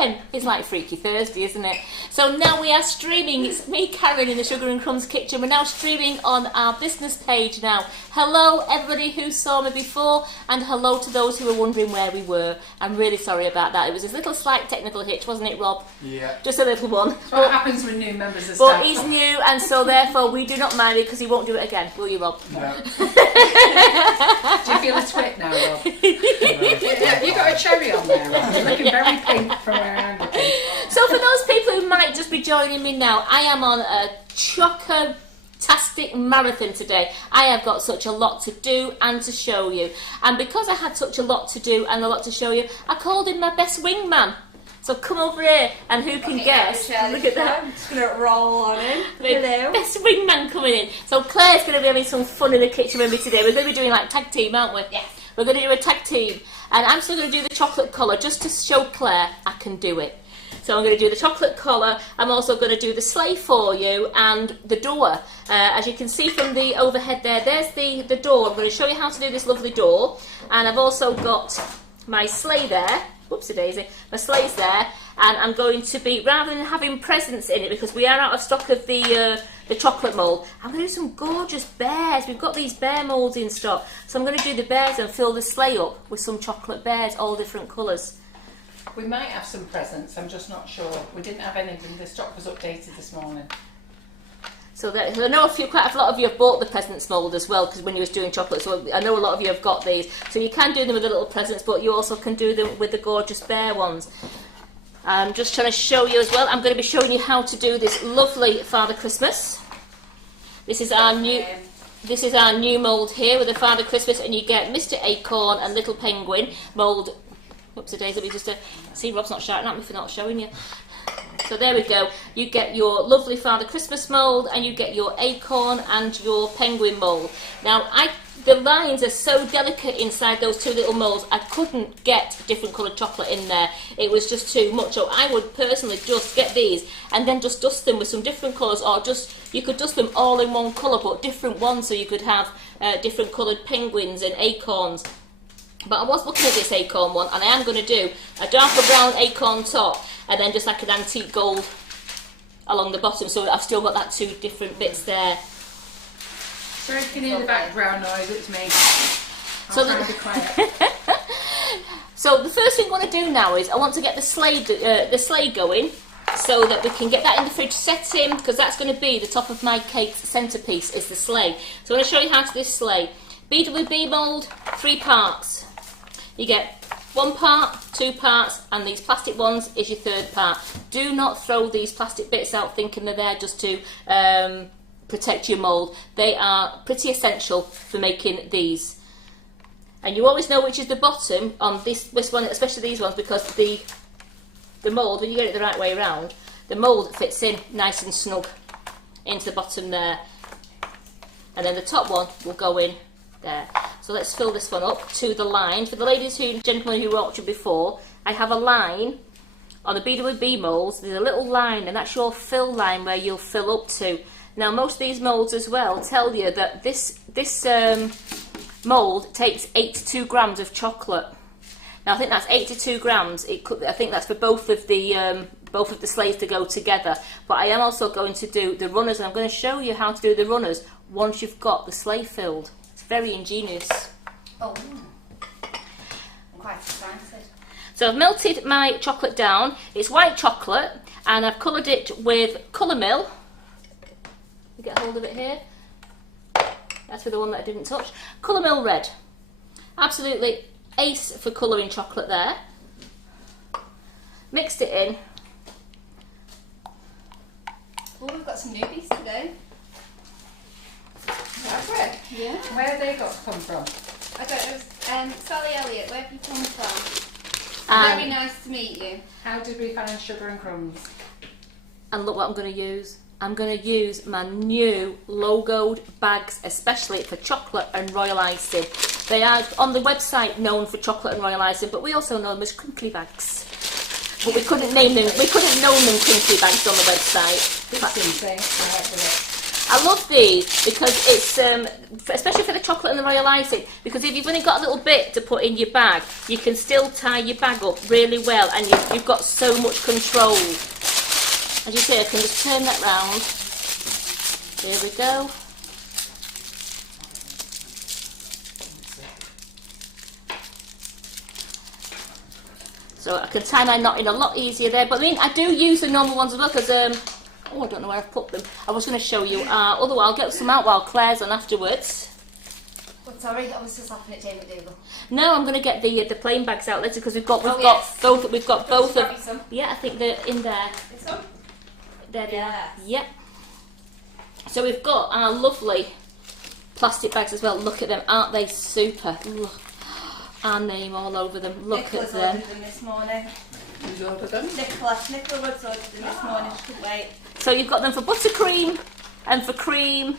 again. It's like Freaky Thursday, isn't it? So now we are streaming. It's me, Karen, in the Sugar and Crumbs Kitchen. We're now streaming on our business page now. Hello, everybody who saw me before, and hello to those who were wondering where we were. I'm really sorry about that. It was a little slight technical hitch, wasn't it, Rob? Yeah. Just a little one. That's what happens with new members of But staff. he's new, and so therefore we do not mind it because he won't do it again. Will you, Rob? No. Do you feel a twit now, Rob? Yeah, you got a cherry on there, Rob. You're looking very pink from where I'm looking. So for those people who might just be joining me now, I am on a chocker-tastic marathon today. I have got such a lot to do and to show you. And because I had such a lot to do and a lot to show you, I called him my best wingman. So come over here, and who can guess? Look at that. I'm just going to roll on in. Hello. Best wingman coming in. So Claire's going to be having some fun in the kitchen with me today. We're going to be doing like tag team, aren't we? Yes. We're going to do a tag team. And I'm still going to do the chocolate collar just to show Claire I can do it. So I'm going to do the chocolate collar. I'm also going to do the sleigh for you and the door. As you can see from the overhead there, there's the door. I'm going to show you how to do this lovely door. And I've also got my sleigh there. Whoopsie daisy. My sleigh's there. And I'm going to be, rather than having presents in it, because we are out of stock of the chocolate mould, I'm going to do some gorgeous bears. We've got these bear moulds in stock. So I'm going to do the bears and fill the sleigh up with some chocolate bears, all different colours. We might have some presents, I'm just not sure. We didn't have anything, the stock was updated this morning. So I know quite a lot of you have bought the presents mould as well, because when you was doing chocolate, so I know a lot of you have got these. So you can do them with the little presents, but you also can do them with the gorgeous bear ones. I'm just trying to show you as well. I'm going to be showing you how to do this lovely Father Christmas. This is our new mould here with the Father Christmas, and you get Mr. Acorn and Little Penguin mould. Whoops, let me just see. Rob's not shouting at me for not showing you. So there we go. You get your lovely Father Christmas mould, and you get your acorn and your penguin mould. Now, the lines are so delicate inside those two little moulds, I couldn't get different coloured chocolate in there. It was just too much. So I would personally just get these and then just dust them with some different colours, or you could dust them all in one colour, but different ones, so you could have different coloured penguins and acorns. But I was looking at this acorn one, and I am going to do a darker brown acorn top, and then just like an antique gold along the bottom, so I've still got that two different bits there. So if you can hear the background noise, it's me. So I'll try to be quiet. So the first thing I want to do now is I want to get the sleigh going, so that we can get that in the fridge setting, because that's going to be the top of my cake's centrepiece, is the sleigh. So I'm going to show you how to do this sleigh. BWB mould, 3 parts. You get 1 part, 2 parts, and these plastic ones is your 3rd part. Do not throw these plastic bits out thinking they're there just to protect your mould. They are pretty essential for making these. And you always know which is the bottom on this one, especially these ones, because the mould, when you get it the right way around, the mould fits in nice and snug into the bottom there. And then the top one will go in there. So let's fill this one up to the line. For the ladies and gentlemen who watched it before, I have a line on the BWB moulds. There's a little line, and that's your fill line where you'll fill up to. Now, most of these moulds as well tell you that this mould takes 82 grams of chocolate. Now, I think that's 82 grams. I think that's for both of the sleighs to go together. But I am also going to do the runners, and I'm going to show you how to do the runners once you've got the sleigh filled. It's very ingenious. Oh, I'm quite excited. So I've melted my chocolate down. It's white chocolate, and I've coloured it with Colour Mill. You get hold of it here. That's for the one that I didn't touch. Colour Mill Red. Absolutely ace for colouring chocolate there. Mixed it in. Oh, we've got some newbies today. That's it. Yeah. Where have they got to come from? I don't know. Sally Elliott, where have you come from? And Very nice to meet you. How did we find Sugar and Crumbs? And look what I'm going to use. I'm going to use my new logoed bags, especially for chocolate and royal icing. They are on the website known for chocolate and royal icing, but we also know them as crinkly bags. But we couldn't name them. We couldn't name them crinkly bags on the website. It's insane. I like it. I love these because it's, especially for the chocolate and the royal icing, because if you've only got a little bit to put in your bag, you can still tie your bag up really well, and you've got so much control. As you see, I can just turn that round. There we go. So I can tie my knot in a lot easier there. But I mean, I do use the normal ones as well because, oh, I don't know where I've put them. I was going to show you. Otherwise, I'll get some out while Claire's on afterwards. Oh, sorry, I was just laughing at Jane McDougall. No, I'm going to get the plain bags out later because we've got both. We've got both of. Some. Yeah, I think they're in there. This one? There they are. Yes. Yep. So we've got our lovely plastic bags as well. Look at them, aren't they super? Look. Our name all over them. Look Nicola's at them. ordered them this morning. Who's ordered them? Nicola Woods ordered them this morning. She couldn't wait. So you've got them for buttercream and for cream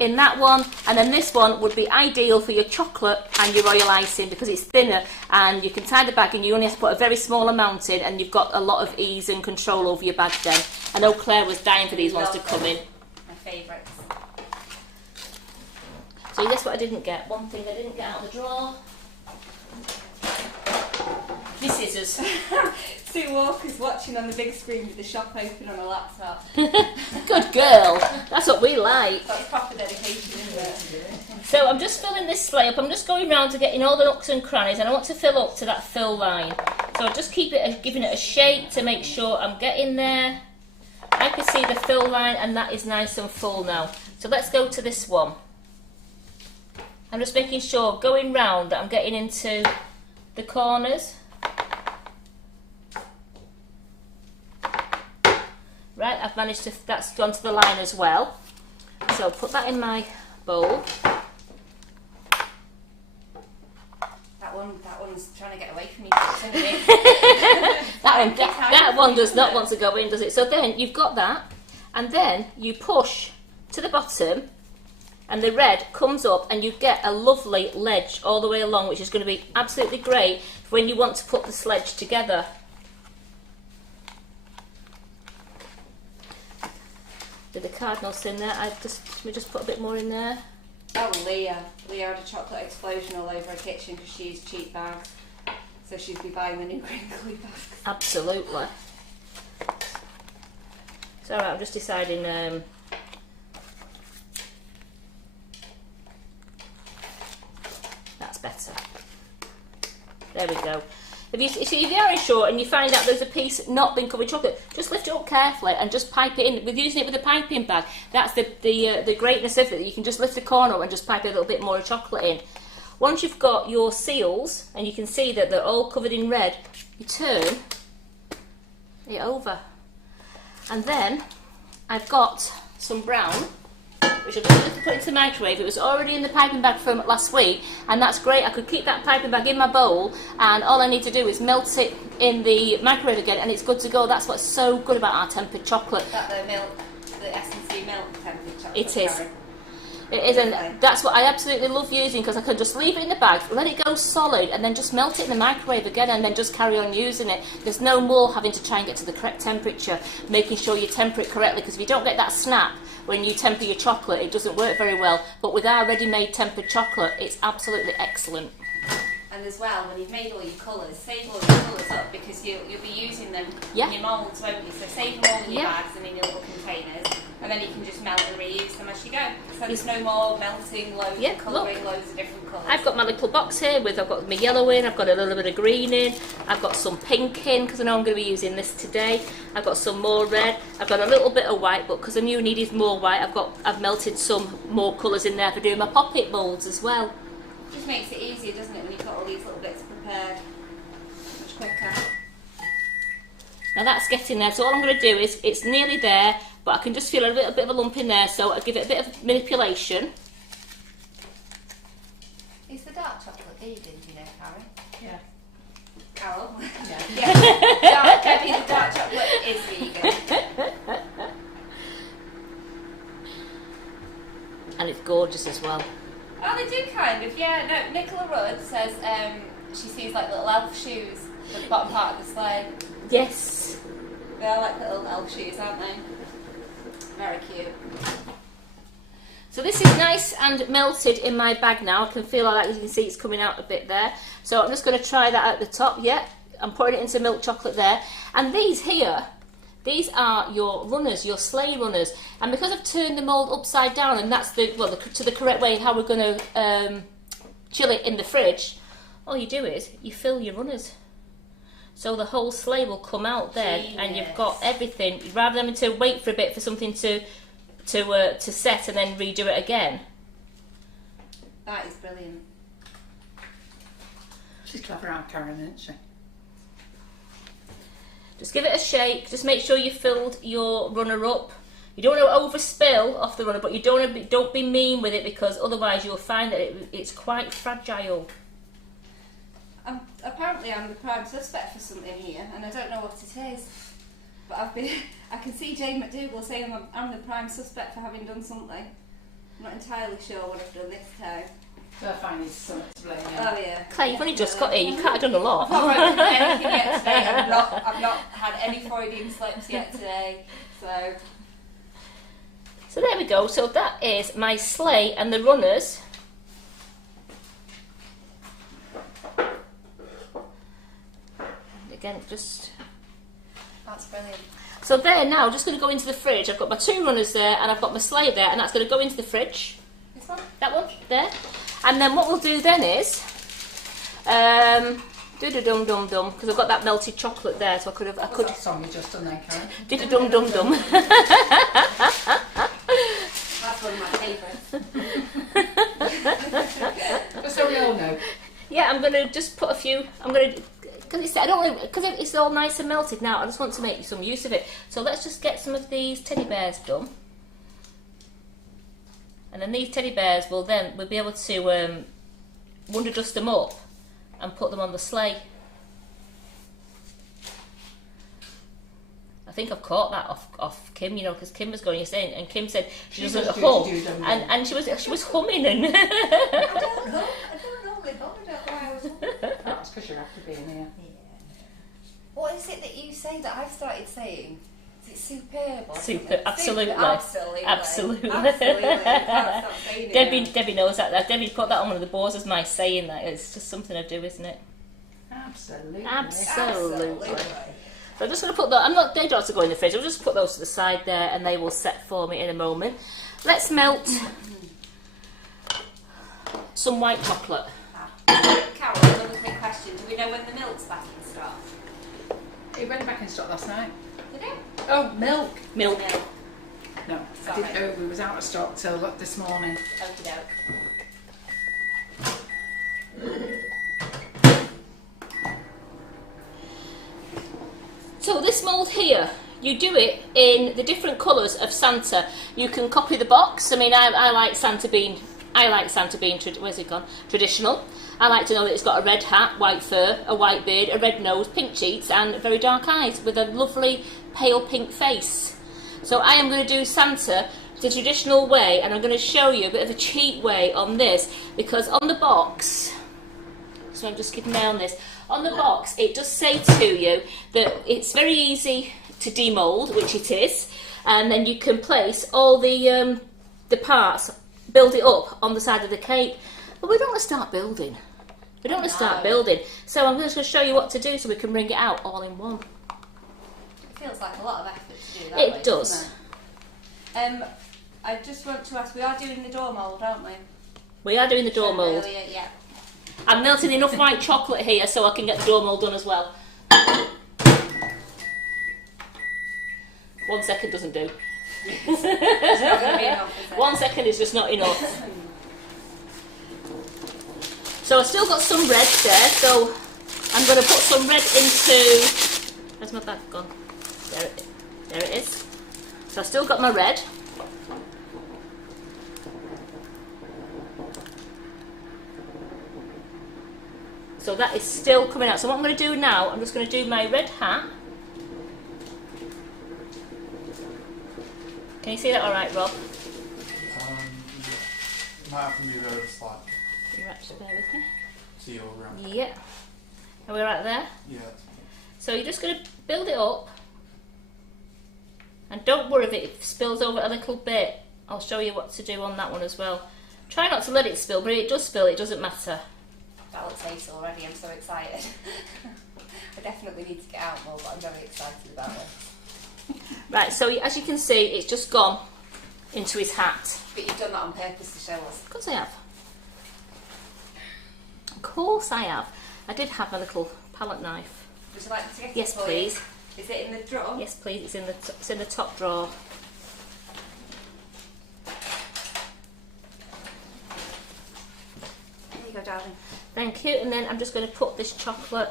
in that one, and then this one would be ideal for your chocolate and your royal icing because it's thinner and you can tie the bag and you only have to put a very small amount in and you've got a lot of ease and control over your bag then. I know Claire was dying for these ones to come in. My favourites. So guess what I didn't get? One thing I didn't get out of the drawer. My scissors. Sue Walker's watching on the big screen with the shop open on a laptop. Good girl. That's what we like. That's proper dedication, isn't it? So I'm just filling this sleigh up. I'm just going round to getting all the nooks and crannies, and I want to fill up to that fill line. So I'll just keep it, giving it a shake to make sure I'm getting there. I can see the fill line, and that is nice and full now. So let's go to this one. I'm just making sure, going round, that I'm getting into the corners. Right, I've managed to, that's gone to the line as well. So put that in my bowl. That one's trying to get away from you, isn't it? that one does not want to go in, does it? So then you've got that, and then you push to the bottom, and the red comes up, and you get a lovely ledge all the way along, which is going to be absolutely great when you want to put the sledge together. With the cardinals in there, we just put a bit more in there. Oh, Leah had a chocolate explosion all over her kitchen because she used cheap bags. So she'd be buying the new crinkly bags. Absolutely. So I'm just deciding. That's better. There we go. If you are unsure and you find out there's a piece not been covered in chocolate, just lift it up carefully and just pipe it in. With using it with a piping bag, that's the greatness of it. You can just lift the corner up and just pipe a little bit more of chocolate in. Once you've got your seals and you can see that they're all covered in red, you turn it over. And then I've got some brown, which I'm going to put into the microwave. It was already in the piping bag from last week, and that's great. I could keep that piping bag in my bowl, and all I need to do is melt it in the microwave again, and it's good to go. That's what's so good about our tempered chocolate. Is that the S&C milk tempered chocolate? It is. It is, and that's what I absolutely love using, because I can just leave it in the bag, let it go solid, and then just melt it in the microwave again, and then just carry on using it. There's no more having to try and get to the correct temperature, making sure you temper it correctly, because if you don't get that snap when you temper your chocolate, it doesn't work very well. But with our ready-made tempered chocolate, it's absolutely excellent. And as well, when you've made all your colours, save all your colours up, because you'll be using them in your moulds, won't you? So save them all in your bags and in your little containers, and then you can just melt and reuse them as you go. So there's no more melting loads and colouring loads of different colours. I've got my little box here with, I've got my yellow in, I've got a little bit of green in, I've got some pink in, because I know I'm going to be using this today. I've got some more red, I've got a little bit of white, but because I knew I needed more white, I've melted some more colours in there for doing my pop-it moulds as well. It just makes it easier, doesn't it, when you've got all these little bits prepared. Much quicker. Now that's getting there, so all I'm going to do is, it's nearly there, but I can just feel a bit of a lump in there, so I'll give it a bit of manipulation. Is the dark chocolate vegan, do you know, Karen? Yeah. Carol? Yeah. Yeah. The dark chocolate is vegan. And it's gorgeous as well. Oh, they do kind of, yeah. No, Nicola Rudd says she sees like little elf shoes at the bottom part of the sleigh. Yes. They're like little elf shoes, aren't they? Very cute. So this is nice and melted in my bag now. I can feel all that. You can see it's coming out a bit there. So I'm just going to try that at the top. Yeah, I'm pouring it into milk chocolate there. And these here, these are your runners, your sleigh runners. And because I've turned the mould upside down, and that's the correct way how we're going to chill it in the fridge, all you do is you fill your runners. So the whole sleigh will come out there. Genius. And you've got everything. Rather than to wait for a bit for something to set and then redo it again. That is brilliant. She's clever out, Karen, isn't she? Just give it a shake. Just make sure you filled your runner up. You don't want to overspill off the runner, but you don't be mean with it, because otherwise you'll find that it's quite fragile. Apparently I'm the prime suspect for something here, and I don't know what it is. But I can see Jane McDougall saying I'm the prime suspect for having done something. I'm not entirely sure what I've done this time. So I find it's something to blame. Oh yeah. Claire, you've only just got here. You can't have done a lot. I've not done anything yet today. I've not had any Freudian slips yet today. So there we go. So that is my sleigh and the runners. Again, just... That's brilliant. So there now, just going to go into the fridge. I've got my 2 runners there, and I've got my sleigh there, and that's going to go into the fridge. This one? That one, there. And then what we'll do then is, do-do-dum-dum-dum, because I've got that melted chocolate there, so I could... What's that song you just done then, Karen? Do-do-dum-dum-dum. That's one of my favourites. Just so we all know. Yeah, I'm going to just put a few... Because it's all nice and melted now, I just want to make some use of it. So let's just get some of these teddy bears done. And then these teddy bears we'll be able to wonder dust them up and put them on the sleigh. I think I've caught that off Kim, because Kim was going yesterday, and Kim said she doesn't hum, and she was humming and. I don't normally hum. I don't know why I was humming. That's because you have to be in here. Yeah. What is it that you say that I've started saying? Is it superb? Or Super, absolutely. Absolutely. Absolutely. Can't stop saying it. Debbie knows that. Debbie put that on one of the boards as my saying that. It's just something I do, isn't it? Absolutely. Absolutely. So I'm just going to put those, they don't have to go in the fridge, I'll just put those to the side there and they will set for me in a moment. Let's melt some white chocolate. Carol, another quick question. Do we know when the milk's back in stock? It went back in stock last night. Did it? Oh, milk. Milk. No, I didn't know we was out of stock till this morning. Okie doke. So this mould here, you do it in the different colours of Santa. You can copy the box. I mean, I like Santa being, where's it gone? Traditional. I like to know that it's got a red hat, white fur, a white beard, a red nose, pink cheeks and very dark eyes with a lovely pale pink face. So I am going to do Santa the traditional way, and I'm going to show you a bit of a cheat way on this, because on the box, so I'm just keeping an eye on this, on the box it does say to you that it's very easy to demould, which it is, and then you can place all the parts, build it up on the side of the cake. But we don't want to start building. We don't want to start building. So I'm just going to show you what to do so we can bring it out all in one. It feels like a lot of effort to do that. It does. I just want to ask, we are doing the door mould, aren't we? We are doing the door mould. Earlier, yeah. I'm melting enough white chocolate here so I can get the door mould done as well. 1 second doesn't do. It's not going to be enough, is it? 1 second is just not enough. So I've still got some red there, so I'm going to put some red into... Where's my bag gone? There it is. So I've still got my red. So that is still coming out. So what I'm going to do now, I'm just going to do my red hat. Can you see that all right, Rob? Might have to move over slightly. You actually bear with me. See you all around. Yeah. Are we right there? Yeah. So you're just going to build it up. And don't worry if it spills over a little bit. I'll show you what to do on that one as well. Try not to let it spill, but if it does spill, it doesn't matter. That looks ace already, I'm so excited. I definitely need to get out more, but I'm very excited about it. Right, so as you can see, it's just gone into his hat. But you've done that on purpose to show us. Of course I have. Of course I have. I did have a little palette knife. Would you like to get Yes, it for please. You? Is it in the drawer? Yes, please. It's in the top drawer. There you go, darling. Thank you. And then I'm just going to put this chocolate.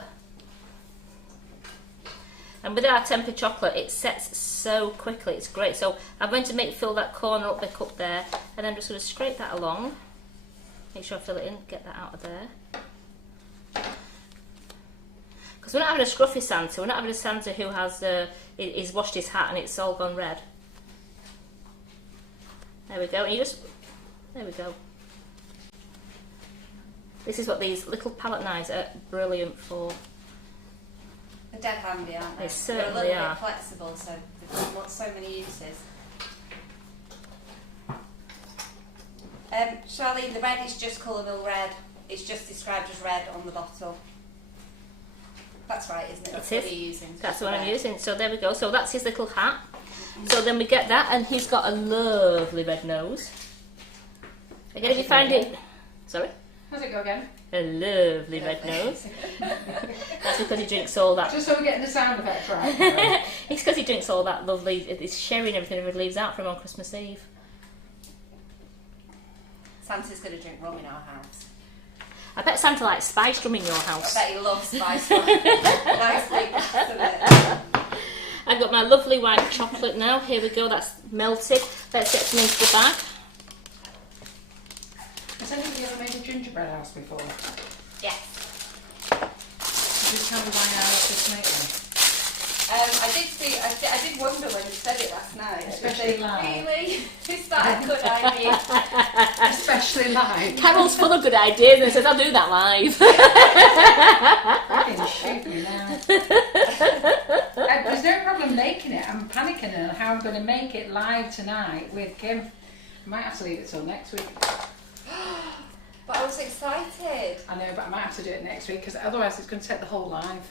And with our tempered chocolate, it sets so quickly. It's great. So I'm going to fill that corner up back up there, and I'm just going to scrape that along. Make sure I fill it in. Get that out of there. Because we're not having a scruffy Santa. We're not having a Santa who has he's washed his hat and it's all gone red. There we go. And there we go. This is what these little palette knives are brilliant for. They're dead handy, aren't they? They certainly They're a little are. bit flexible, so they've got so many uses. Charlene, the red is just colour mill red. It's just described as red on the bottle. That's right, isn't it? That's what you're using. That's what I'm using. So there we go. So that's his little hat. So then we get that, and he's got a lovely red nose. Again, if you find it... Sorry? How's it go again? A lovely red nose. That's because he drinks all that. Just so we're getting the sound effects right. It's because he drinks all that lovely... It's sherry and everything everybody leaves out for him on Christmas Eve. Santa's going to drink rum in our house. I bet Santa likes spiced rum in your house. I bet he loves spice rum. Nice big glass of it. I've got my lovely white chocolate now. Here we go, that's melted. Let's get some into the bag. Has anybody ever made a gingerbread house before? Yes. Could you tell me why I like to make them? I did wonder when you said it last night. Especially live. Really? Is that a good idea? Especially live. Carol's full of good ideas and says, I'll do that live. You can shoot me now. There's no problem making it. I'm panicking on how I'm going to make it live tonight with Kim. I might have to leave it till next week. But I was excited. I know, but I might have to do it next week because otherwise it's going to take the whole live.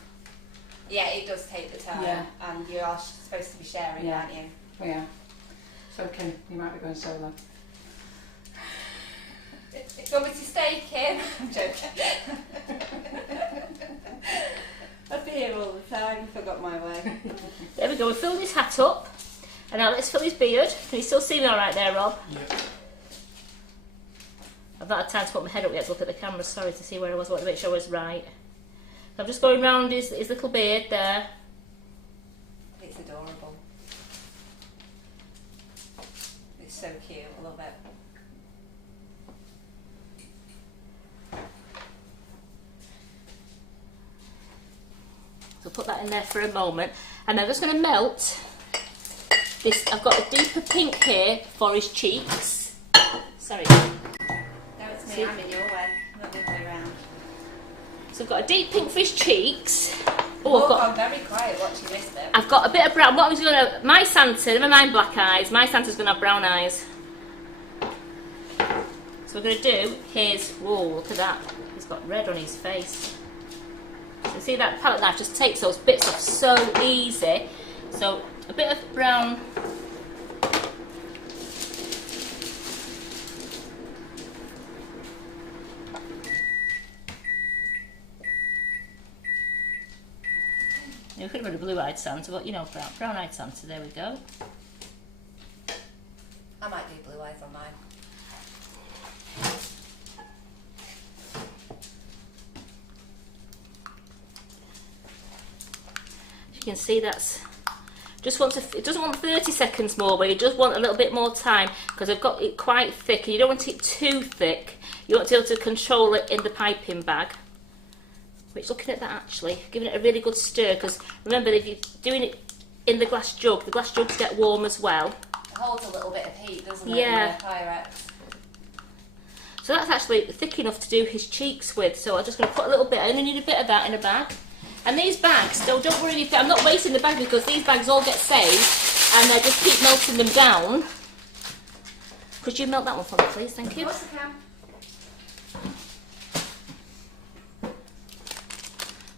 Yeah, it does take the time. Yeah. And you are supposed to be sharing, Yeah. aren't you? Yeah. So Kim, you might be going solo. If you want me to stay, Kim? I'm joking. I'd be here all the time if I got my way. There we go, we filled his hat up. And now let's fill his beard. Can you still see me all right there, Rob? Yeah. I've not had time to put my head up yet to look at the camera, sorry, to see where I was, I want to make sure I was right. So I'm just going round his little beard there. It's adorable. It's so cute, I love it. So put that in there for a moment. And I'm just going to melt this. I've got a deeper pink here for his cheeks. Sorry. No, it's me, I'm in your way, not the other way around. So I've got a deep pink for his cheeks. Oh, I'm very quiet watching this bit. I've got a bit of brown. What I'm going to... My Santa, never mind black eyes, my Santa's going to have brown eyes. So we're going to do his... Whoa, look at that. He's got red on his face. So see that palette knife just takes those bits off so easy. So a bit of brown... We could have had a blue-eyed Santa, but you know, brown-eyed Santa, there we go. I might do blue eyes on mine. As you can see, that's just wants it doesn't want 30 seconds more, but you just want a little bit more time because I've got it quite thick and you don't want it too thick. You want to be able to control it in the piping bag. Which, looking at that actually, giving it a really good stir, because remember, if you're doing it in the glass jugs get warm as well. It holds a little bit of heat, doesn't it? Yeah. Pyrex. So that's actually thick enough to do his cheeks with. So I'm just going to put a little bit, I only need a bit of that in a bag. And these bags, don't worry, I'm not wasting the bag because these bags all get saved and I just keep melting them down. Could you melt that one for me, please? Thank you. Of course I can.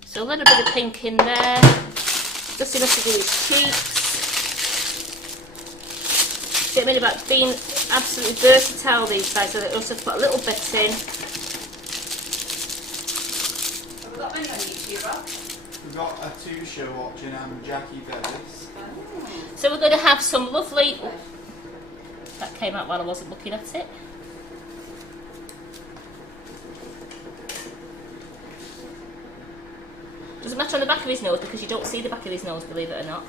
So a little bit of pink in there, just enough to do his cheeks. See what I mean about being absolutely versatile these days, so they also put a little bit in. Have we got many on YouTube, Rob? We've got a two show watching and Jackie Vegas. So we're going to have some lovely... Oh, that came out while I wasn't looking at it. Doesn't matter on the back of his nose because you don't see the back of his nose, believe it or not.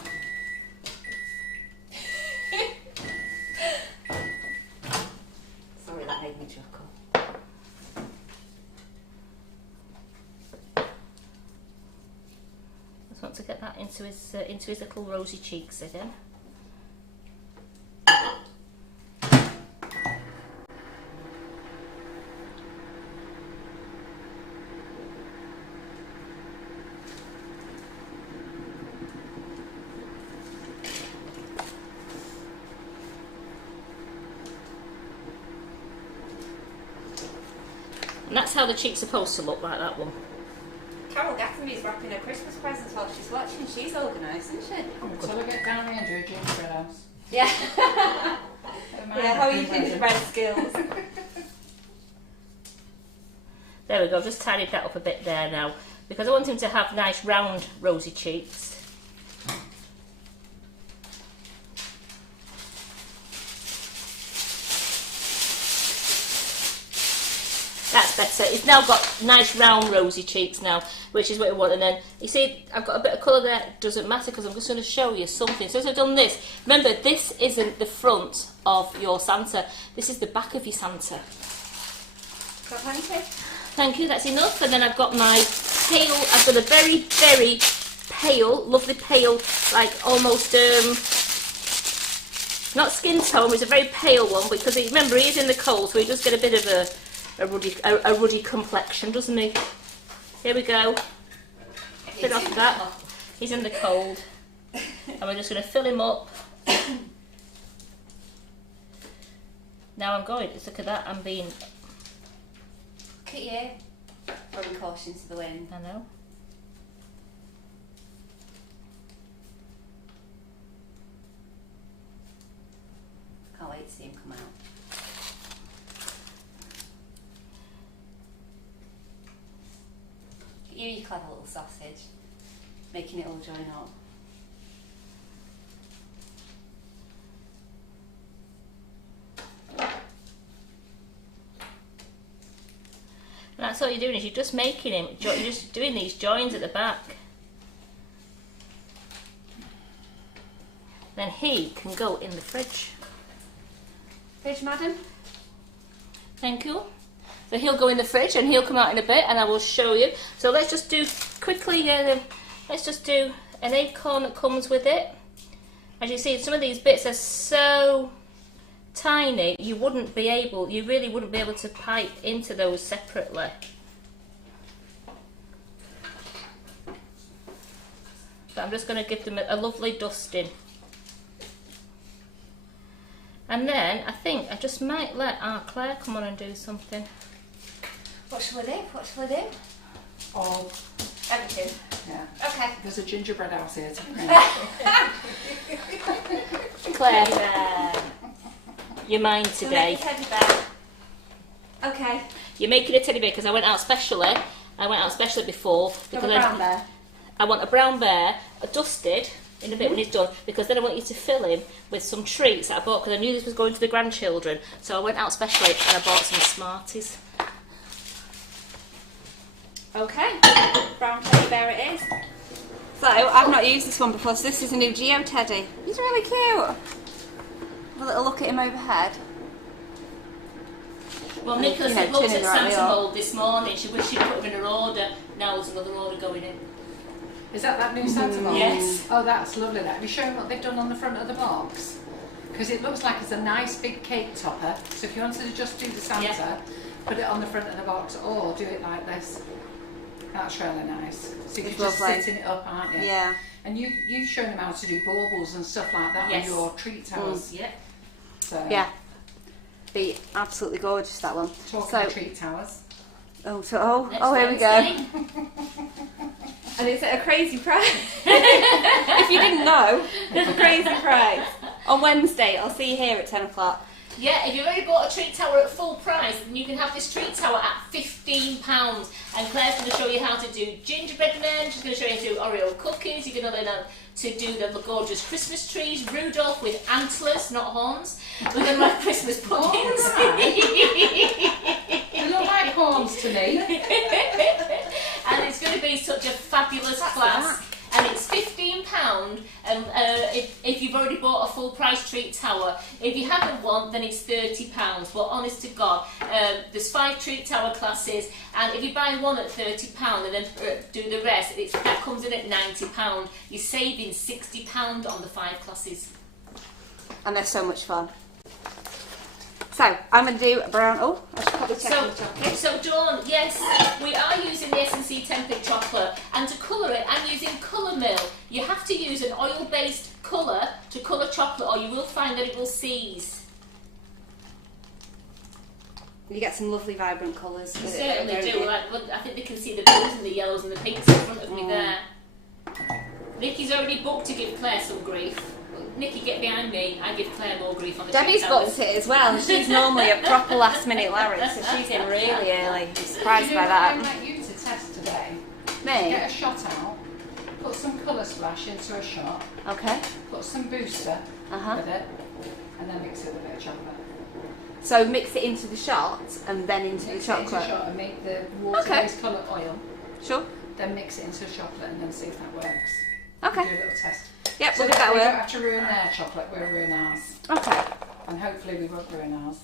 Sorry, that made me chuckle. Just want to get that into his little rosy cheeks again. And that's how the cheek's supposed to look, like that one. Carol Gatterby's wrapping her Christmas presents while she's watching. She's organised, isn't she? Shall we get down here and do a gingerbread house? Yeah. Yeah, how are your gingerbread skills? There we go, I've just tidied that up a bit there now, because I want him to have nice round rosy cheeks. That's better. He's now got nice round rosy cheeks now, which is what we want. And then, you see, I've got a bit of colour there. It doesn't matter because I'm just going to show you something. So as I've done this, remember, this isn't the front of your Santa. This is the back of your Santa. Got plenty? Thank you, that's enough. And then I've got my pale, I've got a very, very pale, lovely pale, like almost, not skin tone, it's a very pale one because remember, he is in the cold, so he does get a bit of a ruddy complexion, doesn't he? Here we go. Bit off of that. He's in the cold. And we're just going to fill him up. Now I'm going, look at that, I'm being... Look at you. Throwing caution to the wind. I know. Can't wait to see him come out. You clever little sausage, making it all join up. And that's all you're doing, is you're just making him, you're just doing these joins at the back. Then he can go in the fridge. Fridge, madam? Thank you. So he'll go in the fridge and he'll come out in a bit and I will show you. So let's just do quickly, let's just do an acorn that comes with it. As you see, some of these bits are so tiny, you really wouldn't be able to pipe into those separately. But I'm just going to give them a lovely dusting. And then I think I just might let our Claire come on and do something. What shall we do? What shall we do? All. Everything. Yeah. Okay. There's a gingerbread house here to bring. Claire, Teddy bear. you're mine We'll today. make a teddy bear. Okay. You're making a teddy bear because I went out specially. Before because Have a brown bear. I want a brown bear, dusted in a bit when he's done, because then I want you to fill him with some treats that I bought because I knew this was going to the grandchildren. So I went out specially and I bought some Smarties. Okay. Brown teddy bear it is. So I've not used this one before. So this is a new Geo teddy. He's really cute. Have a little look at him overhead. Well, Nicholas You know, looked turning at the right way Santa up. Mould this morning. She wished she'd put him in her order. Now there's another order going in. Is that new Santa Mould? Yes. Oh, that's lovely. Have you shown what they've done on the front of the box? Because it looks like it's a nice big cake topper. So if you wanted to just do the Santa, put it on the front of the box, or do it like this. That's really nice. So you're just sitting it up, aren't you? Yeah. And you've shown them how to do baubles and stuff like that Yes. on your treat towers. Yeah. So, Yeah. be absolutely gorgeous, that one. Talking of treat towers. Oh, here we go. And it's at a crazy price. If you didn't know, it's a crazy price. On Wednesday, I'll see you here at 10 o'clock. Yeah, if you've already bought a treat tower at full price, then you can have this treat tower at £15. And Claire's going to show you how to do gingerbread men, she's going to show you how to do Oreo cookies, you're going to learn how to do the gorgeous Christmas trees, Rudolph with antlers, not horns. We're going to have Christmas pumpkins. They look like horns to me. And it's going to be such a fabulous class. And it's £15 if you've already bought a full price treat tower. If you haven't one, then it's £30. But honest to God, there's 5 treat tower classes, and if you buy one at £30 and then do the rest, that comes in at £90. You're saving £60 on the 5 classes. And they're so much fun. So, I'm going to do a brown... Oh, I should probably check the chocolate. So, Dawn, yes, we are using the S&C template chocolate, and to colour it, I'm using Colour Mill. You have to use an oil-based colour to colour chocolate, or you will find that it will seize. You get some lovely vibrant colours. You certainly do. I think they can see the blues and the yellows and the pinks in front of me there. Nikki's already booked to give Claire some grief. Nikki, get behind me. I give Claire more grief on the Debbie's booked it as well. She's normally a proper last minute Larry, so she's in really early. I'm surprised by that. I'd like you to test today. Me? Get a shot out, put some colour splash into a shot, Okay. put some booster with it, and then mix it with a bit of chocolate. So mix it into the shot and then into the chocolate? Mix it into a shot and make the water-based colour oil. Sure. Then mix it into the chocolate and then see if that works. Okay. Do a little test. Yep, So we'll give that a we whirl. don't have to ruin their chocolate, we'll ruin ours. Okay. And hopefully we won't ruin ours.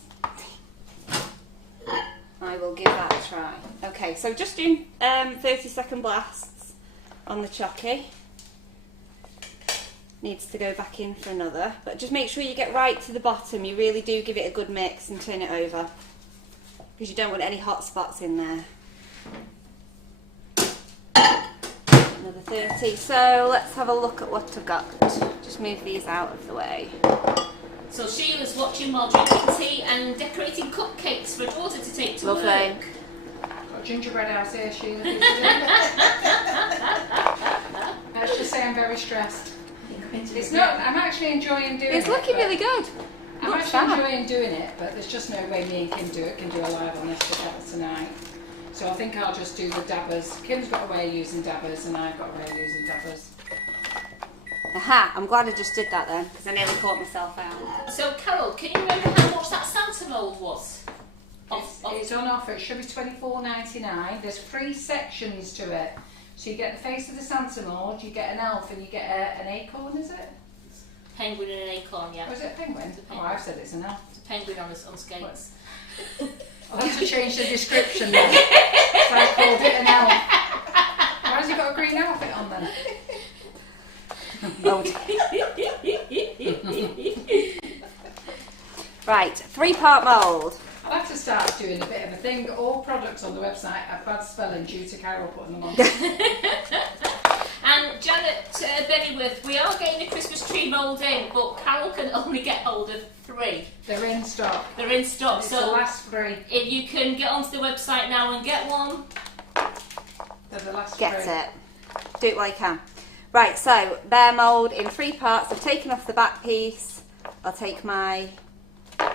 I will give that a try. Okay, so just doing 30-second blasts on the chocky. Needs to go back in for another, but just make sure you get right to the bottom. You really do give it a good mix and turn it over, because you don't want any hot spots in there. Another 30. So let's have a look at what I've got. Just move these out of the way. So Sheila's watching while drinking tea and decorating cupcakes for her daughter to take to Lovely. work. Got a gingerbread house here, Sheila. Let's just say I'm very stressed. It's not. I'm actually enjoying doing it. It's looking really good. I'm Looks actually fab. enjoying doing it, but there's just no way me and Kim can do a live on this together tonight. So I think I'll just do the dabbers. Kim's got a way of using dabbers, and I've got a way of using dabbers. Aha, I'm glad I just did that then, because I nearly caught myself out. So Carol, can you remember how much that Santa mould was? It's on offer. It should be $24.99. There's 3 sections to it. So you get the face of the Santa mould, you get an elf, and you get an acorn, is it? Penguin and an acorn, yeah. Or is it a penguin? It's a penguin. Oh, I've said it's an elf. It's a penguin on skates. I'll have to change the description then. So I called it an elf. Why has he got a green outfit on then? Right, 3-part mould. I'll have to start doing a bit of a thing. All products on the website have bad spelling due to Carol putting them on. And Janet Bennyworth, we are getting a Christmas tree mould in, but Carol can only get hold of 3. They're in stock. They're in stock, It's so the last 3. if you can get onto the website now and get one. They're the last 3. Get it. Do it while you can. Right, so bear mould in 3 parts. I've taken off the back piece. I'll take my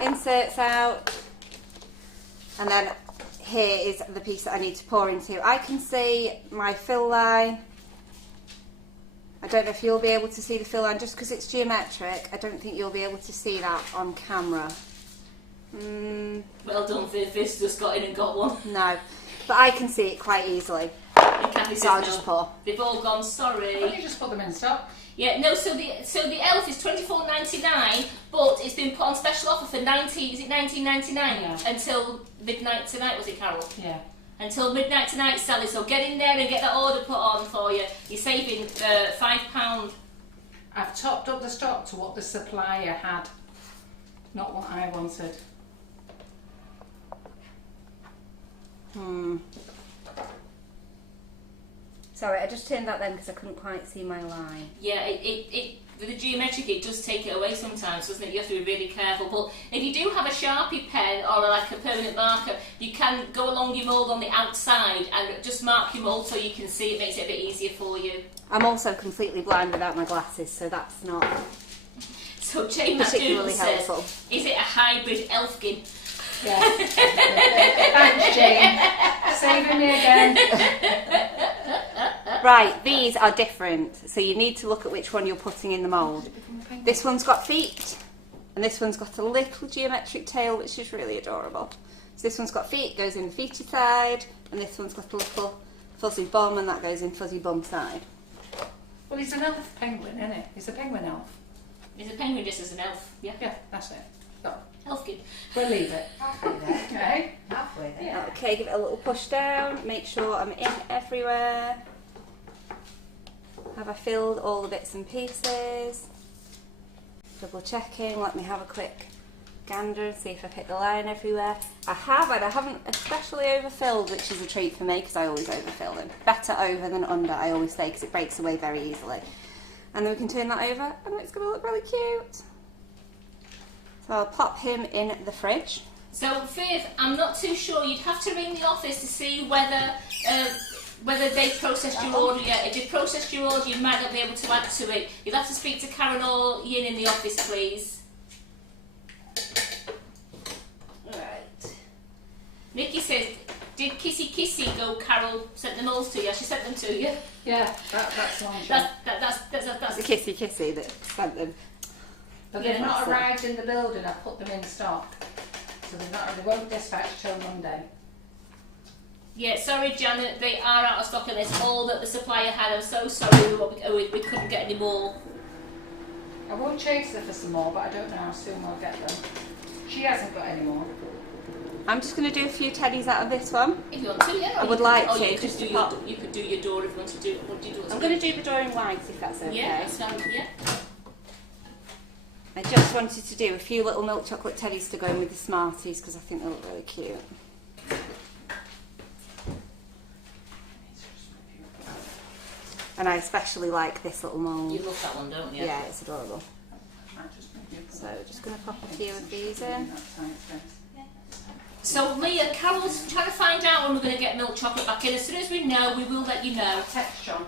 inserts out. And then here is the piece that I need to pour into. I can see my fill line. I don't know if you'll be able to see the fill line just because it's geometric. I don't think you'll be able to see that on camera. Well done, Viv. Just got in and got one. No, but I can see it quite easily. And Kathy So I'll says just no. pour. They've all gone, Why sorry. don't you just put them in stock? Yeah, no, so the elf is $24.99, but it's been put on special offer for $19.99 Yeah. until midnight tonight, was it, Carol? Yeah. Until midnight tonight, Sally. So get in there and get that order put on for you. You're saving £5. I've topped up the stock to what the supplier had, not what I wanted. Sorry, I just turned that then because I couldn't quite see my line. Yeah, with the geometric, it does take it away sometimes, doesn't it? You have to be really careful. But if you do have a Sharpie pen or like a permanent marker, you can go along your mould on the outside and just mark your mould so you can see. It makes it a bit easier for you. I'm also completely blind without my glasses, so that's not So Jane particularly says, helpful. is it a hybrid Elfkin? Yeah. Thanks, Jane. Saving me again. Right, these are different, so you need to look at which one you're putting in the mould. This one's got feet, and this one's got a little geometric tail, which is really adorable. So this one's got feet, goes in the feety side, and this one's got a little fuzzy bum, and that goes in fuzzy bum side. Well, he's an elf penguin, isn't he? He's a penguin elf. Is a penguin just as an elf? Yeah. Yeah, that's it. Go. Elfkin. We'll leave it. Halfway there. Okay. Halfway there. Yeah. Okay, give it a little push down, make sure I'm in everywhere. Have I filled all the bits and pieces? Double checking, let me have a quick gander and see if I've hit the line everywhere. I have, and I haven't especially overfilled, which is a treat for me because I always overfill them. Better over than under, I always say, because it breaks away very easily. And then we can turn that over and it's going to look really cute. So I'll pop him in the fridge. So Viv, I'm not too sure. You'd have to ring the office to see whether they processed your order yet. If they processed your order, you might not be able to add to it. You'll have to speak to Karen or Yin in the office, please. Right. Nikki says, did Kissy Kissy go? Carol sent the moulds to you. She sent them to you. Yeah, that's one. That's The Kissy Kissy that sent them. But they've not arrived in the building. I put them in stock, so they won't dispatch till Monday. Yeah, sorry Janet, they are out of stock and it's all that the supplier had. I'm so sorry we couldn't get any more. I won't chase her for some more, but I don't know how soon we'll get them. She hasn't got any more. I'm just going to do a few teddies out of this one. If you want to, yeah. I would like to. You could do you could do your door if you want to do. What do you do? I'm going to do the door in white if that's okay. Yeah, that's fine. Yeah. I just wanted to do a few little milk chocolate teddies to go in with the Smarties because I think they look really cute. And I especially like this little mould. You love that one, don't you? Yeah, it's adorable. So just going to pop a few of these in. So Leah, Carol's trying to find out when we're going to get milk chocolate back in. As soon as we know, we will let you know. Text John.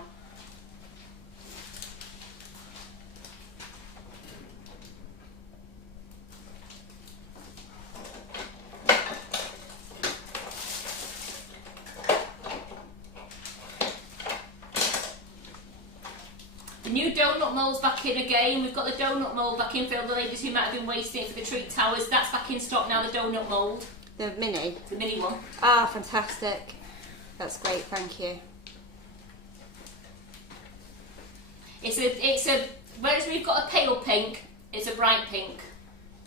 The new donut moulds back in again. We've got the donut mould back in for the ladies who might have been waiting for the treat towers. That's back in stock now, the donut mould. The mini? The mini one. Ah, fantastic. That's great, thank you. It's a whereas we've got a pale pink, it's a bright pink.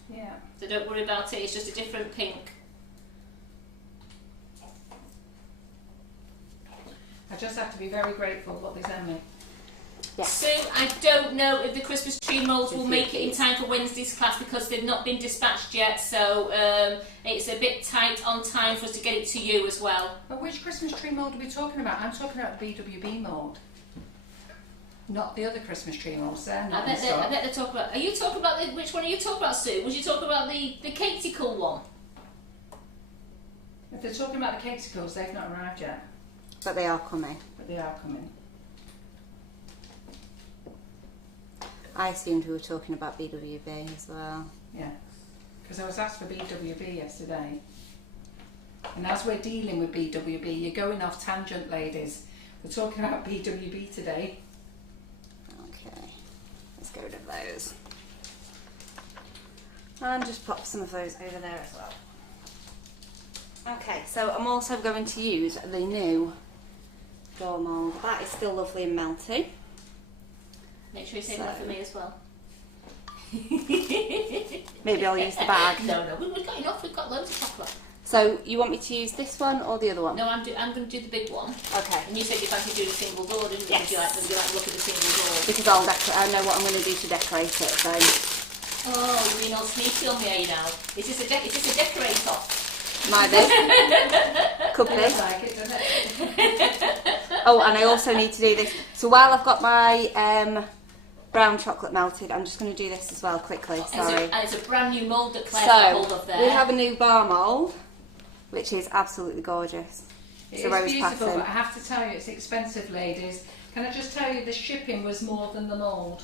Yeah. So don't worry about it, it's just a different pink. I just have to be very grateful what they send me. Yeah. So I don't know if the Christmas tree moulds will make it in time for Wednesday's class because they've not been dispatched yet, so it's a bit tight on time for us to get it to you as well. But which Christmas tree mould are we talking about? I'm talking about the BWB mould. Not the other Christmas tree moulds, they're not in stock. I bet they're talking about... Are you talking about... which one are you talking about, Sue? Was you talking about the Catesicle one? If they're talking about the Catesicles, they've not arrived yet. But they are coming. But they are coming. I assumed we were talking about BWB as well. Yeah. Because I was asked for BWB yesterday. And as we're dealing with BWB, you're going off tangent, ladies. We're talking about BWB today. Okay, let's get rid of those. And just pop some of those over there as well. Okay, so I'm also going to use the new door mould. That is still lovely and melty. Make sure you save that for me as well. Maybe I'll use the bag. No, we've got enough. We've got loads of chocolate. So you want me to use this one or the other one? No, I'm going to do the big one. Okay. And you said you fancy doing a single door, didn't you? Yes. You like the look of the single door. Because I know what I'm going to do to decorate it. So. Oh, you're being all sneaky on me now. Is this a decorator? Might be. Could be. Looks like it, doesn't it? Oh, and I also need to do this. So while I've got my brown chocolate melted, I'm just going to do this as well quickly. Sorry. And it's a brand new mould that Claire's got hold of there. We have a new bar mould, which is absolutely gorgeous. It's beautiful, but I have to tell you, it's expensive, ladies. Can I just tell you, the shipping was more than the mould.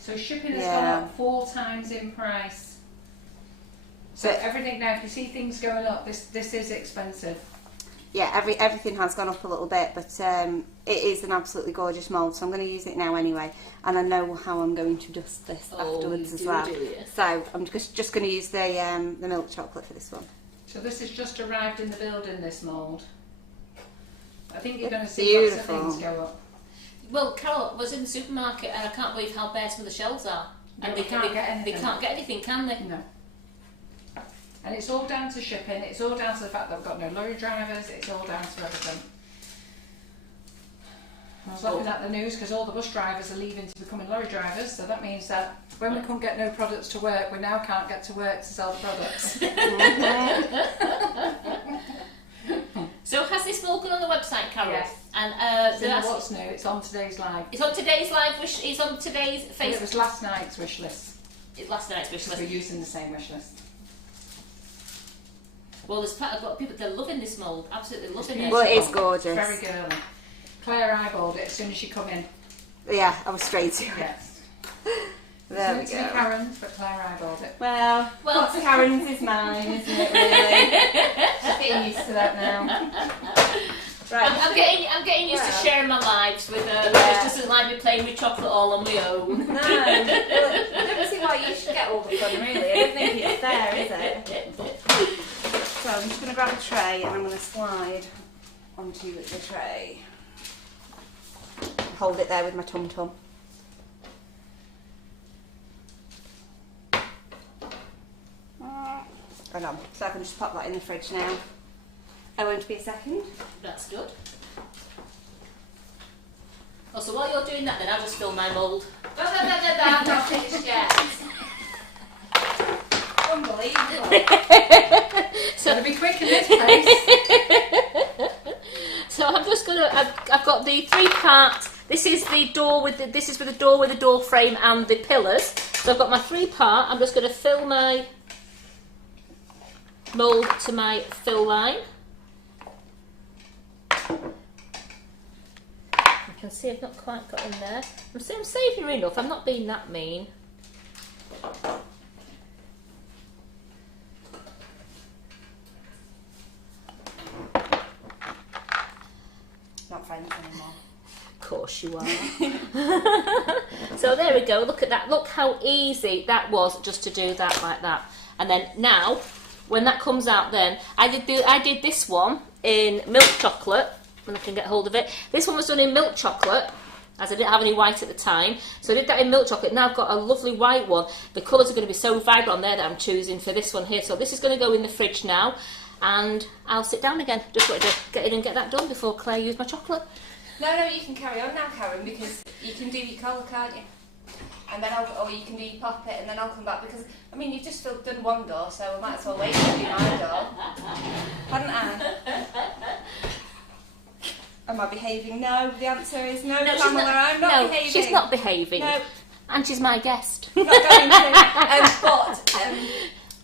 So shipping has gone up 4 times in price. So everything now, if you see things going up, this is expensive. Yeah, everything has gone up a little bit, but it is an absolutely gorgeous mould, so I'm going to use it now anyway. And I know how I'm going to dust this afterwards as well. So I'm just going to use the milk chocolate for this one. So this has just arrived in the building, this mould. I think you're going to see lots of things go up. Well, Carol was in the supermarket and I can't believe how bare some of the shelves are. And they can't get anything. They can't get anything, can they? No. And it's all down to shipping, it's all down to the fact that we've got no lorry drivers, it's all down to everything. I was looking at the news because all the bus drivers are leaving to becoming lorry drivers, so that means that when we couldn't get no products to work, we now can't get to work to sell the products. So has this all gone on the website, Carol? Yes. And what's new? It's on today's live. It's on today's live. It's on today's Facebook. And it was last night's wish list. It's last night's wish list. We're using the same wish list. Well, there's quite a lot of people that are loving this mould. Absolutely loving it. Well, it is gorgeous. Very girly. Claire eyeballed it as soon as you come in. Yeah, I was straight to it. Yes. There we it's go. meant to be Karen's, but Claire eyeballed it. Well, what's Karen's is mine, isn't it, really? Just getting used to that now. Right. I'm getting used to sharing my lives with her. She doesn't like me playing with chocolate all on my own. No, well, I don't see why you should get all the fun, really. I don't think it's fair, is it? So I'm just going to grab a tray and I'm going to slide onto the tray. Hold it there with my tum-tum. Hang on, so I can just pop that in the fridge now. I won't be a second. That's good. Oh, so while you're doing that, then I'll just fill my mould. Not finished yet. Unbelievable. So to be quick in this place. So I'm just gonna. I've got the 3-part. This is the door with the. This is for the door with the door frame and the pillars. So I've got my 3-part. I'm just going to fill my mould to my fill line. I can see I've not quite got in there. I'm saving her enough. I'm not being that mean. Not friends anymore. Of course you are. So there we go. Look at that. Look how easy that was just to do that like that. And then now, when that comes out, then I did this one in milk chocolate. When I can get hold of it. This one was done in milk chocolate, as I didn't have any white at the time. So I did that in milk chocolate. Now I've got a lovely white one. The colours are going to be so vibrant on there that I'm choosing for this one here. So this is going to go in the fridge now. And I'll sit down again. Just wanted to get in and get that done before Claire used my chocolate. No, you can carry on now, Karen, because you can do your colour, can't you? And then or you can do your pop it, and then I'll come back, because, I mean, you've just done one door, so I might as well wait to do my door. Hadn't I? Am I behaving? No, the answer is no, Pamela, I'm not behaving. No, she's not behaving. No. And she's my guest. Not going to. But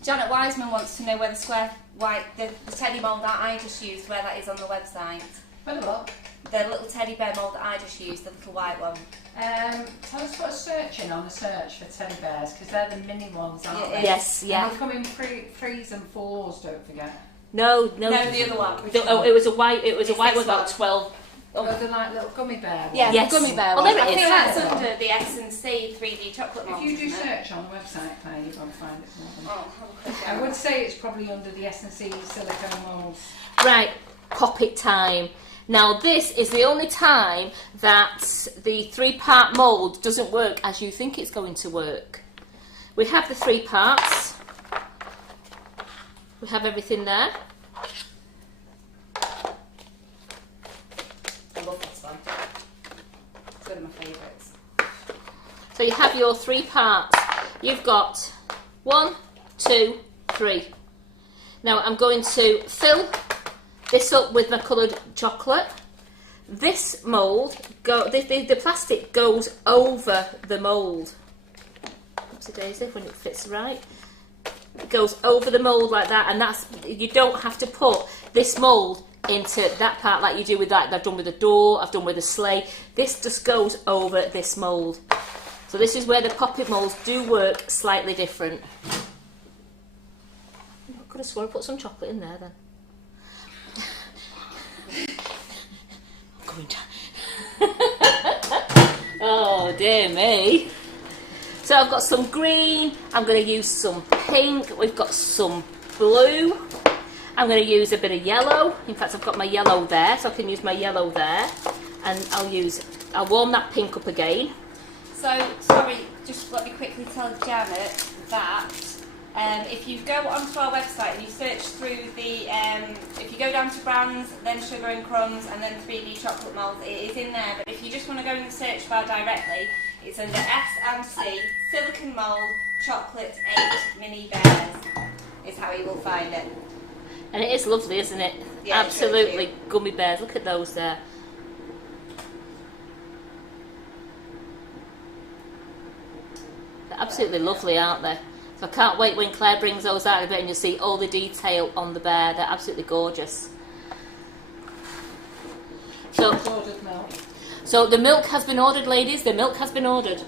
Janet Wiseman wants to know where the square white, the teddy mould that I just used, where that is on the website. Well, look. The little teddy bear mould that I just used, the little white one. Tell us what a search in on the search for teddy bears, because they're the mini ones, aren't they? Yes, yeah. And they come in 3s and 4s, don't forget. No, the other one. It was a white. It was a white one about 12. Oh, they're like little gummy bear ones. Yeah, yes. The gummy bear Oh, one. there it I is. think that's under the S&C 3D chocolate mould. If you do search on the website, Claire, you won't find it more than Oh, I would say it's probably under the S&C silicone moulds. Right, pop it time. Now this is the only time that the 3-part mould doesn't work as you think it's going to work. We have the 3 parts. We have everything there. I love this one. It's one of my favourites. So you have your 3 parts. You've got 1, 2, 3. Now I'm going to fill this up with my coloured chocolate. this mould, the plastic goes over the mould. Oopsie daisy, when it fits right. It goes over the mould like that, and you don't have to put this mould into that part like you do with that. I've done with the door, I've done with the sleigh. This just goes over this mould. So this is where the poppet moulds do work slightly different. I could have sworn I put some chocolate in there then. I'm going down. Oh dear me. So I've got some green, I'm going to use some pink, we've got some blue, I'm going to use a bit of yellow. In fact, I've got my yellow there, so I can use my yellow there, and I'll warm that pink up again. So, sorry, just let me quickly tell Janet that if you go onto our website and you search through the, if you go down to brands, then Sugar and Crumbs, and then 3D chocolate moulds, it is in there. But if you just want to go in the search bar directly, it's under S&C, silicone mould, chocolate 8 mini bears, is how you will find it. And it is lovely, isn't it? Yeah, absolutely it's really gummy bears. Look at those there. They're absolutely lovely, aren't they? So I can't wait when Claire brings those out of it and you'll see all the detail on the bear. They're absolutely gorgeous. So the milk has been ordered, ladies. The milk has been ordered.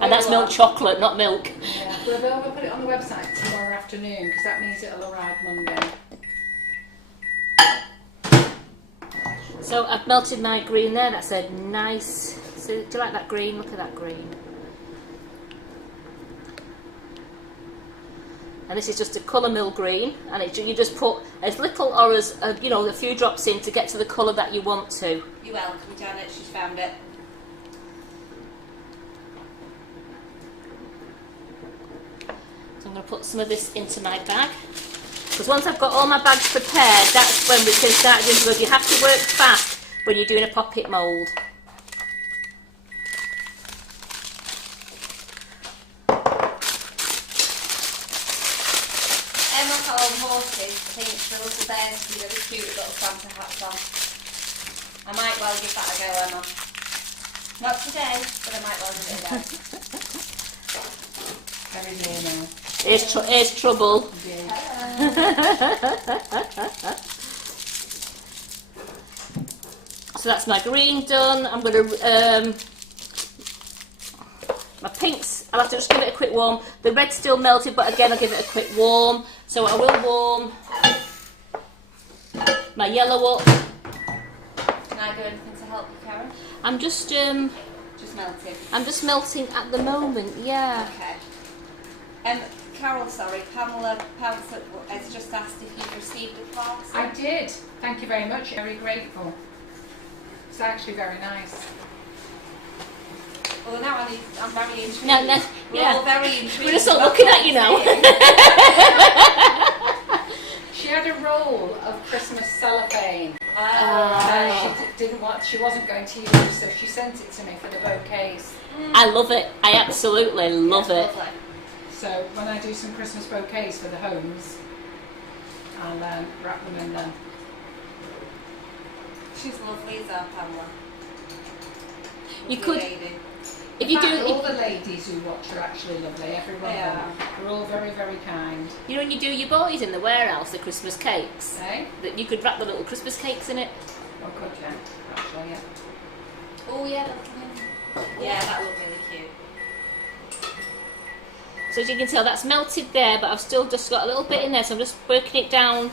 And that's milk chocolate, not milk. Yeah, we'll put it on the website tomorrow afternoon because that means it'll arrive Monday. So I've melted my green there. That's a nice... So, do you like that green? Look at that green. And this is just a colour mill green, and you just put as little or as a few drops in to get to the colour that you want to. You're welcome, Janet. She's found it. So I'm going to put some of this into my bag, because once I've got all my bags prepared, that's when we can start doing the work. You have to work fast when you're doing a poppet mould. Horses, I think the little bears with really cute little Santa hats on. I might well give that a go, Emma. Not today, but I might well give it a go. Very near now. Here's trouble. So that's my green done. I'm going to... my pinks, I'll have to just give it a quick warm. The red's still melted, but again I'll give it a quick warm. So I will warm my yellow up. Can I do anything to help you, Karen? I'm just melting. I'm just melting at the moment, yeah. Okay. Carol, sorry, Pamela Panther has just asked if you've received the parcel. I did. Thank you very much. Very grateful. It's actually very nice. Well, now I'm very intrigued. No, We're all very intrigued. We're just all looking at you now. She had a roll of Christmas cellophane. She wasn't going to use, so she sent it to me for the bouquets. I love it. I absolutely love it. Lovely. So when I do some Christmas bouquets for the homes, I'll wrap them in them. She's lovely as our Pamela. You could... Lady. If you do, all the ladies who watch are actually lovely. Everyone, they're all very, very kind. You know, when you do your boys in the warehouse, the Christmas cakes, Eh? that you could wrap the little Christmas cakes in it. Oh, could you? Actually, yeah. Oh yeah, that looked really cute. So as you can tell, that's melted there, but I've still just got a little bit in there, so I'm just working it down.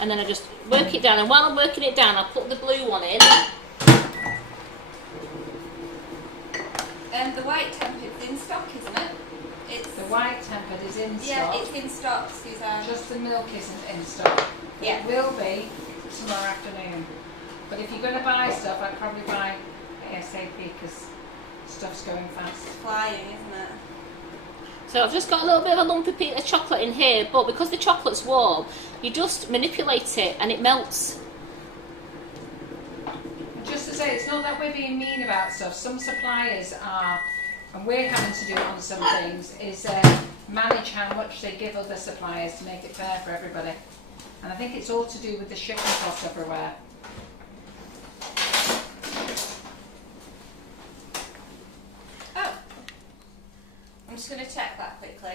And then I just work it down, and while I'm working it down, I'll put the blue one in. The white tempered's in stock, isn't it? The white tempered is in stock. Yeah, it's in stock, Suzanne. Just the milk isn't in stock. Yeah. It will be tomorrow afternoon. But if you're going to buy stuff, I'd probably buy ASAP because stuff's going fast. It's flying, isn't it? So I've just got a little bit of a lumpy piece of chocolate in here, but because the chocolate's warm, you just manipulate it and it melts. Just to say, it's not that we're being mean about stuff. Some suppliers are, and we're having to do it on some things, is manage how much they give other suppliers to make it fair for everybody. And I think it's all to do with the shipping costs everywhere. Oh, I'm just going to check that quickly.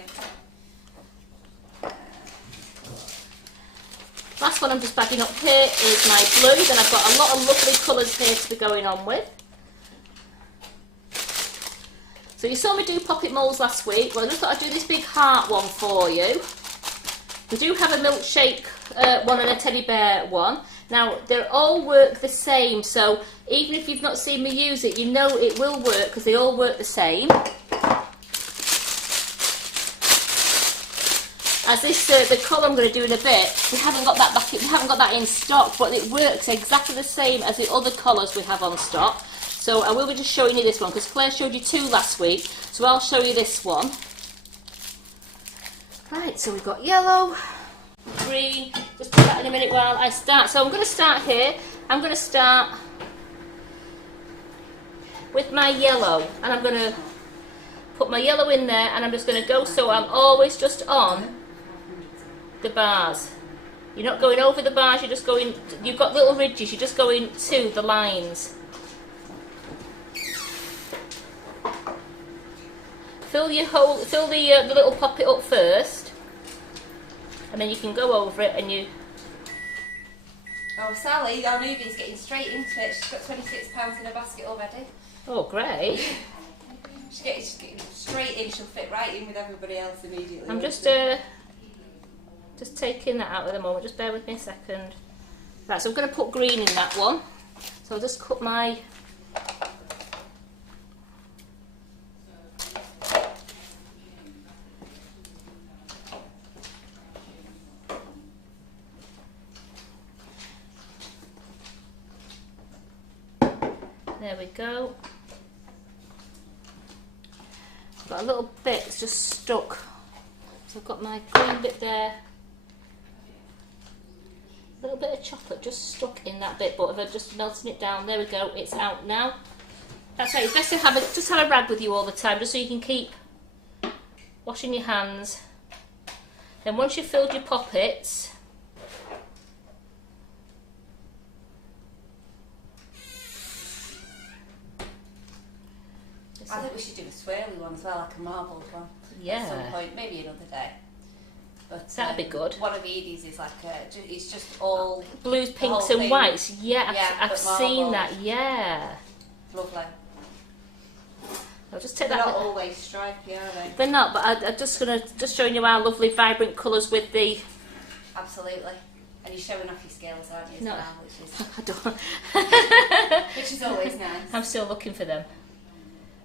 Last one I'm just bagging up here is my blue. Then I've got a lot of lovely colours here to be going on with. So you saw me do poppet moulds last week. Well, I just thought I'd do this big heart one for you. We do have a milkshake one and a teddy bear one. Now, they all work the same, so even if you've not seen me use it, you know it will work because they all work the same. As this, the colour I'm going to do in a bit, we haven't got that back. We haven't got that in stock, but it works exactly the same as the other colours we have on stock. So I will be just showing you this one because Claire showed you two last week, so I'll show you this one. Right, so we've got yellow, green. Just put that in a minute while I start. So I'm going to start here. I'm going to start with my yellow, and I'm going to put my yellow in there, and I'm just going to go so I'm always just on the bars. You're not going over the bars, you're just going, you've got little ridges, you're just going to the lines. Fill your hole, fill the little poppet up first, and then you can go over it and you... Oh, Sally, our newbie's getting straight into it. She's got £26 in her basket already. Oh, great. She's getting straight in. She'll fit right in with everybody else immediately. I'm just taking that out at the moment. Just bear with me a second. Right, so I'm going to put green in that one. So I'll just cut my... There we go. I've got a little bit that's just stuck. So I've got my green bit there. A little bit of chocolate just stuck in that bit, but if I'm just melting it down, there we go, it's out now. That's right, it's best to have just have a rag with you all the time, just so you can keep washing your hands. Then once you've filled your poppets, I think we should do a swirly one as well, like a marbled one. yeah, At some point, maybe another day. But that'd be good. One of Edie's is like it's just all blues, the pinks, whole and thing. whites. Yeah, Yeah, I've but seen marbled. that. Yeah, Lovely. I'll just take They're that. not always stripy, are they? They're not, but I'm just showing you our lovely vibrant colours with the... Absolutely. And you're showing off your skills, aren't you? As No. well, I don't... which is always nice. I'm still looking for them.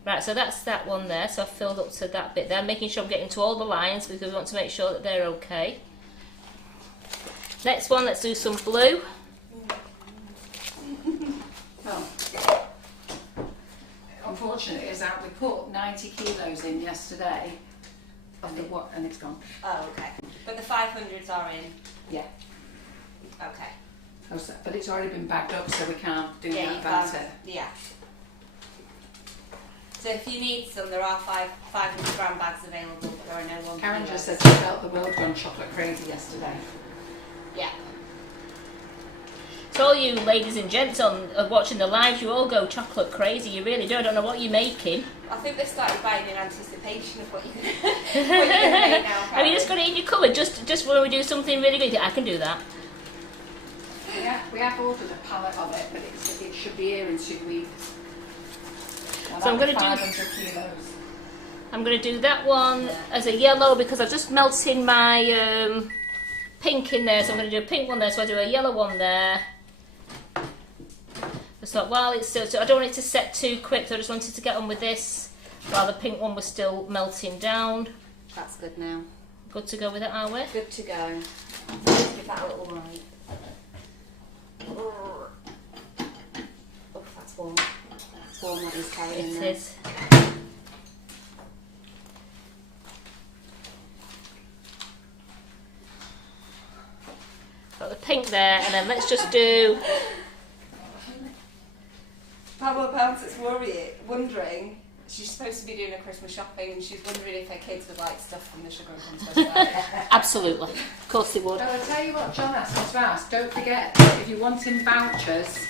Right, so that's that one there. So I've filled up to that bit there, making sure I'm getting to all the lines because we want to make sure that they're okay. Next one, let's do some blue. Oh. Unfortunately, is that we put 90 kilos in yesterday of the what, and it's gone. Oh, okay. But the 500s are in. Yeah. Okay. But it's already been bagged up, so we can't do Yeah, that you about can't. it. Yeah. So if you need some, there are 500 gram bags available, but there are no 1 Karen kilo. just said she felt the world gone chocolate crazy yesterday. Yeah. So all you ladies and gents watching the lives, you all go chocolate crazy. You really do. I don't know what you're making. I think they started buying in anticipation of what you're going to make now. Have you just got it in your cupboard? Just when we do something really good, I can do that. Yeah, we have ordered a pallet of it, but it should be here in 2 weeks. So I'm going to do 500 kilos. I'm going to do that one as a yellow because I've just melted my pink in there. So I'm going to do a pink one there. So I do a yellow one there. So while it's still, so I don't want it to set too quick. So I just wanted to get on with this while the pink one was still melting down. That's good now. Good to go with it, are we? Good to go. Let's give that a little light. Oh, that's warm. That's warm what he's carrying It there. is. Got the pink there, and then let's just do. Pablo Pounce is wondering, She's supposed to be doing her Christmas shopping and she's wondering if her kids would like stuff from the Sugar and Crumbs Kitchen. Absolutely. Of course they would. Oh, I'll tell you what John asked us to ask. Don't forget, if you're wanting vouchers,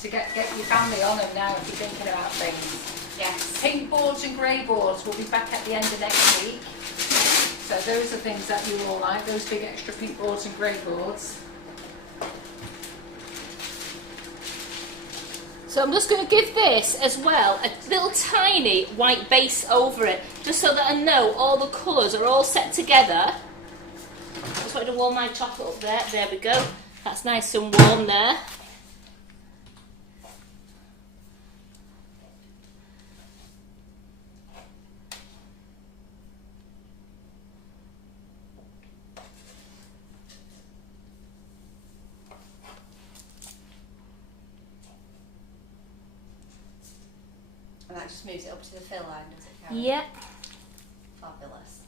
to get your family on them now if you're thinking about things. Yes. Pink boards and grey boards will be back at the end of next week. So those are things that you all like, those big extra pink boards and grey boards. So I'm just going to give this as well a little tiny white base over it, just so that I know all the colours are all set together. Just wanted to warm my chocolate up there. There we go. That's nice and warm there. And that just moves it up to the fill line, does it, Karen? Yeah. Fabulous.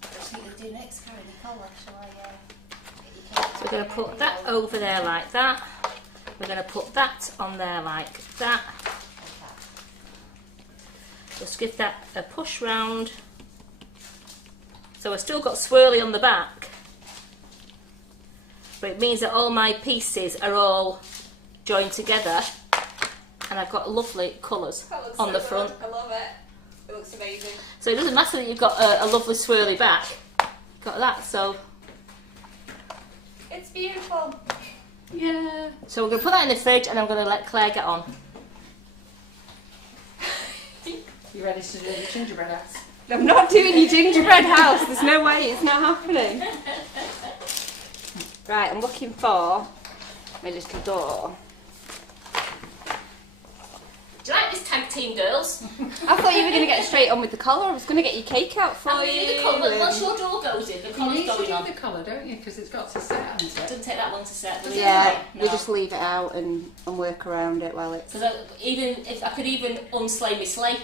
What are you going to do next, Karen? The colour, shall I get your cake? So we're going to put that over there like that. We're going to put that on there like that. Just give that a push round. So I've still got swirly on the back, but it means that all my pieces are all joined together, and I've got lovely colours on the front. I love it. It looks amazing. So it doesn't matter that you've got a lovely swirly back. Got that, so It's beautiful. yeah. So we're going to put that in the fridge, and I'm going to let Claire get on. You ready to do the gingerbread house? I'm not doing your gingerbread house. There's no way. It's not happening. Right, I'm looking for my little door. Do you like this tag team, girls? I thought you were going to get straight on with the collar. I was going to get your cake out for I'm you. going to do the colour. Once your door goes in, the You colour's need to going do on. the colour, don't you? Because it's got to set, hasn't It it? doesn't take that long to set. does it? Yeah, No. we just leave it out and work around it while it's... Because even if I could even unslay my sleigh.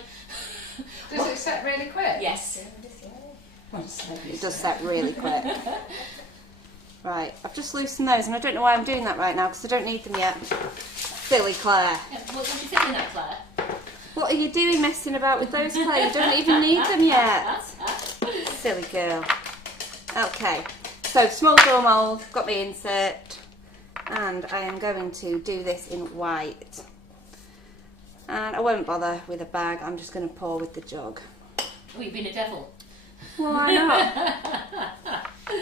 Does it set really quick? Yes. It does set really quick. Right, I've just loosened those and I don't know why I'm doing that right now because I don't need them yet. Silly Claire. Yeah, what do you think of that, Claire? What are you doing messing about with those, Claire? You don't even need them yet. Silly girl. Okay, so small door mould, got my insert, and I am going to do this in white. And I won't bother with a bag, I'm just going to pour with the jug. Oh, you've been a devil. Why not?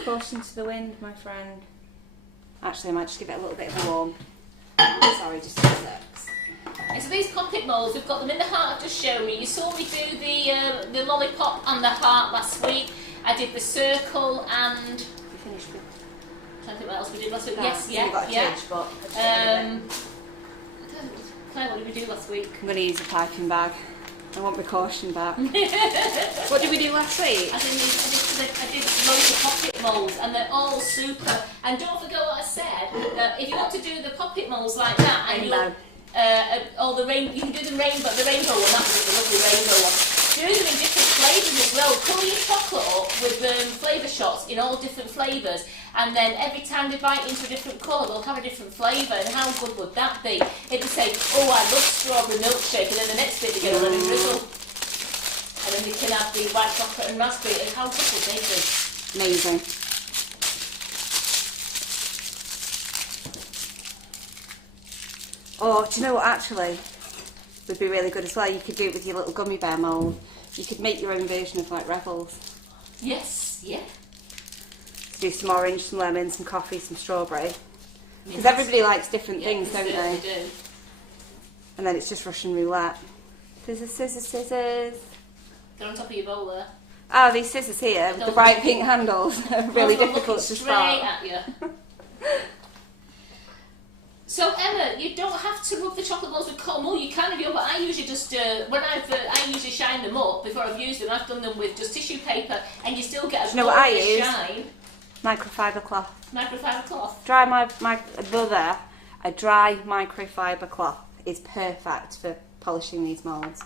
Caution to the wind, my friend. Actually, I might just give it a little bit of a warm. Sorry, just 2 secs. And so these poppet moulds, we've got them in the heart I've just shown you. You saw me do the lollipop and the heart last week. I did the circle and... You finished with I don't think what else we did last week. that? Yes, So yeah, you've got a yeah. tinge, but Claire, what did we do last week? I'm going to use a piping bag. I want my caution back. What did we do last week? I did loads of poppet moulds and they're all super. And don't forget what I said, that if you want to do the poppet moulds like that, and Rainbow. you can do the rainbow one, that was the lovely rainbow one. Do them in different flavours as well. Colour your chocolate up with flavour shots in all different flavours, and then every time they bite into a different colour, they'll have a different flavour. And how good would that be? It would say, "Oh, I love strawberry milkshake," and then the next bit they get a lemon drizzle, and then they can have the white chocolate and raspberry. And how good would they be? Amazing. Oh, do you know what actually would be really good as well? You could do it with your little gummy bear mould. You could make your own version of like Rebels. Yes, yeah. Do some orange, some lemon, some coffee, some strawberry. Because Yes. everybody likes different Yeah, things, don't they? certainly do. And then it's just Russian roulette. Scissors, scissors, scissors. They're on top of your bowl there. Oh, these scissors here with the bright pink handles are really Those are difficult looking to spot. straight at you. So Emma, you don't have to rub the chocolate balls with cotton wool. You can if you want, but I usually just I usually shine them up before I've used them. I've done them with just tissue paper, and you still get a Do you know what I glorious use? shine. Microfiber cloth. Microfiber cloth. A dry microfiber cloth is perfect for polishing these moulds.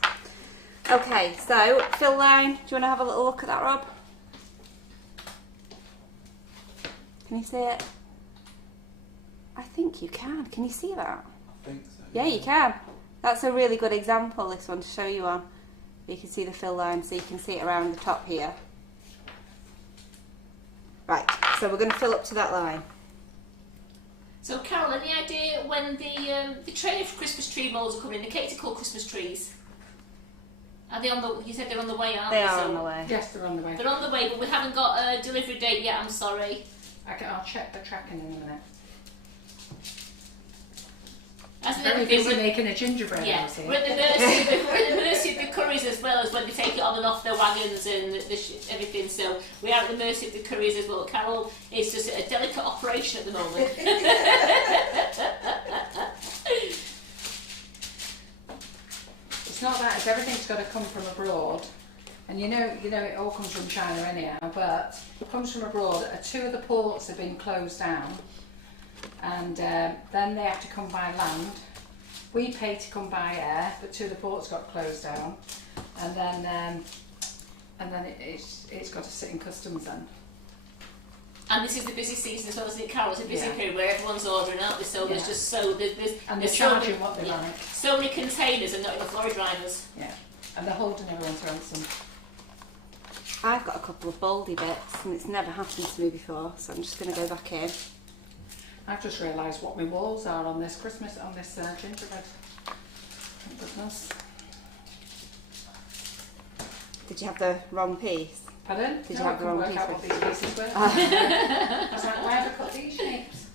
Okay, so fill line. Do you want to have a little look at that, Rob? Can you see it? I think you can. Can you see that? I think so. Yeah, you can. That's a really good example, this one, to show you on. You can see the fill line, so you can see it around the top here. Right, so we're going to fill up to that line. So Carol, any idea when the tray of Christmas tree moulds are coming in? The cakes are called Christmas trees. Are they on the? You said they're on the way, aren't they? They are on the way. Yes, they're on the way. They're on the way, but we haven't got a delivery date yet. I'm sorry. I'll check the tracking in a minute. As I'm very busy making a gingerbread yeah, house here. we're at the mercy of the couriers as well as when they take it on and off their wagons and everything. So we are at the mercy of the couriers as well. Carol is just a delicate operation at the moment. It's not that, it's everything's got to come from abroad. And you know it all comes from China anyhow, but it comes from abroad. 2 of the ports have been closed down, and then they have to come by land. We pay to come by air, but 2 of the ports got closed down, and then it's got to sit in customs then. And this is the busy season as well, isn't it, Carol? It's a busy period where everyone's ordering, aren't they? So there's just and they're charging what they like. So many containers and not enough lorry drivers. Yeah, and they're holding everyone's ransom. I've got a couple of baldy bits, and it's never happened to me before, so I'm just going to go back in. I've just realised what my walls are on this gingerbread. Thank goodness. Did you have the wrong piece? Pardon? Did you have the wrong work piece? out what these pieces were. I was like, why have I cut these shapes?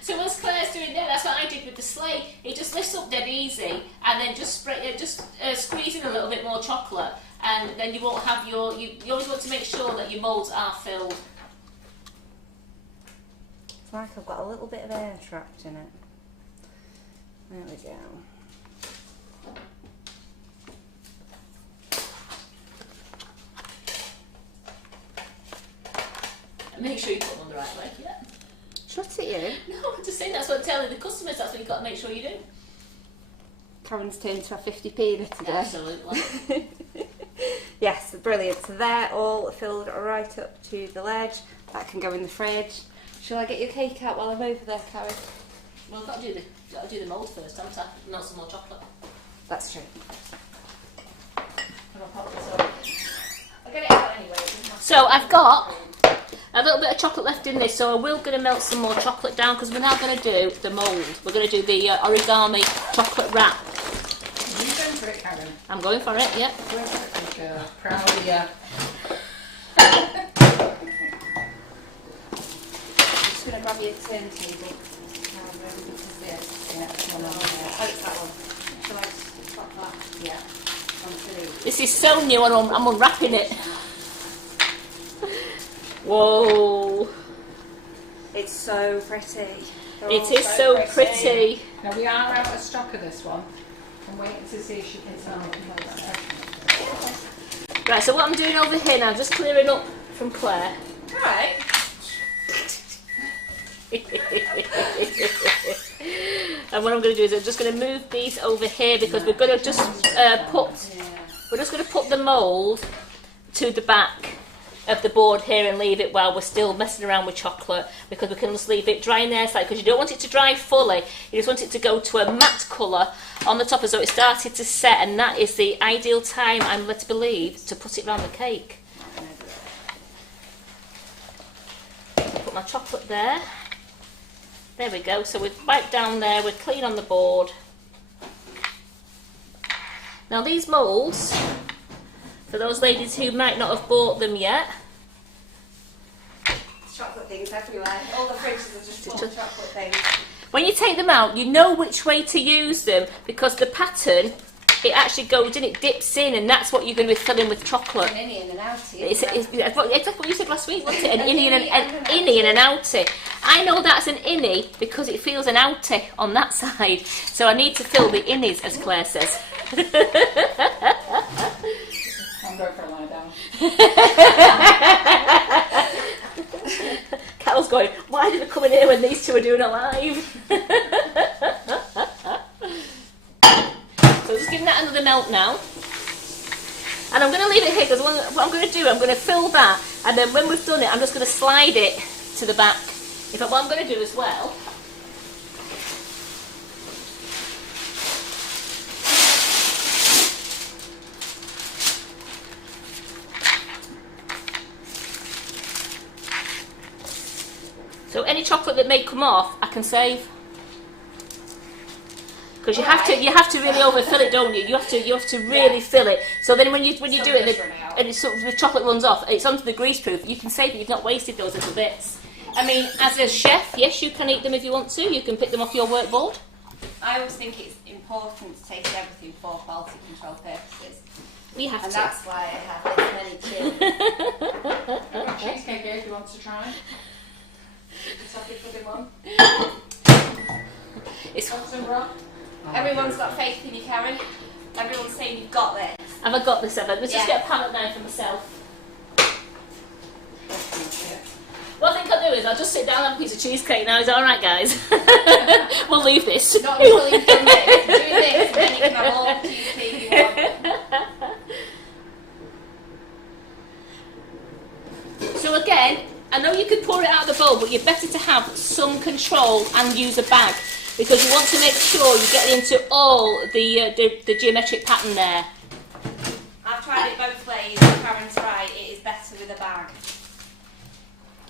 So as Claire's doing there, that's what I did with the sleigh. It just lifts up dead easy, and then just squeeze in a little bit more chocolate, and then you won't have your. You always want to make sure that your moulds are filled. It's like I've got a little bit of air trapped in it. There we go. Make sure you put them on the right way. Yeah. Shut it, you. No, I'm just saying that's what I'm telling the customers. That's what you've got to make sure you do. Karen's turned to a 50p today. Absolutely. Yes, brilliant. So they're all filled right up to the ledge. That can go in the fridge. Shall I get your cake out while I'm over there, Karen? Well, I've got to do the mould first, haven't I? Not some more chocolate. That's true. I'll pop this over. I'll get it out anyway. So I've got a little bit of chocolate left in this, so I will going to melt some more chocolate down because we're now going to do the mould. We're going to do the origami chocolate wrap. Are you going for it, Karen? I'm going for it, yeah. Go for it, big girl. Proud of you. Just going to grab your turntable. Yeah, Oh, it's that one. Shall I just pop that? yeah. This is so new, I'm unwrapping it. Whoa. It's so pretty. It is so pretty. Now we are out of stock of this one. I'm waiting to see if she can sell it. Right, so what I'm doing over here now, just clearing up from Claire. Right. And what I'm going to do is I'm just going to move these over here because we're going to just put the mould to the back of the board here and leave it while we're still messing around with chocolate, because we can just leave it dry in there side, because you don't want it to dry fully, you just want it to go to a matte colour on the top as though it started to set, and that is the ideal time, I'm led to believe, to put it around the cake. Put my chocolate there. There we go, so we've wiped down there, we're clean on the board. Now these moulds, for those ladies who might not have bought them yet, Chocolate things everywhere. All the fridges are just full of chocolate things. when you take them out, you know which way to use them, because the pattern, it actually goes in, it dips in, and that's what you're going to be filling with chocolate. An innie and an outie. It's exactly what you said last week, wasn't it? An innie and an outie. I know that's an innie because it feels an outie on that side. So I need to fill the innies, as Claire says. I'm going for a lie down. Carol's going, why did I come in here when these two are doing a live? So just giving that another melt now. And I'm going to leave it here because what I'm going to do, I'm going to fill that, and then when we've done it, I'm just going to slide it to the back. In fact, what I'm going to do as well, so any chocolate that may come off, I can save. Because you have to really overfill it, don't you? You have to really fill it. So then when you do it and the chocolate runs off, it's onto the grease proof. You can say that you've not wasted those little bits. I mean, as a chef, yes, you can eat them if you want to. You can pick them off your workboard. I always think it's important to taste everything for quality control purposes. We have and to. That's why I have this many chilies. I've got cheesecake here if you want to try. It's happy for the one. It's some rock. Everyone's got faith in you, Karen. Everyone's saying you've got this. Have I got this, Evan? Let's just get a palette knife for myself. What I think I'll do is I'll just sit down and have a piece of cheesecake now. Is that alright, guys? We'll leave this. Not until you've done this. Do this and then you can have all the cheesecake you want. So again, I know you could pour it out of the bowl, but you're better to have some control and use a bag. Because you want to make sure you get into all the geometric pattern there. I've tried it both ways. Karen's right. It is better with a bag.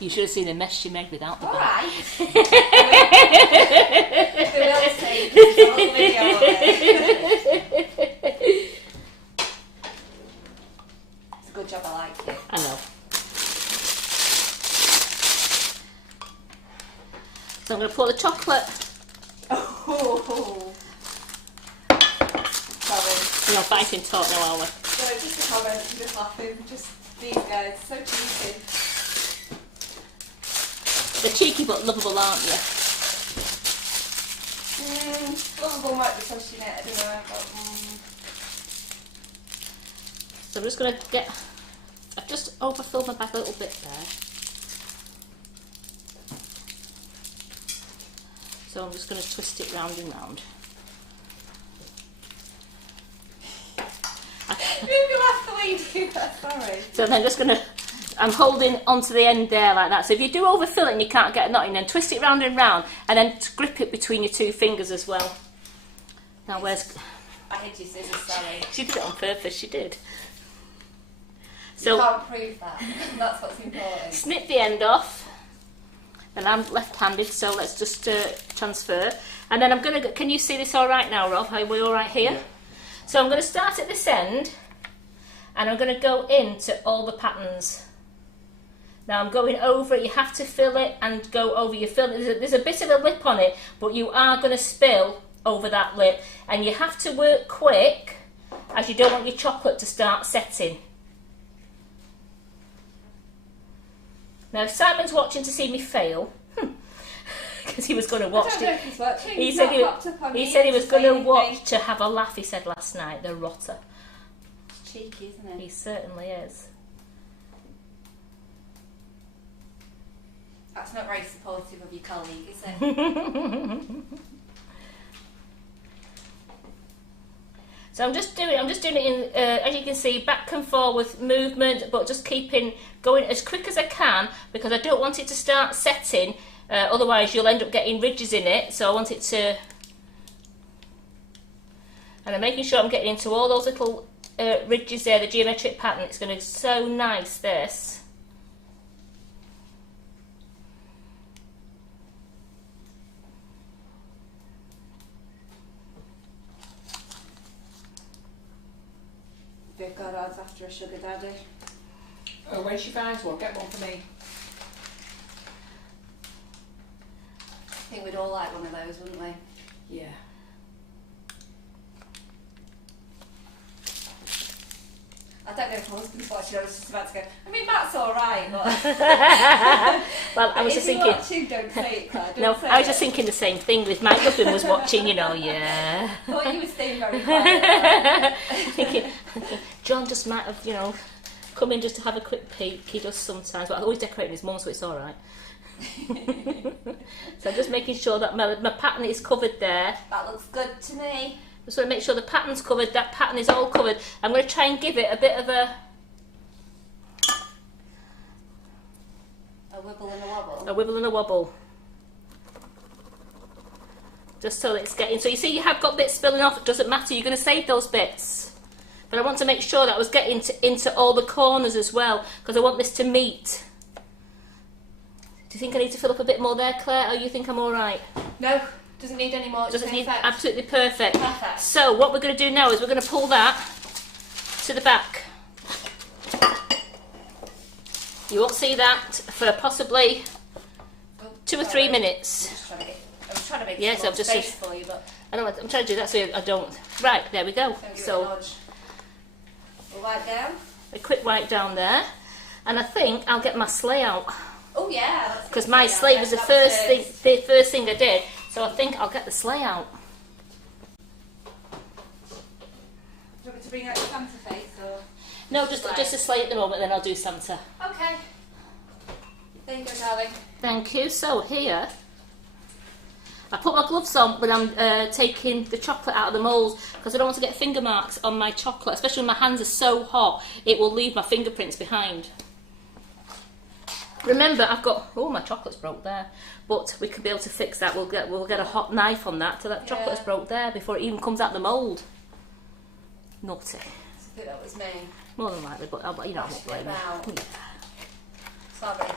You should have seen the mess she made without the bag. Alright. We will see. There's a little video of it. It's a good job. I like it. I know. So I'm going to pour the chocolate. Oh. Sorry. We're not fighting talk now, are we? So just a comment, I'm just laughing. Just these guys, so cheeky. They're cheeky but lovable, aren't you? Lovable might be pushing it, I don't know. But, So I'm just going to get... I've just overfilled my bag a little bit there. So I'm just going to twist it round and round. you laugh the way you do that, sorry. So then I'm just going to... I'm holding onto the end there like that. So if you do overfill it and you can't get a knot in, then twist it round and round and then grip it between your two fingers as well. Now where's... I hid your scissors, sorry. She did it on purpose, she did. So, you can't prove that. That's what's important. Snip the end off. And I'm left-handed, so let's just transfer. And then I'm going to... Can you see this all right now, Rob? Are we all right here? Yeah. So I'm going to start at this end, and I'm going to go into all the patterns. Now I'm going over it. You have to fill it and go over your fill. There's a bit of a lip on it, but you are going to spill over that lip. And you have to work quick, as you don't want your chocolate to start setting. Now, if Simon's watching to see me fail, because he was going to watch I don't know if he's watching. He said he was going to watch to have a laugh, he said last night, the rotter. It's cheeky, isn't it? He certainly is. That's not very supportive of your colleague, is it? So I'm just doing it in, as you can see, back and forward movement, but just going as quick as I can because I don't want it to start setting. Otherwise, you'll end up getting ridges in it. So I want it to, and I'm making sure I'm getting into all those little ridges there. The geometric pattern. It's going to be so nice. This. Big Godard's after a sugar daddy. Oh, when she finds one, get one for me. I think we'd all like one of those, wouldn't we? Yeah. I don't know if my husband's watching. I was just about to go, I mean, that's alright, but... Well, I was just thinking... Watching, don't say it, Claire. No, I was just thinking the same thing with my husband was watching, you know, yeah. I thought you were staying very quiet. thinking, John just might have, you know, come in just to have a quick peek. He does sometimes, but I always decorate his mum, so it's alright. So I'm just making sure that my pattern is covered there. That looks good to me. Just want to make sure the pattern's covered, that pattern is all covered. I'm going to try and give it a bit of a wibble and a wobble. wobble. A wibble and a wobble. Just so that it's getting, so you see you have got bits spilling off, it doesn't matter, you're going to save those bits. But I want to make sure that I was getting into all the corners as well, because I want this to meet. Do you think I need to fill up a bit more there, Claire, or you think I'm alright? No, doesn't need any more. Doesn't need, absolutely perfect. Perfect. So what we're going to do now is we're going to pull that to the back. You won't see that for possibly 2 or 3 minutes. I was trying to make Yes, some I've just space for you, but I'm trying to do that so I don't. Right, there we go. don't give it a So nudge. We'll wipe down. a quick wipe down there, and I think I'll get my sleigh out Oh yeah, because my sleigh was the first thing I did. So I think I'll get the sleigh out. Do you want me to bring out your Santa face or? No, just a sleigh at the moment, then I'll do Santa. Okay. There you go, darling. Thank you. So here, I put my gloves on when I'm taking the chocolate out of the moulds because I don't want to get finger marks on my chocolate, especially when my hands are so hot, it will leave my fingerprints behind. Remember, I've got, oh, my chocolate's broke there, but we can be able to fix that. We'll get a hot knife on that till that chocolate's broke there before it even comes out the mould. Naughty. I think that was me. More than likely, but you know, I won't blame you. Sorry.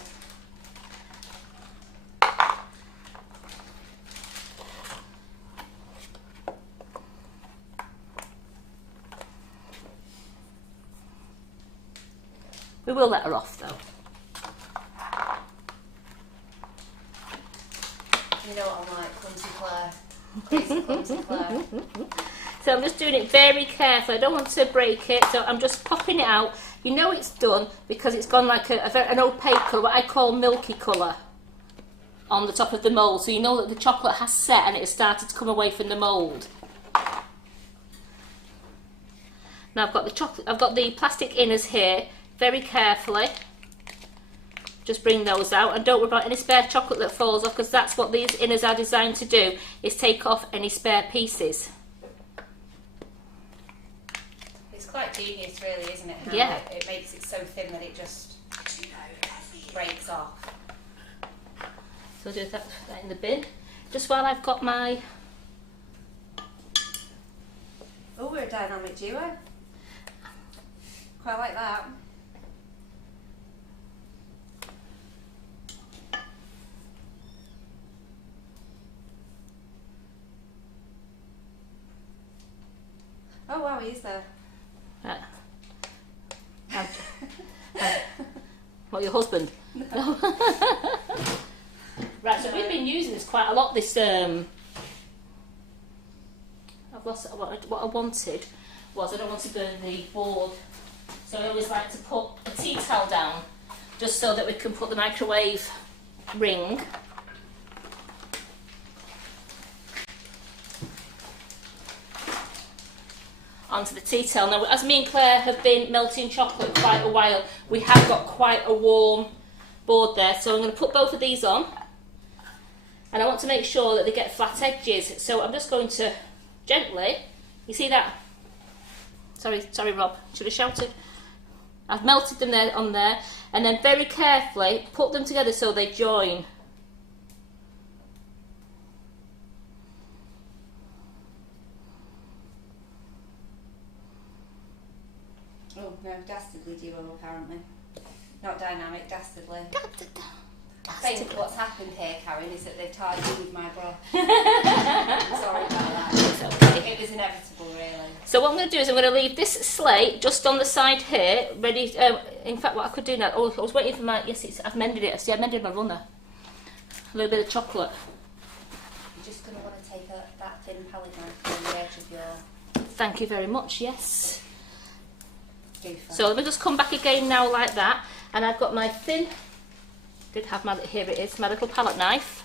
We will let her off though. You know what I'm like, clumsy Claire. Crazy clumsy Claire. So I'm just doing it very carefully. I don't want to break it, so I'm just popping it out. You know it's done because it's gone like an opaque colour, what I call milky colour, on the top of the mould. So you know that the chocolate has set and it has started to come away from the mould. Now I've got the chocolate. I've got the plastic inners here. Very carefully. Just bring those out and don't worry about any spare chocolate that falls off because that's what these inners are designed to do, is take off any spare pieces. It's quite genius really, isn't it? How Yeah. it makes it so thin that it just breaks off. So I'll do that in the bin. Just while I've got my... Oh, we're a dynamic duo. Quite like that. Oh wow, he is there. What, your husband? No. Right, so we've been using this quite a lot. This I've lost what I wanted was I don't want to burn the board, so I always like to put a tea towel down just so that we can put the microwave ring onto the tea towel. Now, as me and Claire have been melting chocolate quite a while, we have got quite a warm board there. So I'm going to put both of these on, and I want to make sure that they get flat edges. So I'm just going to gently, you see that? Sorry, Rob, should have shouted. I've melted them there on there, and then very carefully put them together so they join. Oh no, dastardly duo apparently. Not dynamic, dastardly. I think what's happened here, Karen, is that they've tied you with my bra. Sorry about that. It's okay. It was inevitable, really. So what I'm going to do is I'm going to leave this slate just on the side here, ready. In fact, what I could do now, I was waiting for my, I've mended it. See, I mended my runner. A little bit of chocolate. You're just going to want to take that thin palette knife on the edge of your... Thank you very much, yes. Goofer. So let me just come back again now like that, and I've got my thin, here it is, my little palette knife.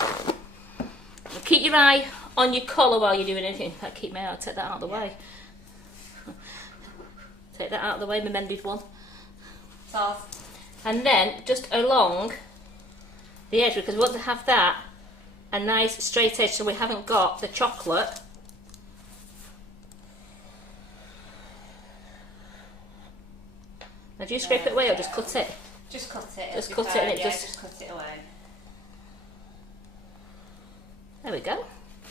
And keep your eye on your colour while you're doing anything. In fact, keep my eye, I'll take that out of the way. Take that out of the way, my mended one. Sauce. And then just along the edge, because we want to have that a nice straight edge so we haven't got the chocolate do you scrape it away or just cut it? Just cut it. Just cut it and it just cut it away. There we go.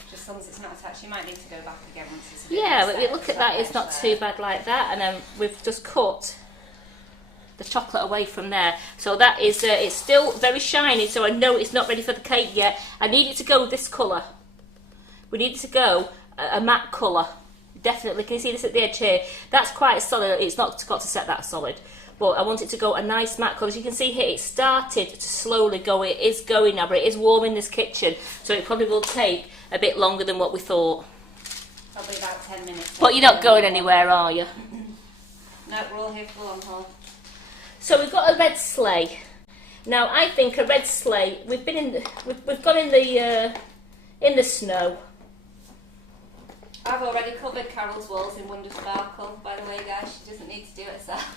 Just as long as it's not attached, you might need to go back again once it's a bit Yeah, more but you set, look so at that, it's not too bad like that, and then we've just cut the chocolate away from there. So that is, it's still very shiny, so I know it's not ready for the cake yet. I need it to go this colour. We need it to go a matte colour. Definitely, can you see this at the edge here? That's quite solid, it's not got to set that solid. But I want it to go a nice matte colour. As you can see here, it started to slowly go. It is going now, but it is warm in this kitchen, so it probably will take a bit longer than what we thought. Probably about 10 minutes. But you're not going anywhere, are you? No, we're all here for the long haul. So we've got a red sleigh. Now I think a red sleigh. We've gone in the snow. I've already covered Carol's walls in Wonder Sparkle, by the way, guys. She doesn't need to do it herself.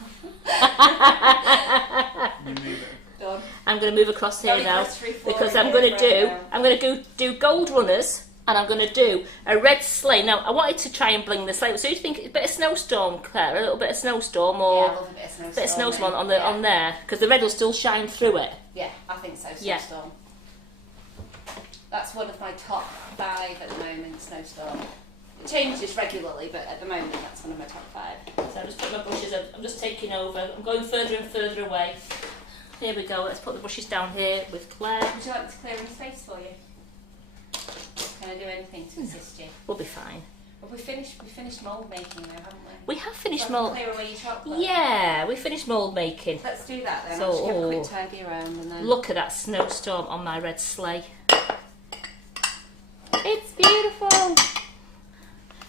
You move it. Done. I'm going to move across here Very now close, 3, 4 because in I'm here going to right do. now. I'm going to do gold runners, and I'm going to do a red sleigh. Now I wanted to try and bling the sleigh. So you think a bit of snowstorm, Claire? A little bit of snowstorm, or Yeah, I love a bit of snowstorm. bit of snowstorm on there because the red will still shine through it. Yeah, I think so. Yeah. Snowstorm. That's one of my top 5 at the moment. Snowstorm. It changes regularly, but at the moment that's one of my top 5. So I'm just putting my brushes. I'm just taking over. I'm going further and further away. Here we go. Let's put the brushes down here with Claire. Would you like me to clear any space for you? Can I do anything to assist you? We'll be fine. Well, we finished mould making now, haven't we? We have finished Well, mould. clear away your chocolate. Yeah, we finished mould making. Let's do that then. So- I'll just give a quick tidy around and then. Look at that snowstorm on my red sleigh. It's beautiful.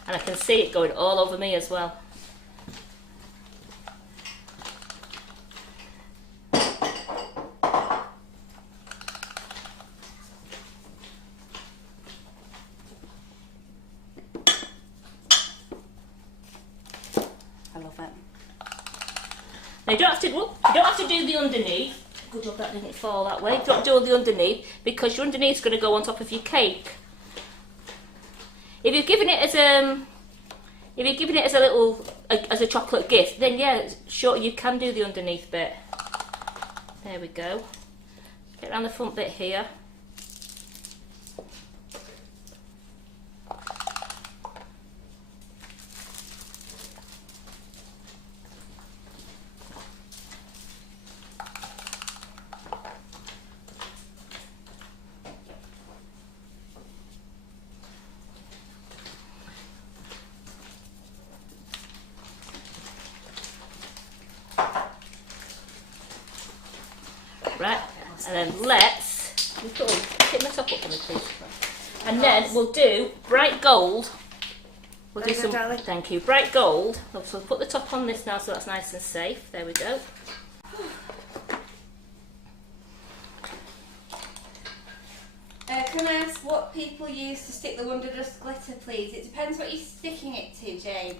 And I can see it going all over me as well. I love it. Now you don't have to do the underneath. Good job that didn't fall that way. You don't do the underneath because your underneath's going to go on top of your cake. If you're giving it as a little as a chocolate gift, then yeah, sure you can do the underneath bit. There we go. Get around the front bit here. Right, and then let's pick my top up for me, please. And then we'll do bright gold. We'll do some. Thank you, bright gold. So we'll put the top on this now, so that's nice and safe. There we go. Can I ask what people use to stick the Wonder Dust glitter, please? It depends what you're sticking it to, Jane.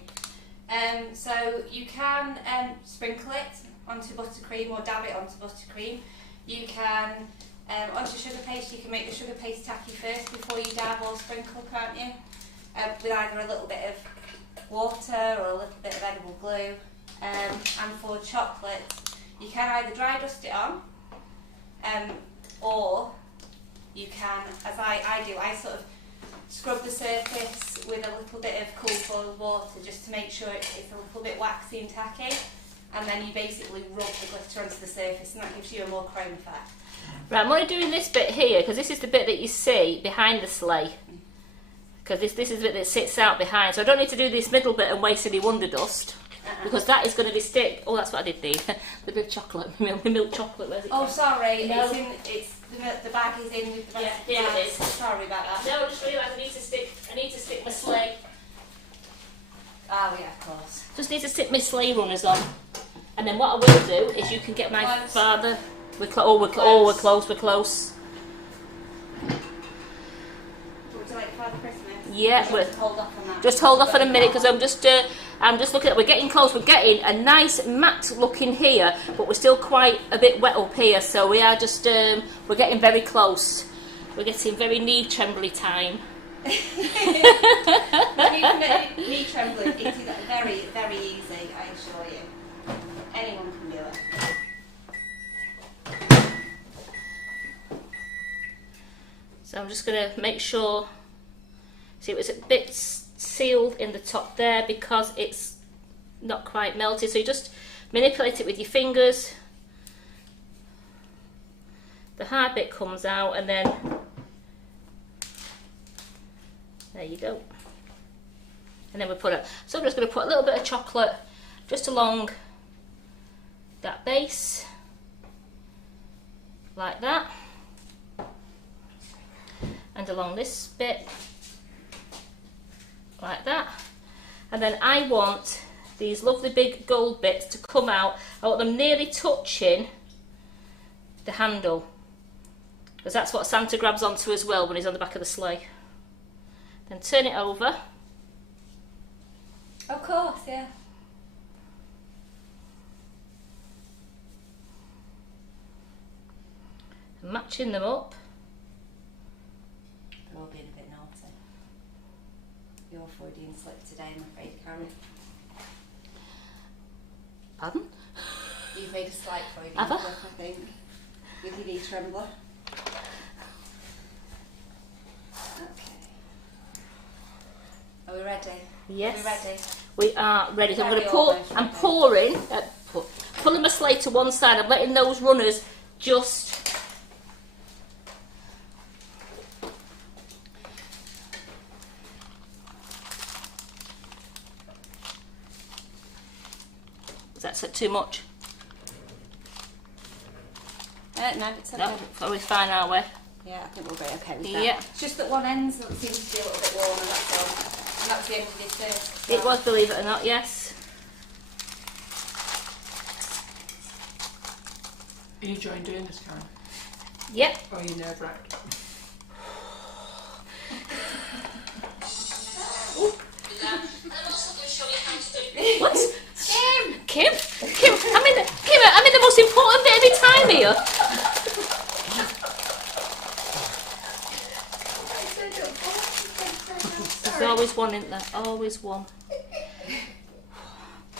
So you can sprinkle it onto buttercream or dab it onto buttercream. You can, onto sugar paste, you can make the sugar paste tacky first before you dab or sprinkle, can't you? With either a little bit of water or a little bit of edible glue. And for chocolate, you can either dry dust it on, or you can, as I do, I sort of scrub the surface with a little bit of cool boiled water just to make sure it's a little bit waxy and tacky, and then you basically rub the glitter onto the surface and that gives you a more chrome effect. Right, I'm only doing this bit here because this is the bit that you see behind the sleigh. Because this is the bit that sits out behind, so I don't need to do this middle bit and waste any Wonder Dust. Because that is going to be stick. Oh, that's what I did need. The big chocolate, milk chocolate. Where's it? Oh, sorry, No. the bag is in with the Yeah, rest of here the it bag. is. Sorry about that. No, I just realised I need to stick my sleigh. Oh yeah, of course. Just need to stick my sleigh runners on. And then what I will do is you can get my Close. father. We're close. Would you like Father Christmas? Yeah, Or just hold off on that. Just hold off for a minute because I'm just looking at. We're getting close. We're getting a nice matte look in here, but we're still quite a bit wet up here. So we are just we're getting very close. We're getting very knee trembly time. Knee trembling, it is very, very easy, I assure you. Anyone can do it. just going to make sure, see, it was a bit sealed in the top there because it's not quite melted. So you just manipulate it with your fingers. The hard bit comes out, and then there you go. And then we put it. So I'm just going to put a little bit of chocolate just along that base, like that, and along this bit, like that. And then I want these lovely big gold bits to come out. I want them nearly touching the handle, because that's what Santa grabs onto as well when he's on the back of the sleigh. Then turn it over. Of course, yeah. Matching them up. They're all being a bit naughty. You're Freudian slip today, I'm afraid, Karen. Pardon? You've made a slight Freudian Have I? slip, I think, with your knee trembler. Okay. Are we ready? Yes. Are we ready? We are ready. So I'm going to Very pour. almost I'm ready. pouring. Pulling my sleigh to one side. I'm letting those runners just. Is that too much? No, it's okay. No, are we fine, are we? Yeah, I think we'll be okay with that. Yeah. It's just that one end seems to be a little bit warmer, that's all. And that's the end of this first. It was, believe it or not, yes. Are you enjoying doing this, Karen? Yep. Or are you nerve-wracked? What? Kim? I'm in the most important bit of my time here. There's always one, isn't there? Always one.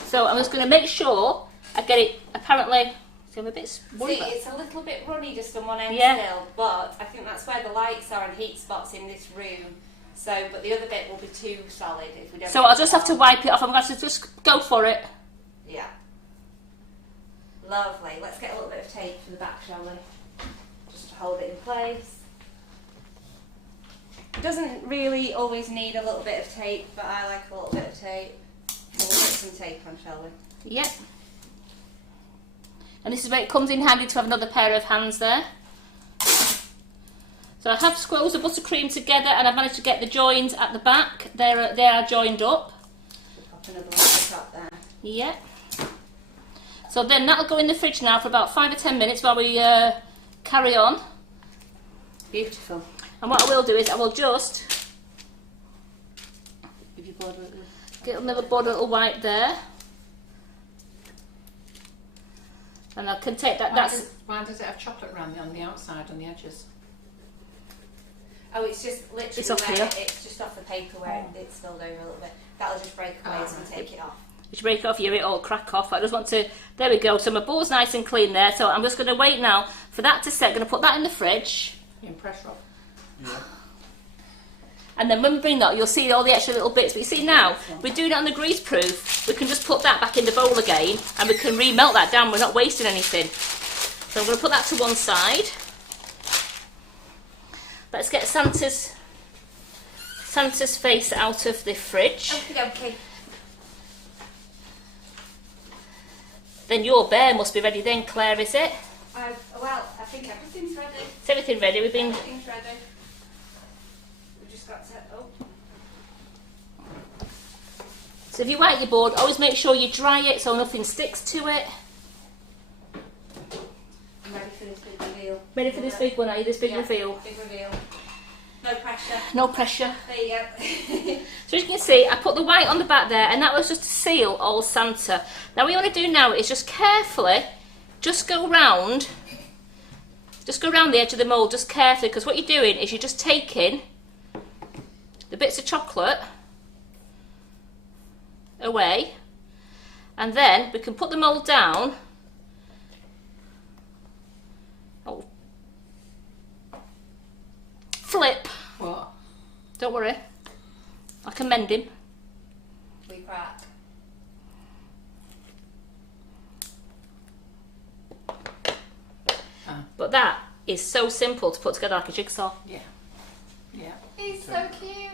So I'm just going to make sure I get it. Apparently, so I'm a bit worried See, about- it's a little bit runny just on one end Yeah. still, but I think that's where the lights are and heat spots in this room. So, but the other bit will be too solid if we don't. So I'll just have to wipe it off. I'm going to just go for it. Yeah. Lovely. Let's get a little bit of tape for the back, shall we? Just to hold it in place. It doesn't really always need a little bit of tape, but I like a little bit of tape. So we'll put some tape on, shall we? Yep. And this is where it comes in handy to have another pair of hands there. So I have squoze the buttercream together, and I've managed to get the joins at the back. They are joined up. Pop another one at the top there. Yep. So then that'll go in the fridge now for about 5 or 10 minutes while we carry on. Beautiful. And what I will do is I will just Give your board a little. get another board, a little wipe there. And I can take that. Why does it have chocolate around on the outside, on the edges? Oh, it's just literally It's off where here. it's just off the paper where it's spilled over a little bit. That'll just break away as we take it off. You should break it off, you hear it all crack off. I just want to, there we go. So my bowl's nice and clean there. So I'm just going to wait now for that to set. I'm going to put that in the fridge. You impressed, Rob? Yeah. And then when we bring that, you'll see all the extra little bits. But you see now, we're doing it on the grease proof. We can just put that back in the bowl again and we can remelt that down. We're not wasting anything. So I'm going to put that to one side. Let's get Santa's face out of the fridge. Okay. Then your bear must be ready then, Claire, is it? Well, I think everything's ready. Is everything ready? We've been... Everything's ready. We've just got to... Oh. So if you wipe your board, always make sure you dry it so nothing sticks to it. I'm ready for this big reveal. Ready for this big one, are you? This big Yeah, reveal? Big reveal. No pressure. No pressure. There you go. So as you can see, I put the white on the back there, and that was just to seal old Santa. Now what you want to do now is just carefully, just go round the edge of the mould, just carefully, because what you're doing is you're just taking the bits of chocolate away, and then we can put the mould down. Oh. Flip. Don't worry. I can mend him. We crack. But that is so simple to put together like a jigsaw. Yeah. Yeah. He's so cute.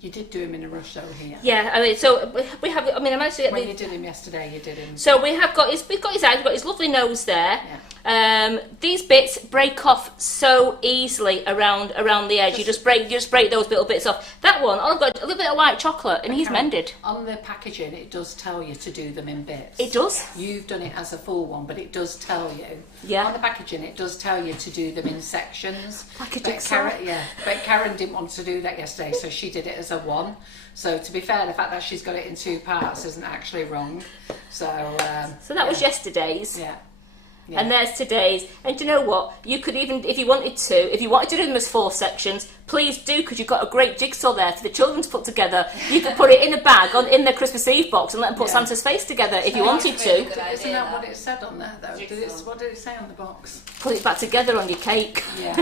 You did do him in a rush though here. Yeah, I mean, so we have. I mean, I managed to get When you did him yesterday, you did him. So we've got his eyes, we've got his lovely nose there. Yeah. These bits break off so easily around the edge. You just break those little bits off. That one, I've got a little bit of white chocolate, and he's mended. On the packaging, it does tell you to do them in bits. It does. You've done it as a full one, but it does tell you. Yeah. On the packaging, it does tell you to do them in sections. Like a But jigsaw. But Karen didn't want to do that yesterday, so she did it as a one. So to be fair, the fact that she's got it in 2 parts isn't actually wrong. So that was yesterday's. Yeah. And there's today's. And do you know what? You could even, if you wanted to do them as 4 sections, please do, because you've got a great jigsaw there for the children to put together. You could put it in a bag in their Christmas Eve box and let them put Santa's face together if you wanted to. Isn't that what it said on there though? What did it say on the box? Put it back together on your cake. Yeah.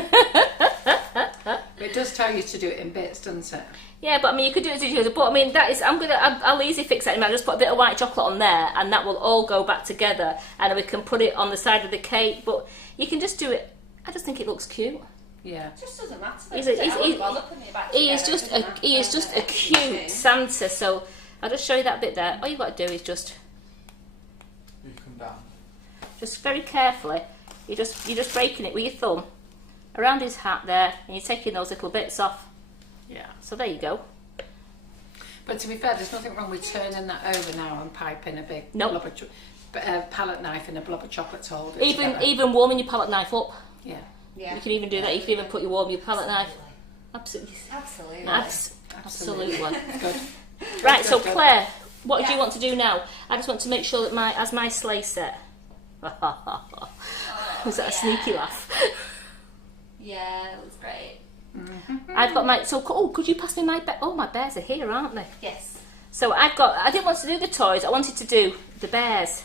It does tell you to do it in bits, doesn't it? Yeah, but I mean, you could do it as you but I mean, I'll easily fix that. I'll just put a bit of white chocolate on there, and that will all go back together, and we can put it on the side of the cake. But you can just do it. I just think it looks cute. Yeah. It just doesn't matter. He is just a cute Santa. So I'll just show you that bit there. All you've got to do is just come down. Just very carefully. You're just breaking it with your thumb around his hat there, and you're taking those little bits off. Yeah. So there you go. But to be fair, there's nothing wrong with turning that over now and piping a big Nope. blob of palette knife in a blob of chocolate to hold it Even warming your palette knife up. Yeah. Yeah. You can even do that. You can even warm your palette knife. Absolutely. Absolutely. Absolutely. Good. Right. So Good. Claire, what do you want to do now? I just want to make sure that my sleigh set. Was that a sneaky laugh? Yeah, it was great. I've got my. So could you pass me my bear? Oh, my bears are here, aren't they? Yes. So I didn't want to do the toys. I wanted to do the bears.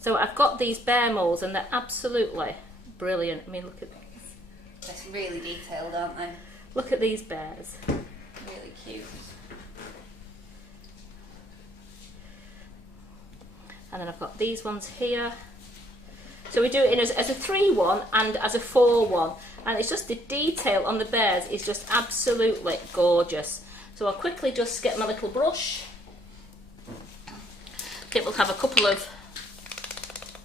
So I've got these bear molds, and they're absolutely brilliant. I mean, look at these. They're really detailed, aren't they? Look at these bears. Really cute. And then I've got these ones here. So we do it in as a 3-1 and as a 4-1. And it's just the detail on the bears is just absolutely gorgeous. So I'll quickly just get my little brush. I think we'll have a couple of...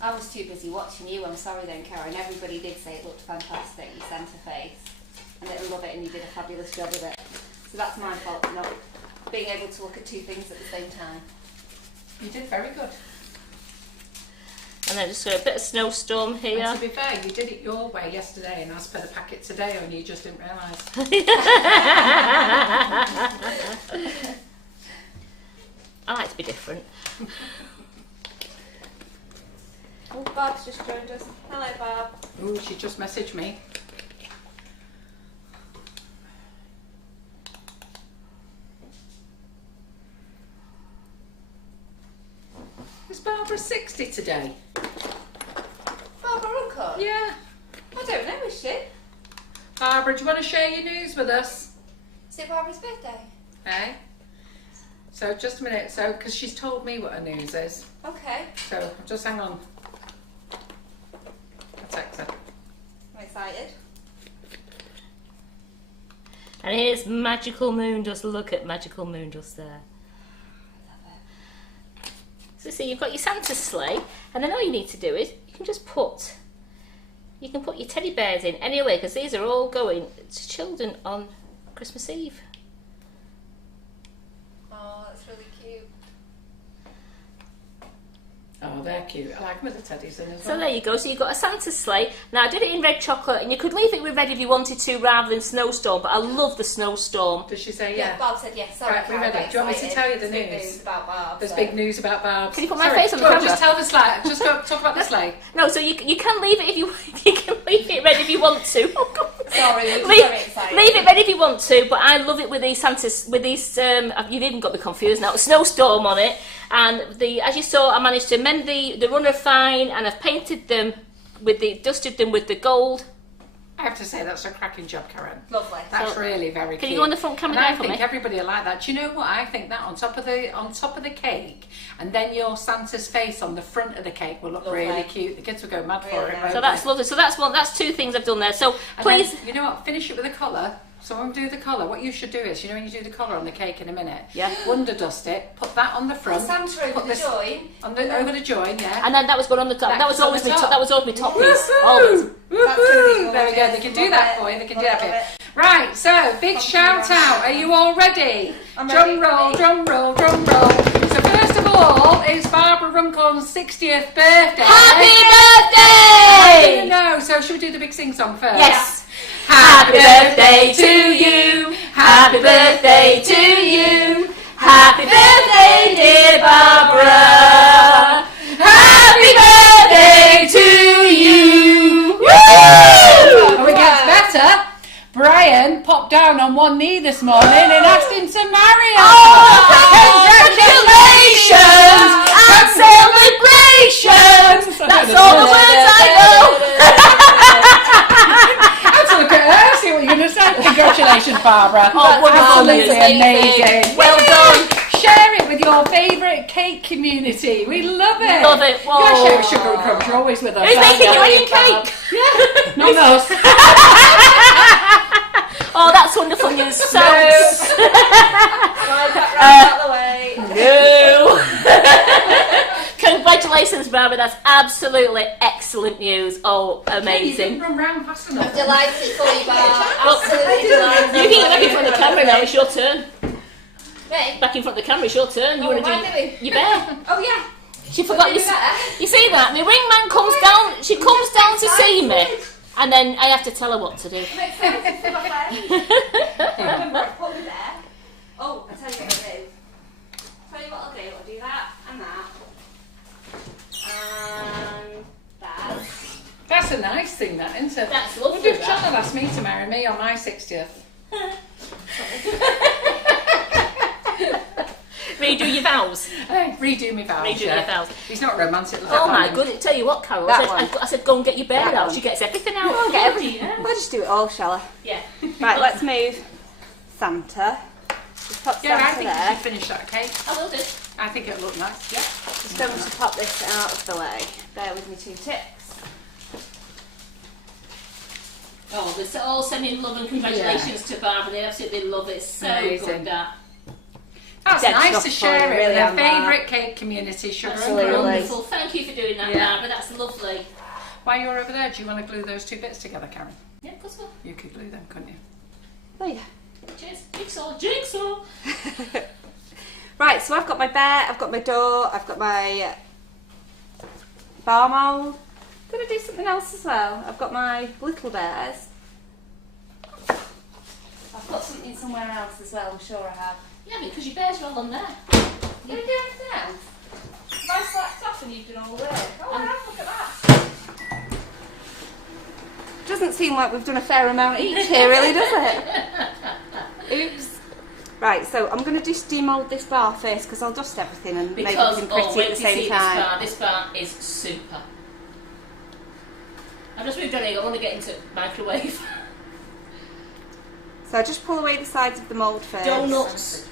I was too busy watching you, I'm sorry then, Karen. Everybody did say it looked fantastic, your centre face. And they love it, and you did a fabulous job of it. So that's my fault for not being able to look at 2 things at the same time. You did very good. And then just got a bit of snowstorm here. And to be fair, you did it your way yesterday and asked for the packet today, and you just didn't realise. I like to be different. Oh, Barb's just joined us. Hello, Barb. Ooh, she just messaged me. Is Barbara 60 today? Barbara Uncle? Yeah. I don't know, is she? Barbara, do you want to share your news with us? Is it Barbara's birthday? Eh? So just a minute, so because she's told me what her news is. Okay. So just hang on. I'll text her. I'm excited. And here's Magical Moon. Just look at Magical Moon just there. So see, you've got your Santa sleigh, and then all you need to do is you can just put your teddy bears in anyway, because these are all going to children on Christmas Eve. Oh, that's really cute. Oh, they're cute. I like them with the teddies in as So well. there you go. So you've got a Santa sleigh. Now I did it in red chocolate, and you could leave it with red if you wanted to, rather than snowstorm. But I love the snowstorm. Does she say Yeah, yeah? Barb said yes. Sorry, Right, we're Karen, ready. Do you want me to excited. tell you the There's big news? news about Barb. There's so. big news about Barb. Can you put my face on the go camera? Just tell the sleigh. Just go talk about the sleigh. No, so you can leave it if you can leave it red if you want to. Oh, God. Sorry, we're just leave, very excited. leave it red if you want to, but I love it with these Santas, with these. You've even got me confused now. Snowstorm on it, and as you saw, I managed to mend the runner fine, and I've painted them dusted them with the gold. I have to say that's a cracking job, Karen. Lovely. That's really very cute. Can you go on the front camera and there I for think me? everybody will like that. Do you know what? I think that on top of the cake, and then your Santa's face on the front of the cake will look really cute. The kids will go mad for it. nice. So that's lovely. So that's 2 things I've done there. So And please, then, you know what? Finish it with a collar. So when we do the collar, what you should do is, you know, when you do the collar on the cake in a minute, wonder dust it, put that on the front, Santa over the join. over the join, yeah. and then that was going on the top. That was on always the my top. that was always my top piece. Always. There we go. They can do that for you. They can do that for you. Right. So big shout out. Are you all ready? Drum roll, drum roll, drum roll. So first of all, it's Barbara Runcorn's 60th birthday. Happy I birthday! don't know. So should we do the big sing song first? Yes. Happy birthday to you. Happy birthday to you. Happy birthday, dear Barbara. Happy birthday to you. Woo! Oh, it gets better. Brian popped down on one knee this morning and asked him to marry her. Congratulations and celebrations. That's all the words I Let's look at her, see what you're going to say. Congratulations, Barbara. Oh, absolutely amazing. amazing. Well done. Share it with your favourite cake community. We love it. Love it. You gotta Whoa. share with Sugar and Crumbs. You're always with us. Who's making your aren't own cake? Yeah, not us. Oh, that's wonderful news. So, Out the way. no. Congratulations, Barbara. That's absolutely excellent news. Oh, You amazing. didn't run round fast enough. Delighted for you, Barb. Absolutely delighted. You can get back in front of the camera now. It's your turn. Me? Back in front of the camera. It's your turn. You Oh, want to am I do your bear? Oh yeah. She forgot you. do that. You see that? My wingman comes down. She comes down to see me, and then I have to tell her what to do. Makes sense for my friend. Put me there. Oh, I tell you what I'll do. Tell you what I'll do. I'll do that and that. And that. That's a nice thing, that, isn't it? That's I lovely. wonder if that. John will ask me to marry me on my 60th. Redo your vows. Hey, redo me vows. Redo your vows. He's not romantic. Oh my goodness! Tell you what, Carol. That I said, go and get your bear That out. one. She gets everything out. I'll get everything. Yeah. We'll just do it all, shall I? Yeah. Right, let's move Santa. Just pop Yeah, I Santa think you there. should finish that cake. I will do. I think it'll look nice. Yeah. Just going to pop this out of the way. Bear with me 2 ticks. Oh, they're all sending love and congratulations to Barbara. They absolutely love it. So Amazing. good that. That's Dead nice stuff to for share you, it really, with our am that. favourite cake community, Sugar and Absolutely. Crumbs. Wonderful. Thank you for doing that, Yeah. Barbara. That's lovely. While you're over there, do you want to glue those 2 bits together, Karen? Yeah, of course. Well. You could glue them, couldn't you? There you Cheers. Jigsaw. Jigsaw. go. Right, so I've got my bear, I've got my door, I've got my bar mould. I'm going to do something else as well. I've got my little bears. I've got something somewhere else as well, I'm sure I have. Yeah, because your bears are all on there. You going to do anything else? Have I slacked off and you've done all the work? Oh, I have, look at that. Doesn't seem like we've done a fair amount each here, really, does it? Oops. Right, so I'm going to just demould this bar first because I'll dust everything and make Because everything pretty wait at the till you same see time. this bar is super. I've just moved on here. I want to get into microwave. So I just pull away the sides of the mould first. Donuts.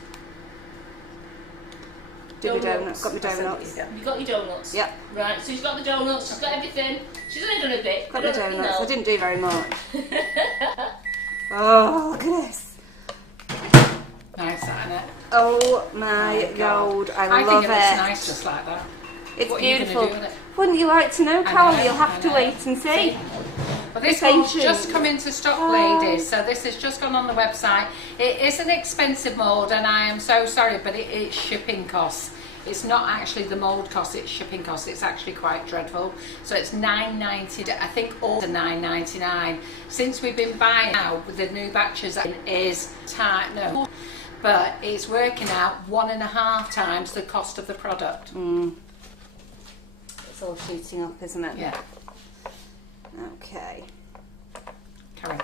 Do my donuts. Got my donuts. Have you got your donuts? Yep. Right, so she's got the donuts, she's got everything. She's only done a bit. Got but, the you donuts. know. I didn't do very much. Oh, look at this. Nice, isn't it? Oh my god, I I love think it looks nice just like that. It's What are you gonna beautiful. do with it? Wouldn't you like to know, I Carol? know, You'll have I to know. wait and see. Well, this It's one's ancient. just come into stock, Oh. ladies. So this has just gone on the website. It is an expensive mould, and I am so sorry, but it's shipping costs. It's not actually the mould cost; it's shipping costs. It's actually quite dreadful. So it's $9.90. I think all the $9.99. Since we've been buying now with the new batches, it is tight. No, but it's working out 1.5 times the cost of the product. It's all shooting up, isn't it? Yeah, Okay. Karen,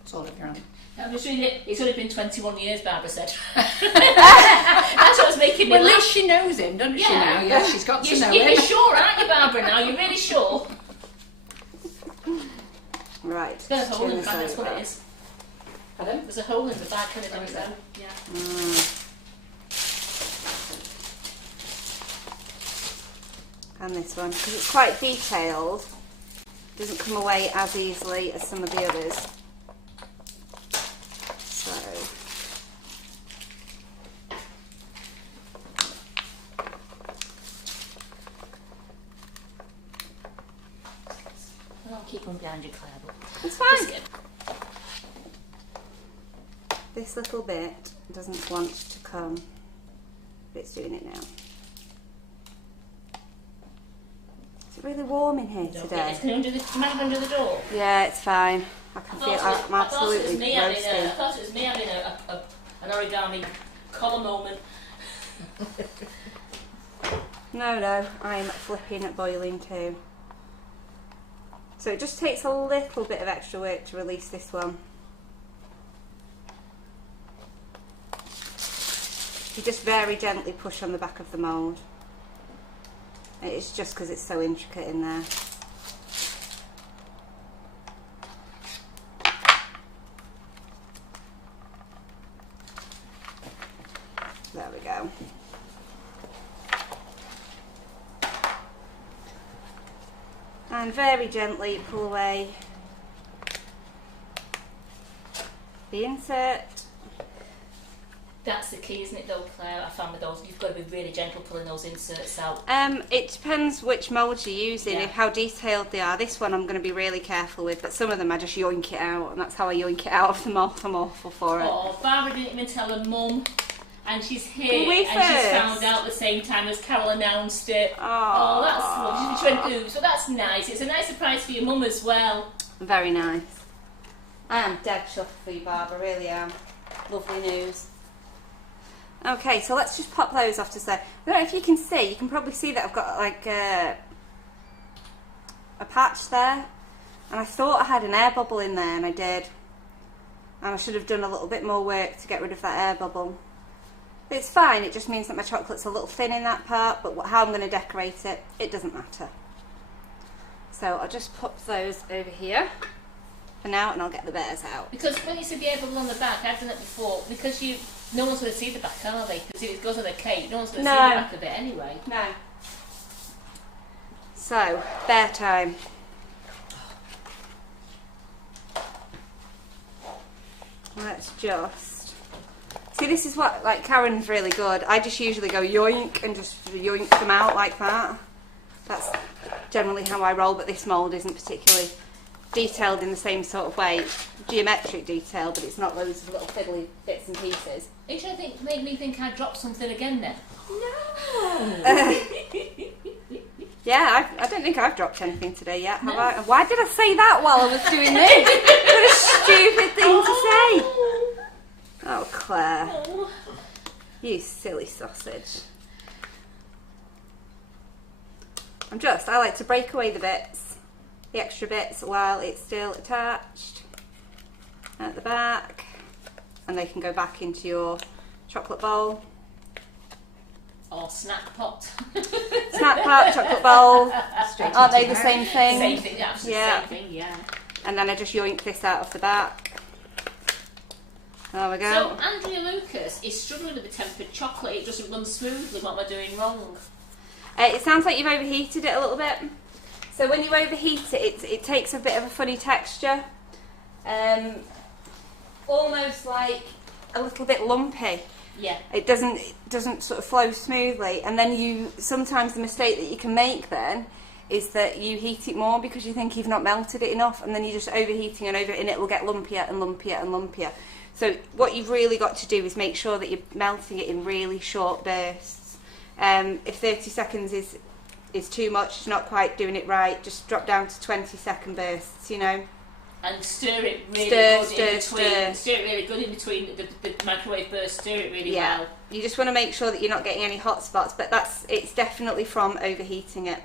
it's all of your own. I'm just reading it. It's only been 21 years, Barbara said. That's what's making me Well, at laugh. least she knows him, doesn't she now? Yeah, she's got to know You're him. sure, aren't you, Barbara, now? You're really sure? Right. There's a hole in the turn bag, this that's what over. it is. Pardon? There's a hole in the bag, kind of thing, so, yeah. And this one, because it's quite detailed, doesn't come away as easily as some of the others. So, I'll keep them behind you, Claire. But it's fine. just This little bit doesn't want to come, but it's doing it now. Is it really warm in here today? Can you under the door? Yeah, it's fine. I can feel I'm absolutely roasting. I thought it was me having an origami collar moment. No, I'm flipping at boiling too. So it just takes a little bit of extra work to release this one. You just very gently push on the back of the mould. It's just because it's so intricate in there. There we go. And very gently pull away the insert. That's the key, isn't it, though, Claire? I found with those, you've got to be really gentle pulling those inserts out. It depends which moulds you're using, Yeah. how detailed they are. This one I'm going to be really careful with, but some of them I just yoink it out, and that's how I yoink it out of the mould. I'm awful for it. Oh, Barbara didn't even tell her mum, and she's here, Were we and she's first? found out the same time as Carol announced it. Oh, That's lovely. She went, ooh, so that's nice. It's a nice surprise for your mum as well. very nice. I am dead chuffed for you, Barbara, really am. Lovely news. Okay, so let's just pop those off to side. I don't know if you can see, you can probably see that I've got like a patch there. And I thought I had an air bubble in there, and I did. And I should have done a little bit more work to get rid of that air bubble. But it's fine, it just means that my chocolate's a little thin in that part, but how I'm going to decorate it, it doesn't matter. So I'll just pop those over here for now, and I'll get the bears out. Because when you see the air bubble on the back, I've done it before, because no one's going to see the back, are they? Because if it goes on the cake, no one's going to see the back of it anyway. No. So, bear time. Let's just... See, this is what, like, Karen's really good. I just usually go yoink and just yoink them out like that. That's generally how I roll, but this mould isn't particularly detailed in the same sort of way. It's geometric detail, but it's not loads of little fiddly bits and pieces. Are you trying to make me think I dropped something again then? No! Yeah, I don't think I've dropped anything today yet, have I? Why did I say that while I was doing this? What a stupid thing to say! Oh, Claire. Oh. You silly sausage. I like to break away the bits, the extra bits, while it's still attached at the back, and they can go back into your chocolate bowl. Or snack pot. Snack pot, chocolate bowl. Aren't they the into same thing? Same thing, absolutely Yeah. same thing, yeah. And then I just yoink this out of the back. There we So go. Andrea Lucas is struggling with the tempered chocolate. It doesn't run smoothly. What am I doing wrong? It sounds like you've overheated it a little bit. So when you overheat it, it takes a bit of a funny texture. Almost like a little bit lumpy. Yeah. It doesn't sort of flow smoothly, and then sometimes the mistake that you can make then is that you heat it more because you think you've not melted it enough, and then you're just overheating and it will get lumpier and lumpier and lumpier. So what you've really got to do is make sure that you're melting it in really short bursts. If 30 seconds is too much, it's not quite doing it right, just drop down to 20-second bursts, you know. And stir it really Stir, good stir, in between. stir. Stir it really good in between the microwave bursts. Stir it really Yeah, well. you just want to make sure that you're not getting any hot spots, but it's definitely from overheating it.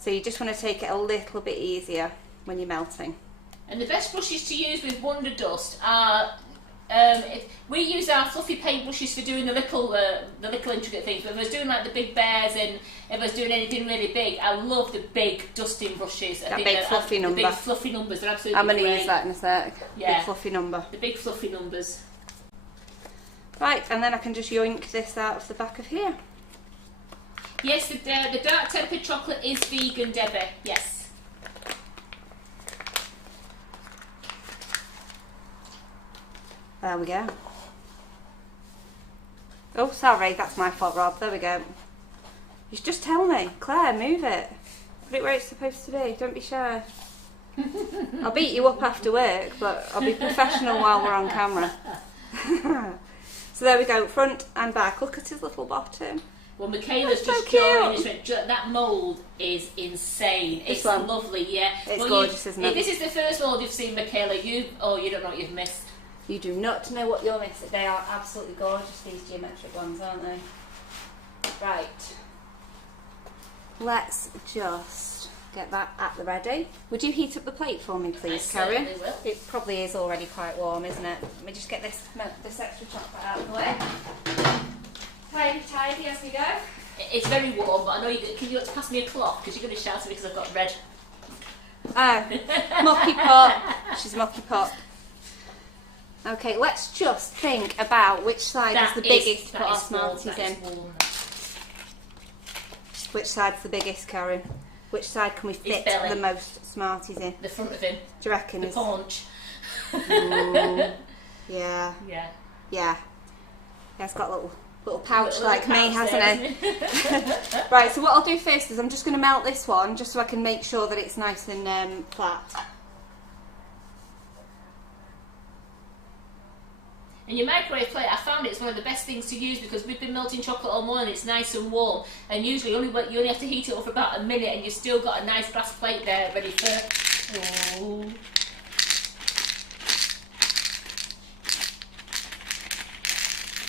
So you just want to take it a little bit easier when you're melting. And the best brushes to use with Wonder Dust are We use our fluffy paintbrushes for doing the little intricate things. But if I was doing like the big bears and if I was doing anything really big, I love the big dusting brushes. That big fluffy number. The big fluffy numbers, they're absolutely I'm going to great. use that in a sec. Yeah. Big fluffy number. The big fluffy numbers. Right, and then I can just yoink this out of the back of here. Yes, the dark tempered chocolate is vegan, Debbie. Yes. There we go. Oh, sorry, that's my fault, Rob. There we go. You just tell me. Claire, move it. Put it where it's supposed to be. Don't be shy. I'll beat you up after work, but I'll be professional while we're on camera. So there we go, front and back. Look at his little bottom. Well, Michaela's That's just so drawing cute. this. That mould is insane. This It's one? lovely, yeah. It's Well, gorgeous, isn't it? If this is the first mould you've seen, Michaela, you don't know what you've missed. You do not know what you're missing. They are absolutely gorgeous, these geometric ones, aren't they? Right. Let's just get that at the ready. Would you heat up the plate for me, please, Karen? Certainly will. It probably is already quite warm, isn't it? Let me just get this extra chocolate out of the way. Tidy as we go. It's very warm, but I know can you pass me a cloth because you're going to shout at me because I've got red. Oh, mocky pot. She's mocky pot. Okay, let's just think about which side is the biggest to put our Smarties in. Which side's the biggest, Karen? Which side can we fit the most Smarties in? The front of him. Do you reckon? The paunch. Ooh, yeah. Yeah. Yeah. It's got a little pouch Little like me, pouch hasn't there, it? Right, so what I'll do first is I'm just going to melt this one just so I can make sure that it's nice and flat. And your microwave plate, I found it's one of the best things to use because we've been melting chocolate all morning, it's nice and warm, and usually you only have to heat it up for about a minute and you've still got a nice brass plate there ready for... Oh.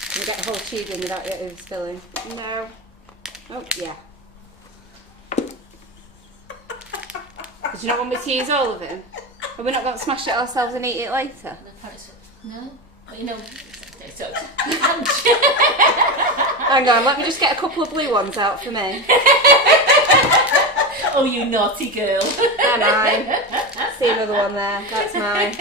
Can we get the whole tube in without it overspilling? No. Oh, yeah. Did you not want me to use all of it? Are we not going to smash it ourselves and eat it later? No? But you know, so hang on, let me just get a couple of blue ones out for me. Oh, you naughty girl. And I see another one there. That's mine.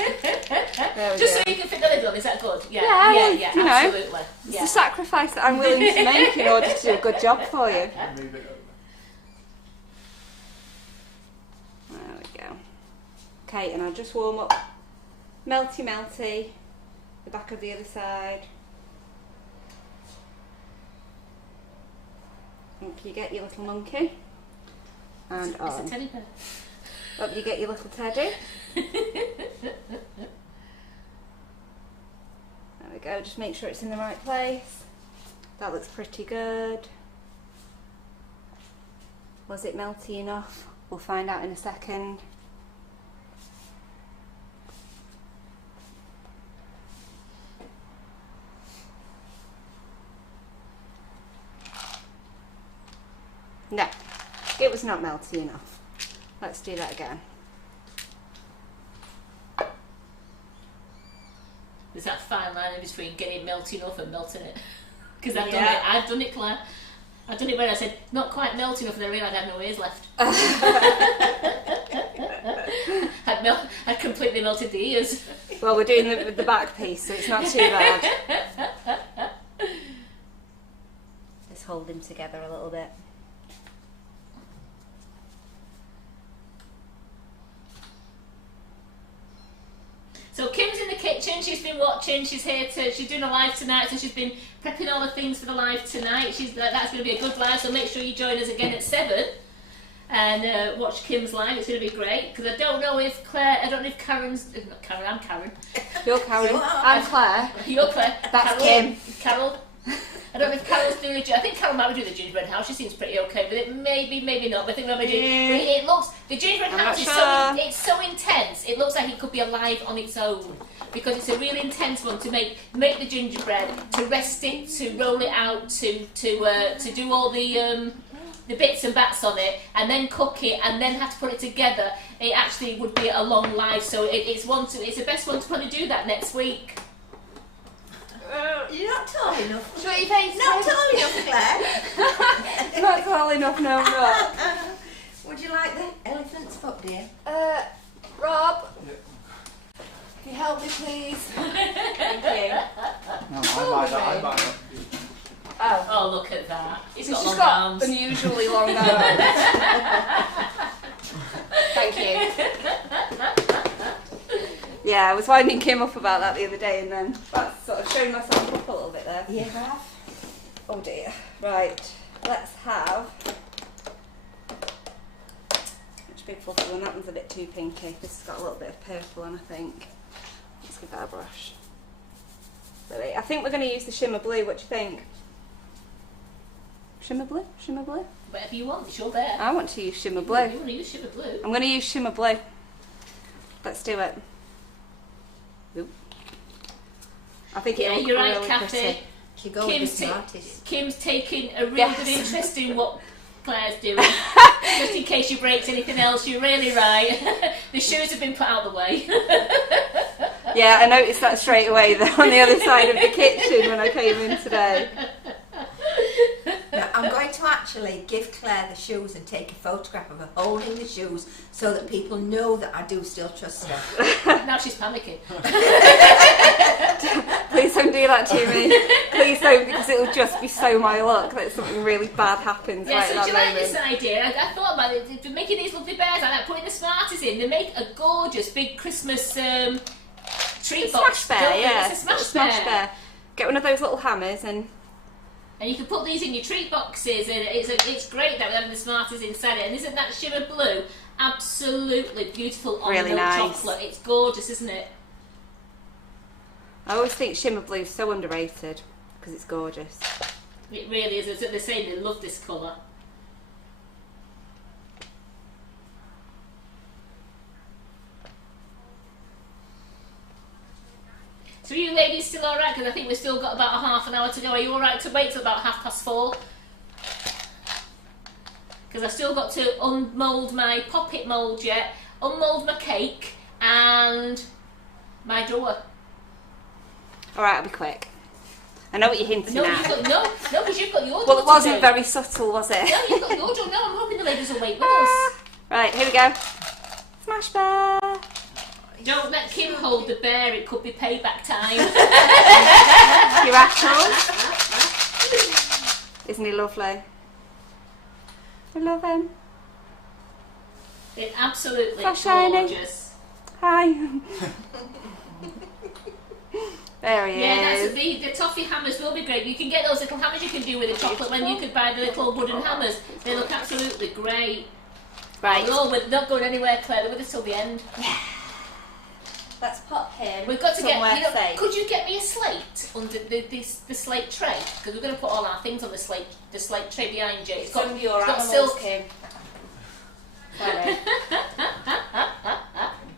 There we Just go. so you can fit the lid on, is that good? Yeah, you know, absolutely. It's the sacrifice that I'm willing to make in order to do a good job for you. Move it over. There we go. Okay, and I'll just warm up melty, the back of the other side. Up you get your little monkey. And It's on. a teddy bear. Up you get your little teddy. There we go, just make sure it's in the right place. That looks pretty good. Was it melty enough? We'll find out in a second. No, it was not melty enough. Let's do that again. There's that fine line in between getting it melting enough and melting it. Because I've done it, Claire. I've done it when I said, not quite melting enough, and then I realised I had no ears left. I'd completely melted the ears. Well, we're doing the back piece, so it's not too bad. Just hold him together a little bit. So Kim's in the kitchen, she's been watching, she's doing a live tonight, so she's been prepping all the things for the live tonight. That's going to be a good live, so make sure you join us again at 7 and watch Kim's live. It's going to be great, because I don't know if Karen's, not Karen, I'm Karen. You're Karen, I'm Claire. You're Claire. That's Carol, Kim. Carol. I don't know if Carol's doing I think Carol might be doing the gingerbread house. She seems pretty okay with it. Maybe not. But I think maybe it looks the gingerbread house is it's so intense. It looks like it could be alive on its own because it's a really intense one to make the gingerbread, to rest it, to roll it out, to do all the bits and bats on it, and then cook it, and then have to put it together. It actually would be a long live. So it's the best one to probably do that next week. You're not tall enough. Show your face. Not tall enough, Claire. Not tall enough, no, I'm not. Would you like the elephant's foot, dear? Rob, Yeah. can you help me, please? Thank you. No, I buy that. Oh. Oh, look at that. He's got She's long got arms. unusually long arms. Thank you. Yeah, I was winding Kim up about that the other day, and then that's sort of showing myself up a little bit there. You have? Oh dear. Right, let's have. Which big fluffy one? That one's a bit too pinky. This has got a little bit of purple on, I think. Let's give that a brush. Really, I think we're going to use the shimmer blue. What do you think? Shimmer blue? Shimmer blue? Whatever you want, it's your bear. I want to use shimmer You blue. want to use shimmer blue? I'm going to use shimmer blue. Let's do it. Oop. I think Yeah, it'll look you're right, really Kathy. pretty. She go with the smartest. Kim's taking a real Yes. good interest in what Claire's doing. Just in case she breaks anything else, you're really right. The shoes have been put out of the way. Yeah, I noticed that straight away though, on the other side of the kitchen when I came in today. Now, I'm going to actually give Claire the shoes and take a photograph of her holding the shoes so that people know that I do still trust her. Now she's panicking. Please don't do that to me. Please don't, because it'll just be so my luck that something really bad happens Yeah, right so at do that you like moment. this idea? I thought about it. They're making these lovely bears like that, putting the Smarties in. They make a gorgeous big Christmas treat box. Smash bear, don't they? yeah. It's a Smash bear. Get one of those little hammers and And you can put these in your treat boxes, and it's great that we're having the Smarties inside it. And isn't that shimmer blue absolutely beautiful on Really milk nice. chocolate? It's gorgeous, isn't it? I always think shimmer blue is so underrated because it's gorgeous. It really is. They're saying they love this colour. So are you ladies still alright? Because I think we've still got about a half an hour to go. Are you alright to wait till about 4:30? Because I've still got to unmould my poppet mould yet, unmould my cake and my drawer. Alright, I'll be quick. I know what you're hinting No, at. you've got, no, because you've got your Well, drawer it wasn't to do. very subtle, was it? No, you've got your drawer. No, I'm hoping the ladies will wait with us. Right, here we go. Smash bear. Don't let Kim hold the bear, it could be payback time. You rattle. Isn't he lovely? I love him. It's absolutely So shiny. gorgeous. Hi. There he Yeah, is. the toffee hammers will be great. You can get those little hammers you can do with the chocolate when you could buy the little wooden hammers. They look absolutely great. Right. No, we're not going anywhere, Claire. They're with us till the end. Let's pop him. We've got to somewhere get. You know, safe. could you get me a slate under the slate tray? Because we're going to put all our things on the slate tray behind you. It's got, Some of your it's got animals, silk. Kim. Sorry.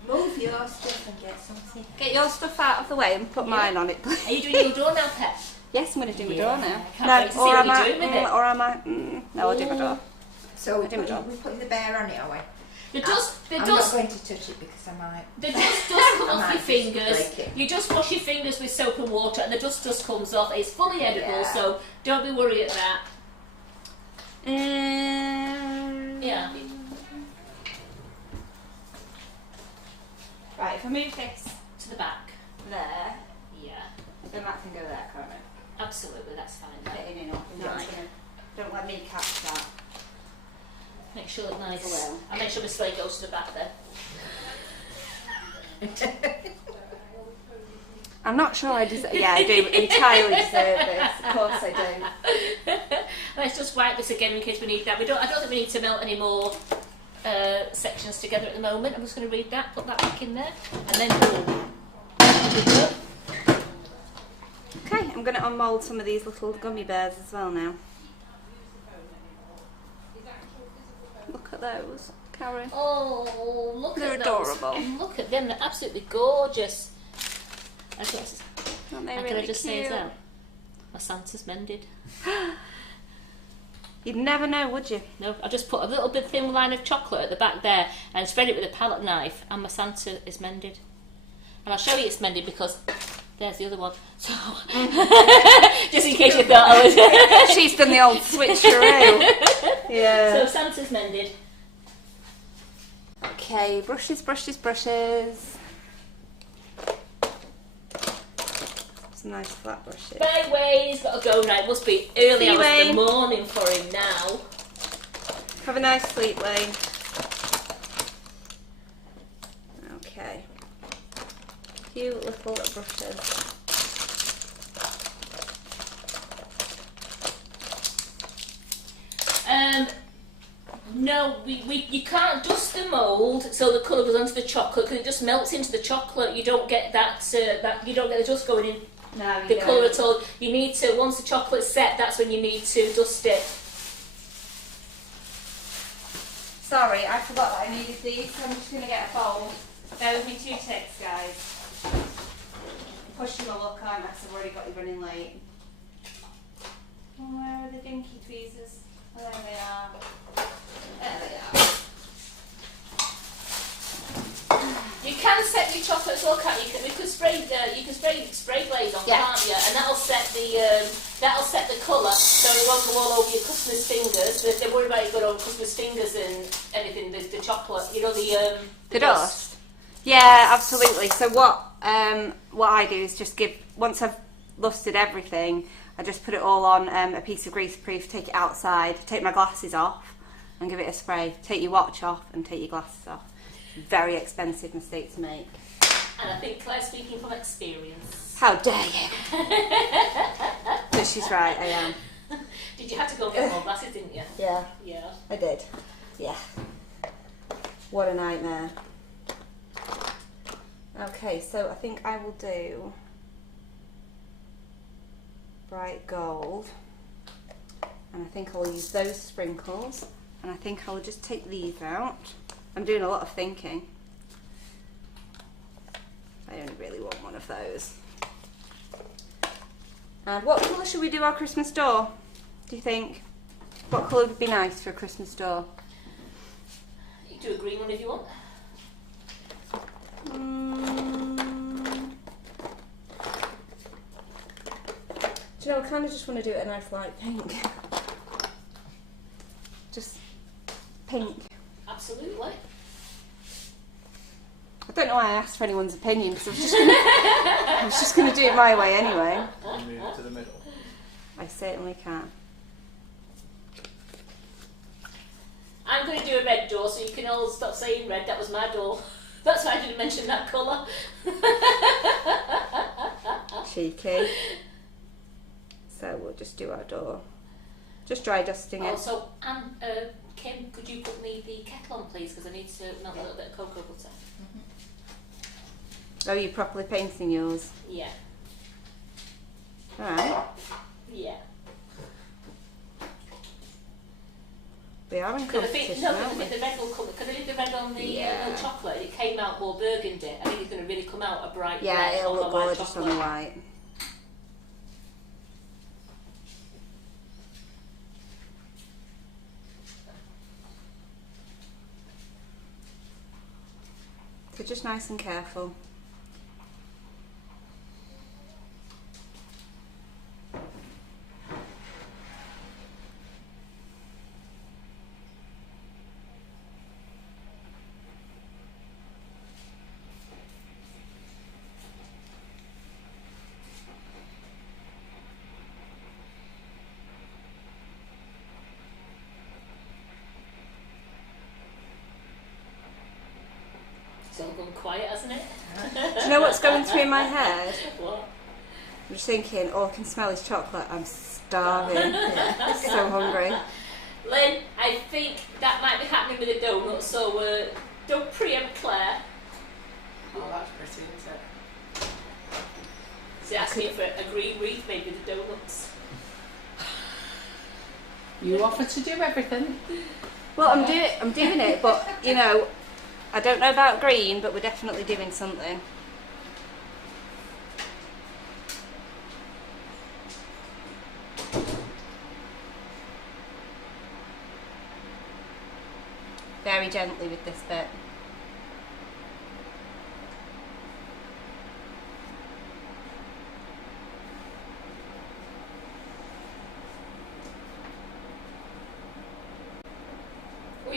Move your stuff and get something. Get your stuff out of the way and put mine on it, please. Are you doing your door now, Pet? Yes, I'm going to do my door now. Can't wait to see or what am you're I? doing with it. Or am I? No, I'll do my door. So I do my job. we're putting the bear on it, are we? The I'm not dust going to touch it because I might. The dust does come I off might your just fingers. break it. You just wash your fingers with soap and water and the dust just comes off. It's fully edible, Yeah. so don't be worried at that. Yeah. Right, if I move this To the back. there, Yeah. then that can go there, can't it? Absolutely, that's fine. Get in and up. And Right. Don't let me catch that. Make sure it's nice. Well. I'll make sure my slate goes to the back there. I'm not sure I deserve. Yeah, I do entirely deserve this. Of course I do. Let's just wipe this again in case we need that. I don't think we need to melt any more sections together at the moment. I'm just going to read that, put that back in there, and then Okay, I'm going to unmould some of these little gummy bears as well now. Look at those, Karen. oh, look They're at those. adorable. Look at them. They're absolutely gorgeous. Aren't they And really can I just say cute? as well, my Santa's mended. You'd never know, would you? No, I just put a little bit thin line of chocolate at the back there and spread it with a palette knife, and my Santa is mended. And I'll show you it's mended because there's the other one. So, just in case you thought I was... She's done the old switcheroo. Yeah. So Santa's mended. Okay, brushes, brushes, brushes. Some nice flat brushes. Right, Wayne's got to go now. It must be early See you, hours of the Wayne. morning for him now. Have a nice sleep, Wayne. Okay. Cute little brushes. No, you can't dust the mould so the colour goes onto the chocolate because it just melts into the chocolate. You don't get that you don't get the dust going in the colour at all. You need to, once the chocolate's set, that's when you need to dust it. Sorry, I forgot that I needed these, so I'm just going to get a bowl. Bear with me 2 ticks, guys. Pushing my luck on because I've already got you running late. Where are the dinky tweezers? Oh, there they are. There they are. You can set your chocolate as well, can't you? You can spray spray glaze on, can't you? And that'll set the colour, so it won't go all over your customer's fingers. They worry about it going over customers' fingers and everything. The chocolate, you know, the dust. Yeah, absolutely. So what I do is just once I've lusted everything, I just put it all on a piece of greaseproof, take it outside, take my glasses off and give it a spray. Take your watch off and take your glasses off. Very expensive mistake to make. And I think Claire's speaking from experience. How dare you? But she's right, I am. Did you have to go and get more glasses, didn't you? Yeah. Yeah. I did. Yeah. What a nightmare. Okay, so I think I will do bright gold, and I think I'll use those sprinkles, and I think I'll just take these out. I'm doing a lot of thinking. I only really want one of those. And what colour should we do our Christmas door, do you think? What colour would be nice for a Christmas door? You can do a green one if you want. Do you know, I kind of just want to do it a nice light pink. Just pink. Absolutely. I don't know why I asked for anyone's opinion because I was just going to do it my way anyway. Can you move it to the middle? I certainly can. I'm going to do a red door so you can all stop saying red. That was my door. That's why I didn't mention that colour. Cheeky. So we'll just do our door. Just dry dusting it. Also, Kim, could you put me the kettle on, please? Because I need to melt a little bit of cocoa butter. Oh, you're properly painting yours? Yeah. Alright. Yeah. We are in competition, aren't we? The red will come. Because I did the red on the chocolate, it came out more burgundy. I think it's going to really come out a bright red. Yeah, it'll on look the white gorgeous chocolate. on the white. So just nice and careful. It's all gone quiet, hasn't it? Do you know what's going through my head? What? I'm just thinking, all I can smell is chocolate. I'm starving. So hungry. Lynn, I think that might be happening with the donuts, so don't preempt Claire. Oh, that's pretty, isn't it? She's asking for a green wreath made with the donuts. You offer to do everything. Well, I'm doing it, but you know, I don't know about green, but we're definitely doing something. Very gently with this bit.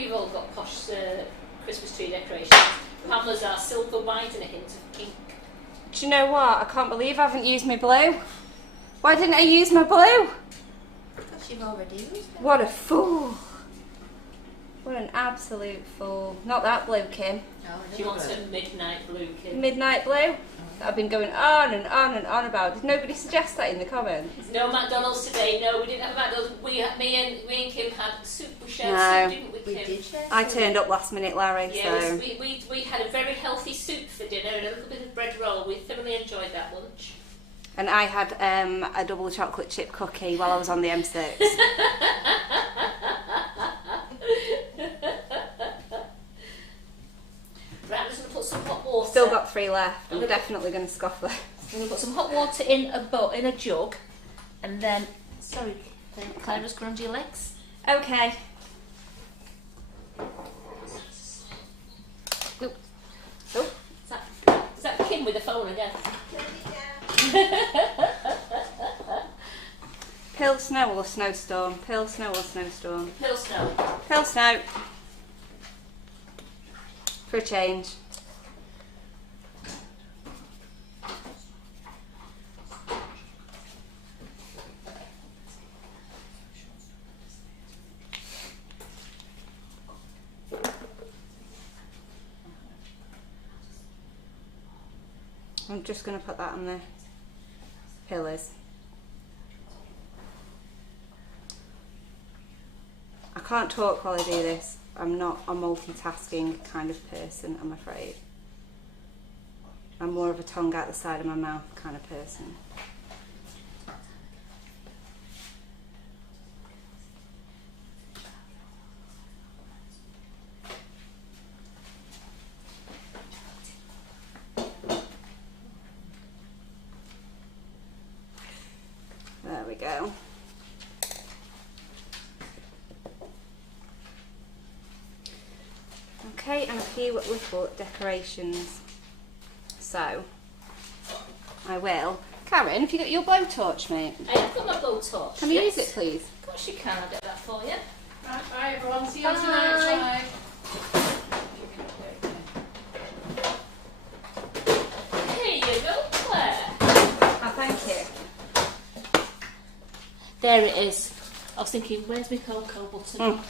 we've all got posh Christmas tree decorations. Pamela's are silver white and a hint of pink. Do you know what? I can't believe I haven't used my blue. Why didn't I use my blue? Because you've already used it. What a fool. What an absolute fool. Not that blue, Kim. She wants a midnight blue, Kim. Midnight blue? That I've been going on and on and on about. Did nobody suggest that in the comments? No McDonald's today. No, we didn't have McDonald's. Me and Kim had soup. We shared No. soup, didn't we, Kim? We did share I some. turned up last minute, Larry, Yeah, so... we had a very healthy soup for dinner and a little bit of bread roll. We thoroughly enjoyed that lunch. And I had a double chocolate chip cookie while I was on the M6. Right, I'm just going to put some hot water. Still got 3 left. I'm definitely going to scoff that. I'm going to put some hot water in a jug, and then, sorry, Claire, just grunge your legs. Okay. Oop. Oh, is that Kim with the phone again? Pill snow or snowstorm? Pill snow or snowstorm? Pill snow. Pill snow. For a change. I'm just going to put that on the pillars. I can't talk while I do this. I'm not a multitasking kind of person, I'm afraid. I'm more of a tongue out the side of my mouth kind of person. There we go. Okay, and a few little decorations. So, I will. Karen, have you got your blowtorch, mate? I have got my blowtorch. Can you yes. use it, please? Of course you can, I'll get that for you. Right, bye everyone. See you Bye. tonight. Here you go, Claire. Oh, thank you. There it is. I was thinking, where's my cocoa button?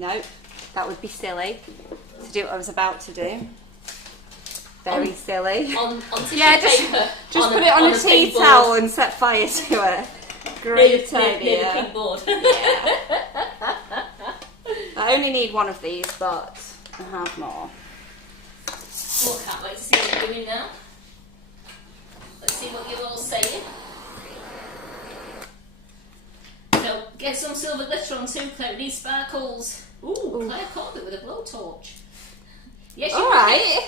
No, that would be silly to do what I was about to do. Very silly. On tissue Yeah, paper. Just put it on a tea towel and set fire to it. Great Near the idea. pink board. Yeah. I only need one of these, but I have more. Oh, I can't wait to see what you're doing now. Let's see what you're all saying. So, get some silver glitter on too, Claire. It needs sparkles. Ooh, Claire caught it with a blowtorch. Yes, you Alright.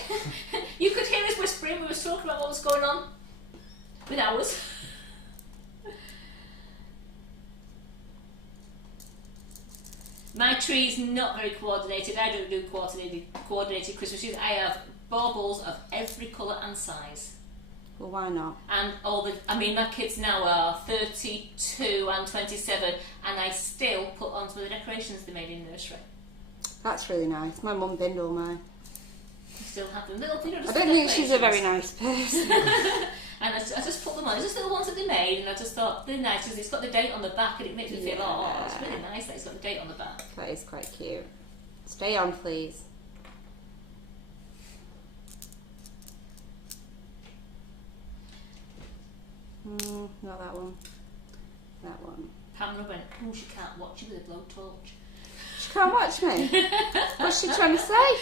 You could hear us whispering. We were talking about what was going on with ours. My tree's not very coordinated. I don't do coordinated Christmas trees. I have baubles of every colour and size. Well, why not? And my kids now are 32 and 27, and I still put on some of the decorations they made in nursery. That's really nice. My mum binned all mine. I still have them little, I don't think she's a very nice person. And I just put them on. It's just little ones that they made, and I just thought they're nice because it's got the date on the back, and it makes me feel, oh, it's really nice that it's got the date on the back. That is quite cute. Stay on, please. Not that one. That one. Pamela went, oh, she can't watch you with a blowtorch. She can't watch me. What's she trying to say?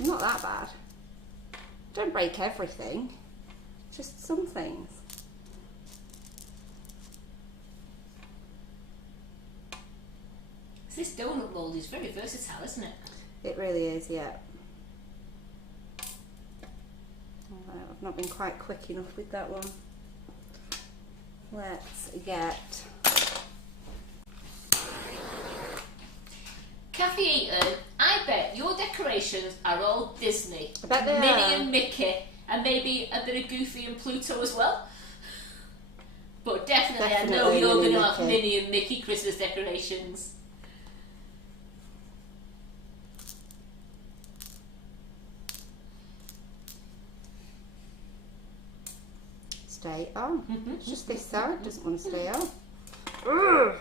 I'm not that bad. Don't break everything. Just some things. This donut mould is very versatile, isn't it? It really is, yeah. I've not been quite quick enough with that one. Let's get... Kathy Eaton, I I bet your decorations are all Disney. I bet they Minnie are. and Mickey, and maybe a bit of Goofy and Pluto as well. But definitely I know Definitely you're going to Minnie have and Mickey. Minnie and Mickey Christmas decorations. Stay on. It's just this side doesn't want to stay on. Ugh.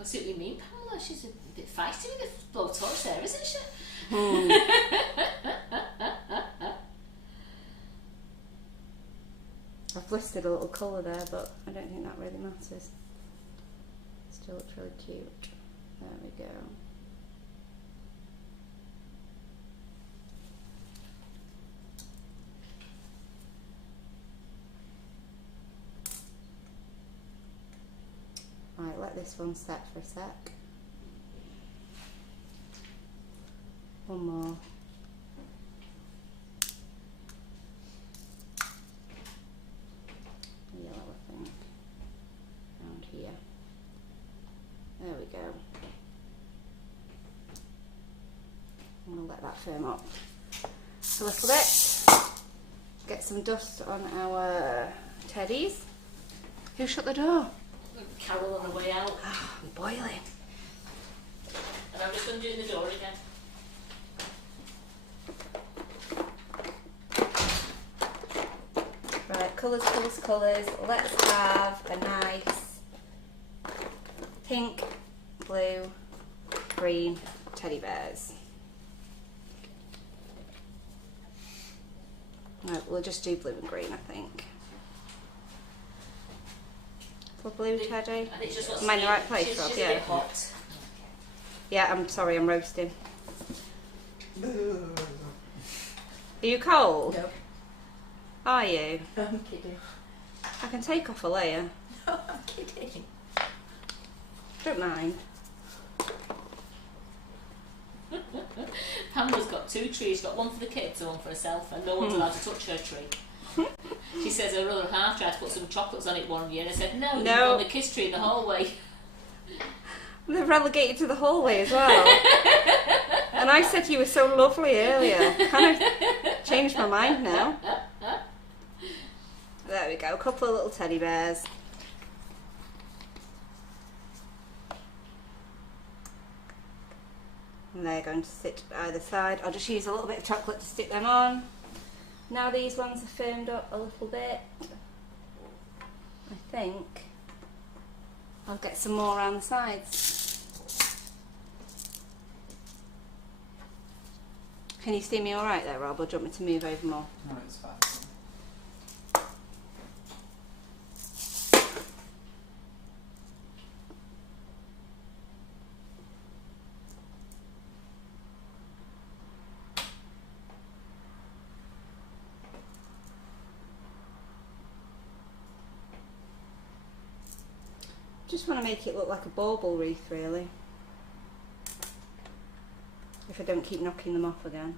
I see what you mean, Pamela. She's a bit feisty with the blowtorch there, isn't she? I've listed a little colour there, but I don't think that really matters. Still looks really cute. There we go. Right, let this one set for a sec. One more. Yellow, I think. Around here. There we go. I'm going to let that firm up a little bit. Get some dust on our teddies. Who shut the door? Carol on the way out. I'm boiling. And I'm just undoing the door again. Right, colours, colours, colours. Let's have a nice pink, blue, green teddy bears. No, we'll just do blue and green, I think. For blue teddy. I think it's just Am I in the right place, Rob? she's Yeah. a bit hot. Yeah, I'm sorry, I'm roasting. Are you cold? No, Are you? I'm kidding. I can take off a layer. No, I'm kidding. Don't mind. Pamela's got two trees. She's got one for the kids and one for herself, and no one's allowed to touch her tree. She says her other half tried to put some chocolates on it one year, and I said, no, you've got the kids' tree in the hallway. They're relegated to the hallway as well. And I said you were so lovely earlier. Kind of changed my mind now. There we go, a couple of little teddy bears. And they're going to sit either side. I'll just use a little bit of chocolate to stick them on. Now these ones are firmed up a little bit. I think I'll get some more around the sides. Can you see me alright there, Rob, or do you want me to move over more? No, it's fine. Just want to make it look like a bauble wreath, really. If I don't keep knocking them off again.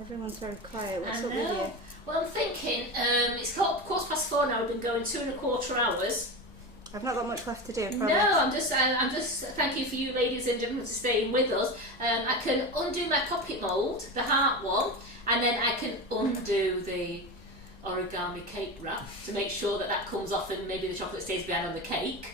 Everyone's very quiet. What's I up with know. you? Well, I'm thinking, it's 4:15 now. We've been going 2¼ hours. I've not got much left to do, I No, promise. I'm just thank you for you ladies and gentlemen for staying with us. I can undo my poppet mould, the heart one, and then I can undo the origami cake wrap to make sure that that comes off and maybe the chocolate stays behind on the cake.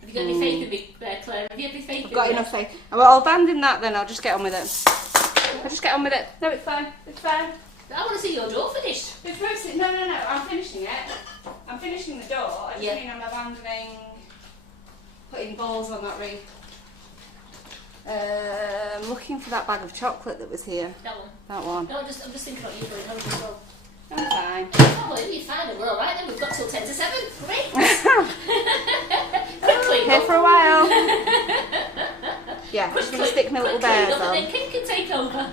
Have you got any faith in me, Claire? Have you any faith I've in got me? enough faith. Well, I'll abandon that then. I'll just get on with it. I'll just get on with it. No, it's fine. It's fine. I want to see your dough finished. It's roasted. No, I'm finishing it. I'm finishing the dough. I just mean I'm abandoning putting balls on that ring. I'm looking for that bag of chocolate that was here. That one. That one. No, I'm just thinking about you going home as well. I'm fine. Oh, well, you're fine. We're all right then. We've got till 10 to 7. Great. Quickly. Here for a while. Yeah, I'm just going to stick my little bears on. And then Kim can take over.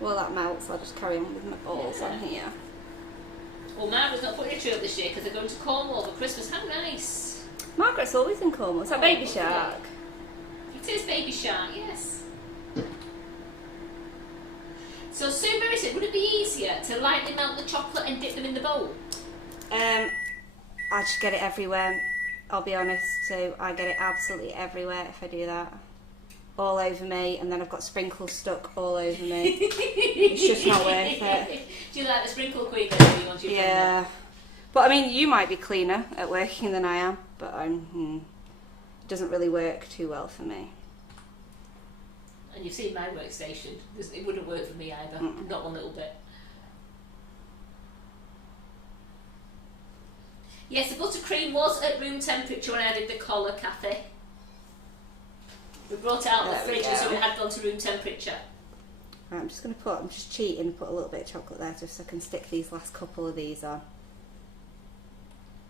Well, that melts. I'll just carry on with my balls on here. Well, Margaret's not putting a tree up this year because they're going to Cornwall for Christmas. How nice. Margaret's always in Cornwall. Is that Baby Shark? It is Baby Shark, yes. So Sue Mary said, would it be easier to lightly melt the chocolate and dip them in the bowl? I just get it everywhere. I'll be honest, so I get it absolutely everywhere if I do that. All over me, and then I've got sprinkles stuck all over me. It's just not worth it. Do you like the sprinkle queen then? Once you've done that? But I mean, you might be cleaner at working than I am, but it doesn't really work too well for me. And you've seen my workstation. It wouldn't work for me either. Not one little bit. Yes, the buttercream was at room temperature when I did the collar, Kathy. We brought it out of the fridge so it had gone to room temperature. Right, I'm just cheating, put a little bit of chocolate there just so I can stick these last couple of these on.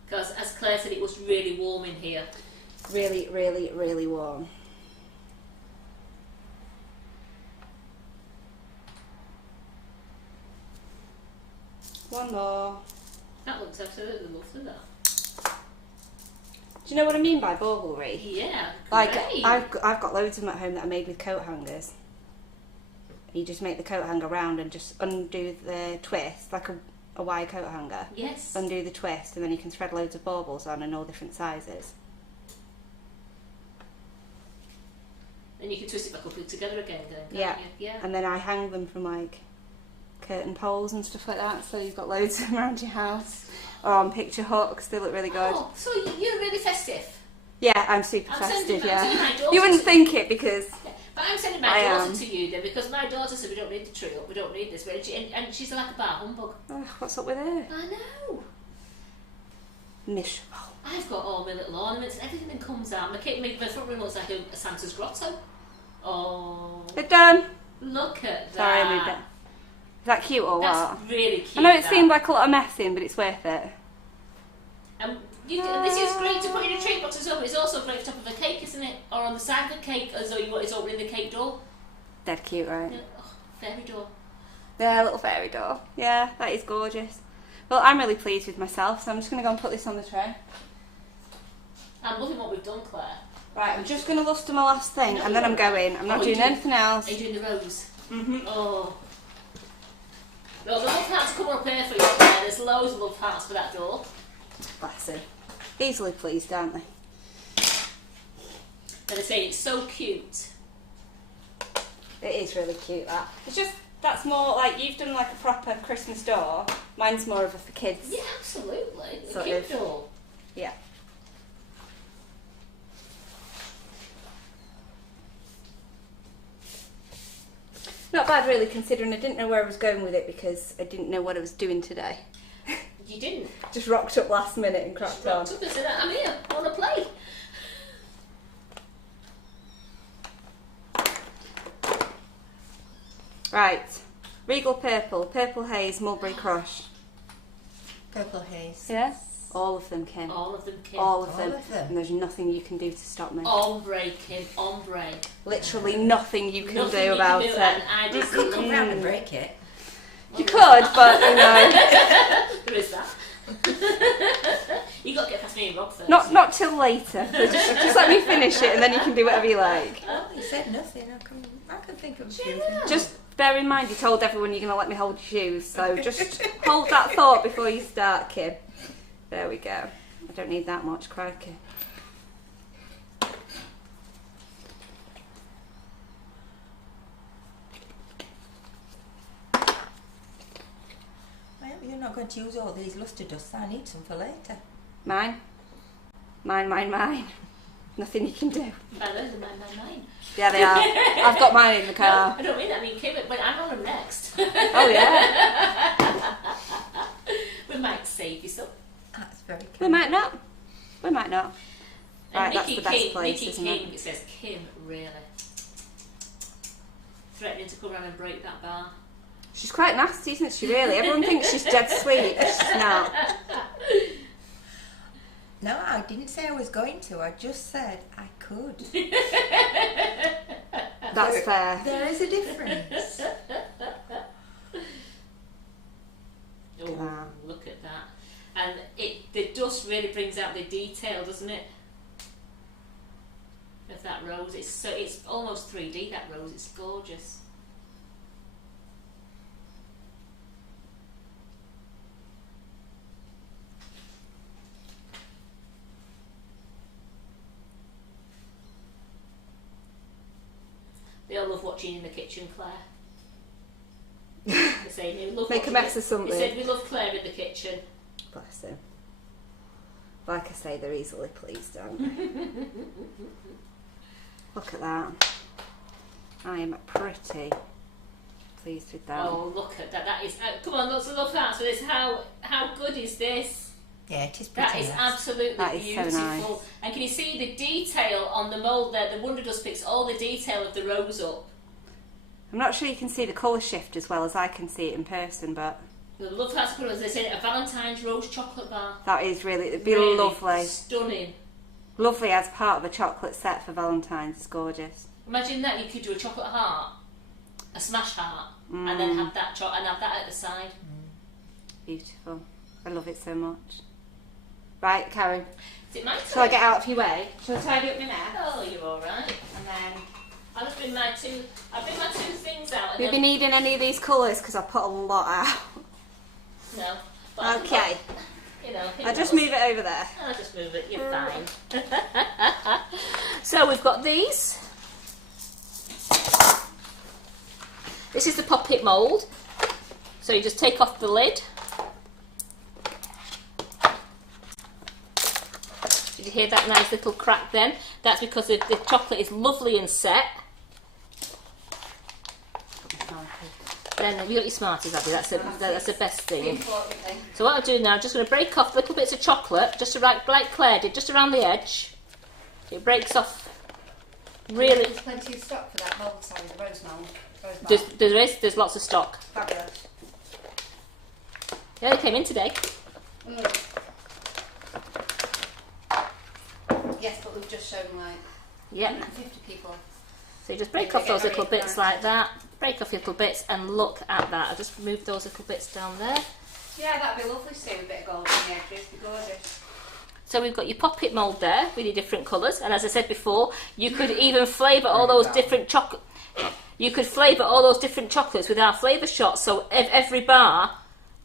Because as Claire said, it was really warm in here. Really, really, really warm. One more. That looks absolutely lovely, that. Do you know what I mean by bauble-wreath? Yeah, Like, great. I've got loads of them at home that are made with coat hangers. You just make the coat hanger round and just undo the twist, like a wire coat hanger. Yes. Undo the twist, and then you can thread loads of baubles on in all different sizes. And you can twist it back up together again, can't Yeah. you? Yeah. And then I hang them from like curtain poles and stuff like that, so you've got loads of them around your house. Or on picture hooks, they look really good. Oh, so you're really festive. Yeah, I'm super I'm festive, sending that to my yeah. daughter. You wouldn't think it because... Yeah. But I'm sending my daughter to you then, because my daughter said we don't need the tree up, we don't need this, and she's like a bar humbug. Oh, what's up with her? I know. Miserable. I've got all my little ornaments and everything that comes out. My front room looks like a Santa's grotto. Oh. They're done. Look at that. Sorry, I moved it. Is that cute or That's what? really cute. I know it seemed like a lot of messing, but it's worth it. This is great to put in a treat box as well, but it's also great for top of a cake, isn't it? Or on the side of the cake, as though it's opening the cake door. Dead cute, right? Yeah. Oh, fairy door. Yeah, little fairy door. Yeah, that is gorgeous. Well, I'm really pleased with myself, so I'm just going to go and put this on the tray. I'm loving what we've done, Claire. Right, I'm just going to luster my last thing, and then I'm going. I'm not doing anything else. Are you doing the rose? Mm-hmm. Oh. No, the love hearts come up here for you, Claire. There's loads of love hearts for that door. Bless her. Easily pleased, aren't they? And they say it's so cute. It is really cute, that. It's just, that's more like, you've done like a proper Christmas door. Mine's more of a for kids. Yeah, absolutely. A Sort cute of. door. Yeah. Not bad really, considering I didn't know where I was going with it because I didn't know what I was doing today. You didn't. Just rocked up last minute and cracked on. Rocked up and said, I'm here, I want to play. Right. Regal Purple, Purple Haze, Mulberry Crush. Purple haze. Yeah? All of them, Kim. All of them, Kim. All of All them. of them. And there's nothing you can do to stop me. Ombre, Kim, ombre. Literally nothing you can Nothing do you about can do, it. and I You just could come round and break it. You could, but you know, There is that. You got to get past me and Rob first. not till later. So just let me finish it, and then you can do whatever you like. Oh, you said nothing. I can think of a few things. Just bear in mind, you told everyone you're going to let me hold your shoes, so just hold that thought before you start, Kim. There we go. I don't need that much, crikey. Well, you're not going to use all these lustre dusts. I need some for later. Mine. Nothing you can do. Those are mine. Yeah, they are. I've got mine in the car. No, I don't mean that. I mean, Kim, but I'm on them next. Oh, yeah. not? And Right, that's Nikki the best King, place, Nikki isn't King, it? it says, Kim, really? Threatening to come around and break that bar. She's quite nasty, isn't she, really? Everyone thinks she's dead sweet, but she's not. No, I didn't say I was going to. I just said I could. That's fair. There is a difference. Oh, Wow. look at that. And the dust really brings out the detail, doesn't it? Of that rose. It's almost 3D, that rose. It's gorgeous. They all love watching in the kitchen, Claire. They say, we love Make a mess of something. They said we love Claire in the kitchen. Bless him. Like I say, they're easily pleased, aren't they? Look at that. I am pretty pleased with that. Oh, look at that. That is... come on, let's look at that. So this, how good is this? Yeah, it is pretty. That is nice. absolutely That is so beautiful. nice. And can you see the detail on the mould there? The Wonder Dust picks all the detail of the rose up. I'm not sure you can see the colour shift as well as I can see it in person, but I love that colour. As they say, a Valentine's rose chocolate bar. that is really, it'd be Really lovely. Stunning. Lovely as part of a chocolate set for Valentine's. It's gorgeous. Imagine that you could do a chocolate heart, a smash heart, and then have that and have that at the side. Beautiful. I love it so much. Right, Karen. Is it my turn? Shall I get out of your way? Shall I tidy up my mess? Oh, you're all right. And then... I'll just bring my two things out. And You'll be needing any of these colours because I put a lot out. No. But Okay. You know. I'll just move it over there. I'll just move it. You're fine. So we've got these. This is the pop-it mould. So you just take off the lid. Did you hear that nice little crack then? That's because the chocolate is lovely and set. Then have you got your Smarties, have you? That's the best thing. So what I'll do now, I'm just going to break off little bits of chocolate, just like Claire did, just around the edge. It breaks off really. There's plenty of stock for that mould, sorry, the rose mould. There's lots of stock. Fabulous. Yeah, they came in today. Yes, but we've just shown like Yeah. 150 people. So you just break off those little bits like that. Break off little bits and look at that. I'll just move those little bits down there. Yeah, that'd be lovely, Sue, a bit of gold in the edges. Be gorgeous. So we've got your pop-it mould there with your different colours, and as I said before, you could even flavour all those different chocolate. You could flavour all those different chocolates with our flavour shots, so every bar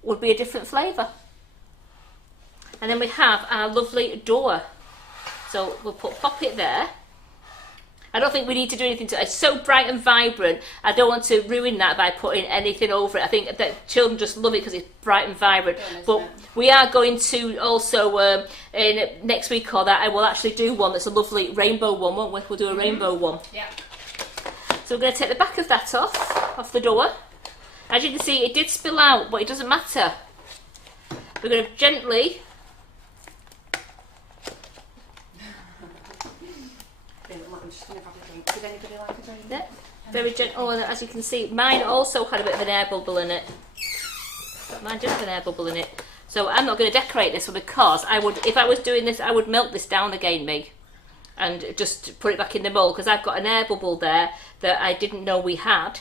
would be a different flavour. And then we have our lovely door. So we'll put pop-it there. I don't think we need to do anything to it. It's so bright and vibrant. I don't want to ruin that by putting anything over it. I think that children just love it because it's bright and vibrant. But we are going to also, in next week or that, I will actually do one that's a lovely rainbow one, won't we? We'll do a rainbow one. Yeah. So we're going to take the back of that off the door. As you can see, it did spill out, but it doesn't matter. We're going to gently... I'm just going to have a drink. Did anybody like a drink? Yeah, very gentle. Oh, and as you can see, mine also had a bit of an air bubble in it. But mine did have an air bubble in it. So I'm not going to decorate this one because I would, if I was doing this, I would melt this down again, me, and just put it back in the mould because I've got an air bubble there that I didn't know we had,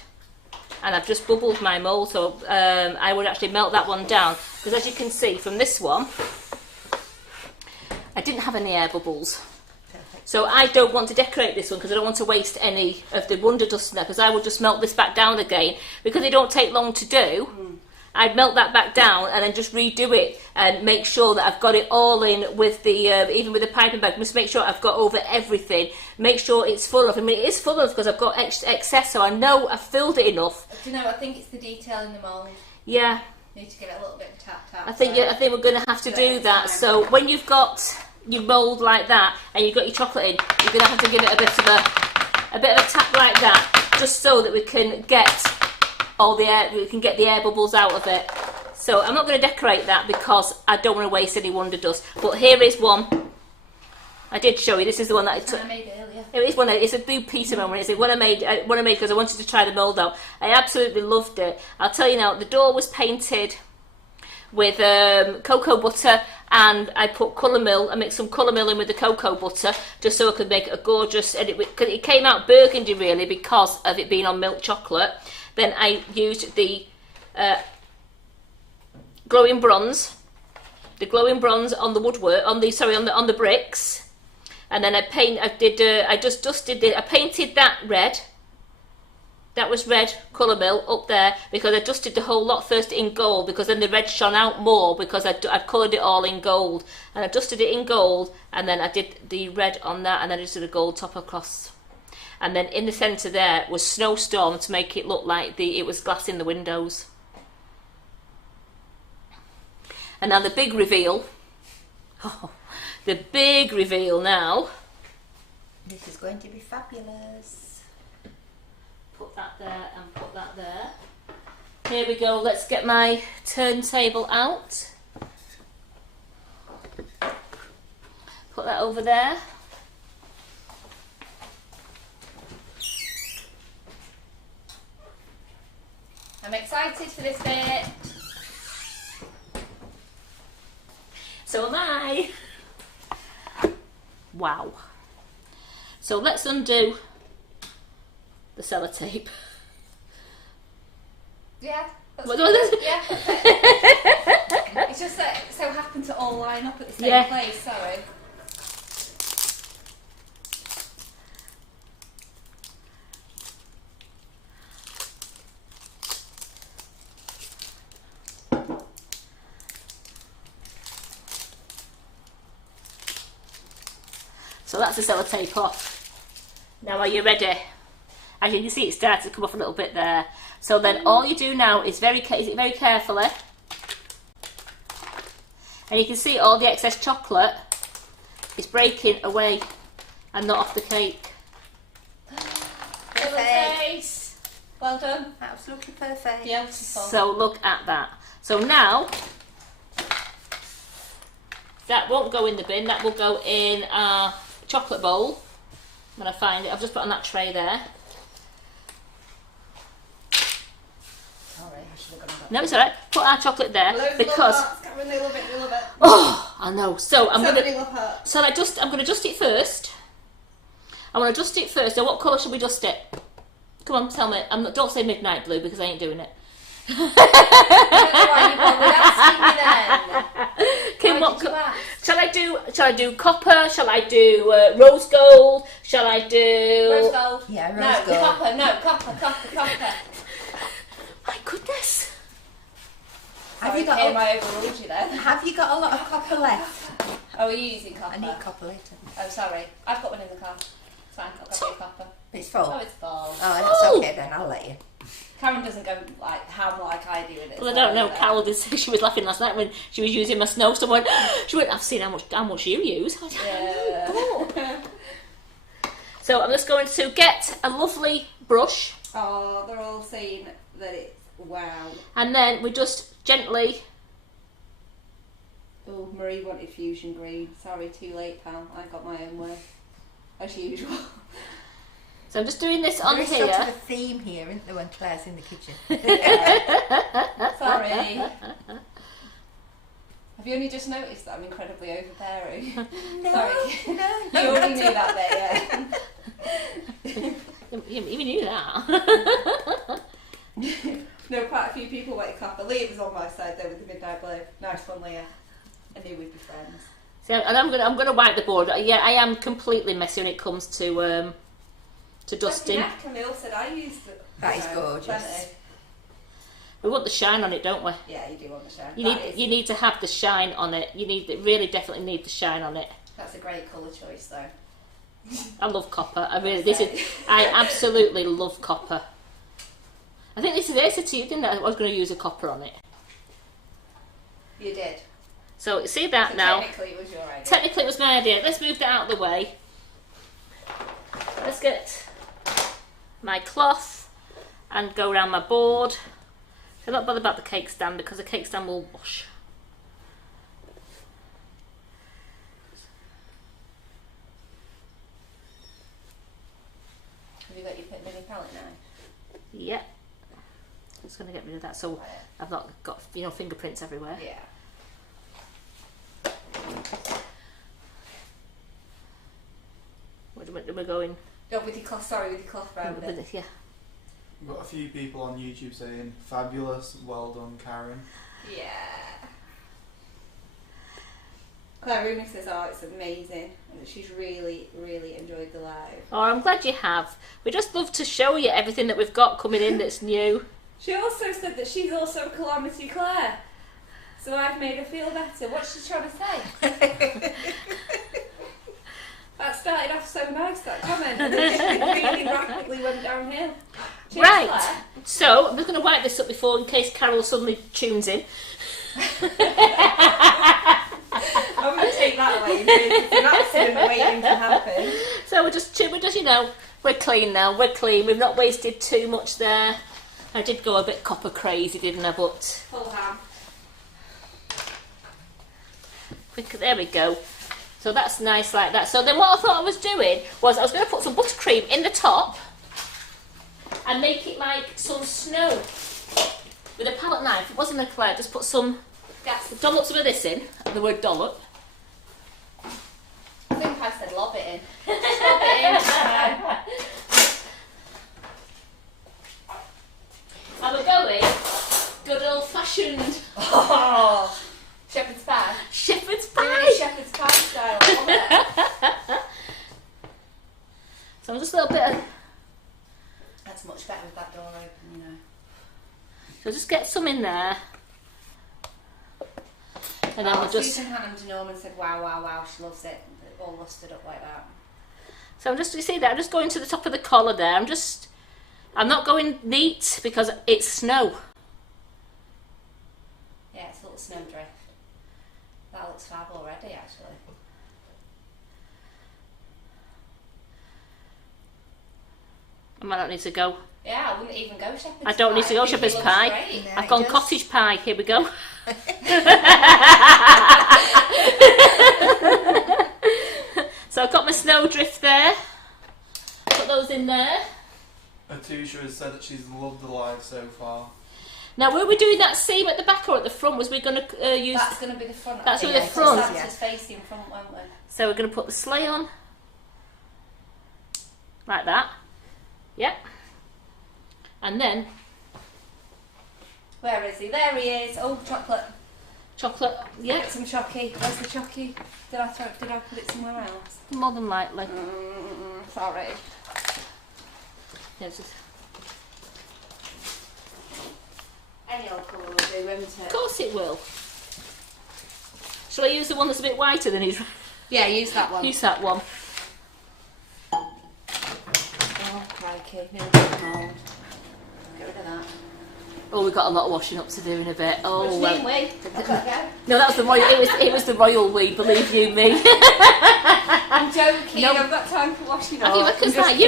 and I've just bubbled my mould. So I would actually melt that one down because, as you can see from this one, I didn't have any air bubbles. So I don't want to decorate this one because I don't want to waste any of the Wonder Dust in there, because I would just melt this back down again because they don't take long to do. I'd melt that back down and then just redo it and make sure that I've got it all in with the, even with the piping bag, just make sure I've got over everything, make sure it's full of, I mean it is full of because I've got excess, so I know I've filled it enough. Do you know, I think it's the detail in the mould. Yeah. Need to give it a little bit of tap. I think we're going to have to do that. So when you've got your mould like that and you've got your chocolate in, you're going to have to give it a bit of a tap like that, just so that we can get all the air, we can get the air bubbles out of it. So I'm not going to decorate that because I don't want to waste any Wonder Dust. But here is one I did show you. This is the one that I took. I made earlier. It is one. It's a blue pizza one. It's one I made because I wanted to try the mould out. I absolutely loved it. I'll tell you now. The door was painted with cocoa butter, and I put colour mill. I mixed some colour mill in with the cocoa butter just so I could make it a gorgeous. And it came out burgundy really because of it being on milk chocolate. Then I used the glowing bronze. The glowing bronze on the woodwork, on the bricks, and then I painted that red. That was red colour mill up there because I dusted the whole lot first in gold because then the red shone out more because I'd coloured it all in gold, and I dusted it in gold, and then I did the red on that, and then I just did a gold top across, and then in the centre there was Snowstorm to make it look like it was glass in the windows. And now the big reveal. Oh, the big reveal now. This is going to be fabulous. Put that there and put that there. Here we go. Let's get my turntable out. Put that over there. I'm excited for this bit. So am I. Wow. So let's undo the sellotape. Yeah. What was it? Yeah. It's just that it so happened to all line up at the same place. Sorry. So that's the sellotape off. Now are you ready? As you can see, it starts to come off a little bit there. So then all you do now is very carefully, and you can see all the excess chocolate is breaking away and not off the cake. Perfect. Well done. Absolutely perfect. Beautiful. So look at that. So now that won't go in the bin. That will go in our chocolate bowl when I find it. I've just put on that tray there. Sorry, I should have gone back. No, it's alright. Put our chocolate there because We love it. oh, I know. So I'm Somebody gonna. love her. So I'm gonna dust it first. I want to dust it first. So what colour should we dust it? Come on, tell me. Don't say midnight blue because I ain't doing it. Kim, shall I do copper? Shall I do rose gold? Shall I do Rose gold? Yeah, rose gold. Copper. My goodness. Have you got? I overruled you then. Have you got a lot of copper left? Oh, are you using copper? I need copper later. Oh, sorry. I've got one in the car. It's fine. I've got your copper. It's full. Oh, it's full. Oh, that's okay then. I'll let you. Karen doesn't go like ham like I do with it. Well, I don't know. Carol did say she was laughing last night when she was using my snow. Someone, she went, I've seen how much you use. I was like, Yeah. oh. So I'm just going to get a lovely brush, Oh, they're all saying that it's wow. and then we just gently. Oh, Marie wanted fusion green. Sorry, too late, pal. I got my own way, as usual. So I'm just doing this on There is here. sort of a theme here, isn't there, when Claire's in the kitchen? Sorry. Have you only just noticed that I'm incredibly overbearing? No, Sorry. no. You already knew that bit, yeah. You knew that. No, quite a few people wanted copper. Leah was on my side though with the midnight blue. Nice one, Leah. I knew we'd be friends. So, and I'm gonna wipe the board. Yeah, I am completely messy when it comes to dusting. Camille said I used it. That is gorgeous. Plenty. We want the shine on it, don't we? Yeah, you do want the shine. You need to have the shine on it. Really definitely need the shine on it. That's a great colour choice though. I love copper. I absolutely love copper. I think this is I said to you, didn't I? I was going to use a copper on it. You did. So see that So now. technically it was your idea. Technically it was my idea. Let's move that out of the way. Let's get my cloth and go around my board. I'm not bothered about the cake stand because the cake stand will wash. you got your mini palette knife? Yeah. Just going to get rid of that so I've not got, you know, fingerprints everywhere. Yeah. Where we're going? No, with your cloth, sorry, with your cloth round it. Yeah. We've got a few people on YouTube saying, fabulous, well done, Karen. Yeah. Claire Rooney says, oh, it's amazing. And she's really, really enjoyed the live. Oh, I'm glad you have. We just love to show you everything that we've got coming in that's new. She also said that she's also Calamity Claire. So I've made her feel better. What's she trying to say? That started off so nice, that comment, and then it really rapidly went downhill. Cheers, Right, Claire. so I'm just going to wipe this up before, in case Carol suddenly tunes in. I'm going to take that away in case it's an accident waiting to happen. So we're just, you know, we're clean now, we're clean. We've not wasted too much there. I did go a bit copper crazy, didn't I, but... Full ham. There we go. So that's nice like that. So then what I thought I was doing was I was going to put some buttercream in the top and make it like some snow with a palette knife. It wasn't a Claire, just put some, dollop some of this in, the word dollop. I think I said lob it in. Just lob it in. And we're going good old fashioned Shepherd's pie. shepherd's Doing pie. it shepherd's pie style. So I'm just a little bit of, That's much better with that door open, you know. so just get some in there. And then we'll just... Susan Hannam de Norman said, wow, wow, wow, she loves it. All lusted up like that. So I'm just, you see that, I'm just going to the top of the collar there. I'm not going neat because it's snow. Yeah, it's a little snowdrift. That looks fab already, actually. I might not need to go. Yeah, I wouldn't even go shepherd's pie. I don't need to go I think shepherd's it looks pie. great. No, I've it gone does. cottage pie. Here we go. So I've got my snowdrift there. Put those in there. Atusha has said that she's loved the live so far. Now, were we doing that same at the back or at the front? Was we going to use... That's going to be the front. That's I with think. the front. Santa's facing front, won't we? So we're going to put the sleigh on. Like that. Yep. And then... Where is he? There he is. Oh, chocolate. Chocolate, yeah. Get some chocky. Where's the chocky? Did I put it somewhere else? More than likely. Sorry. Yeah, it's just... Any old colour will do, won't it? Of course it will. Shall I use the one that's a bit whiter than his? Yeah, use that one. Use that one. Oh, crikey. Nearly got mould. Get rid of that. Oh, we've got a lot of washing up to do in a bit. Oh, What do you well. mean, we? I've got to go. No, that was the royal. It was the royal we. Believe you me. I'm joking. No. I've got time for washing Have you? up. Because like,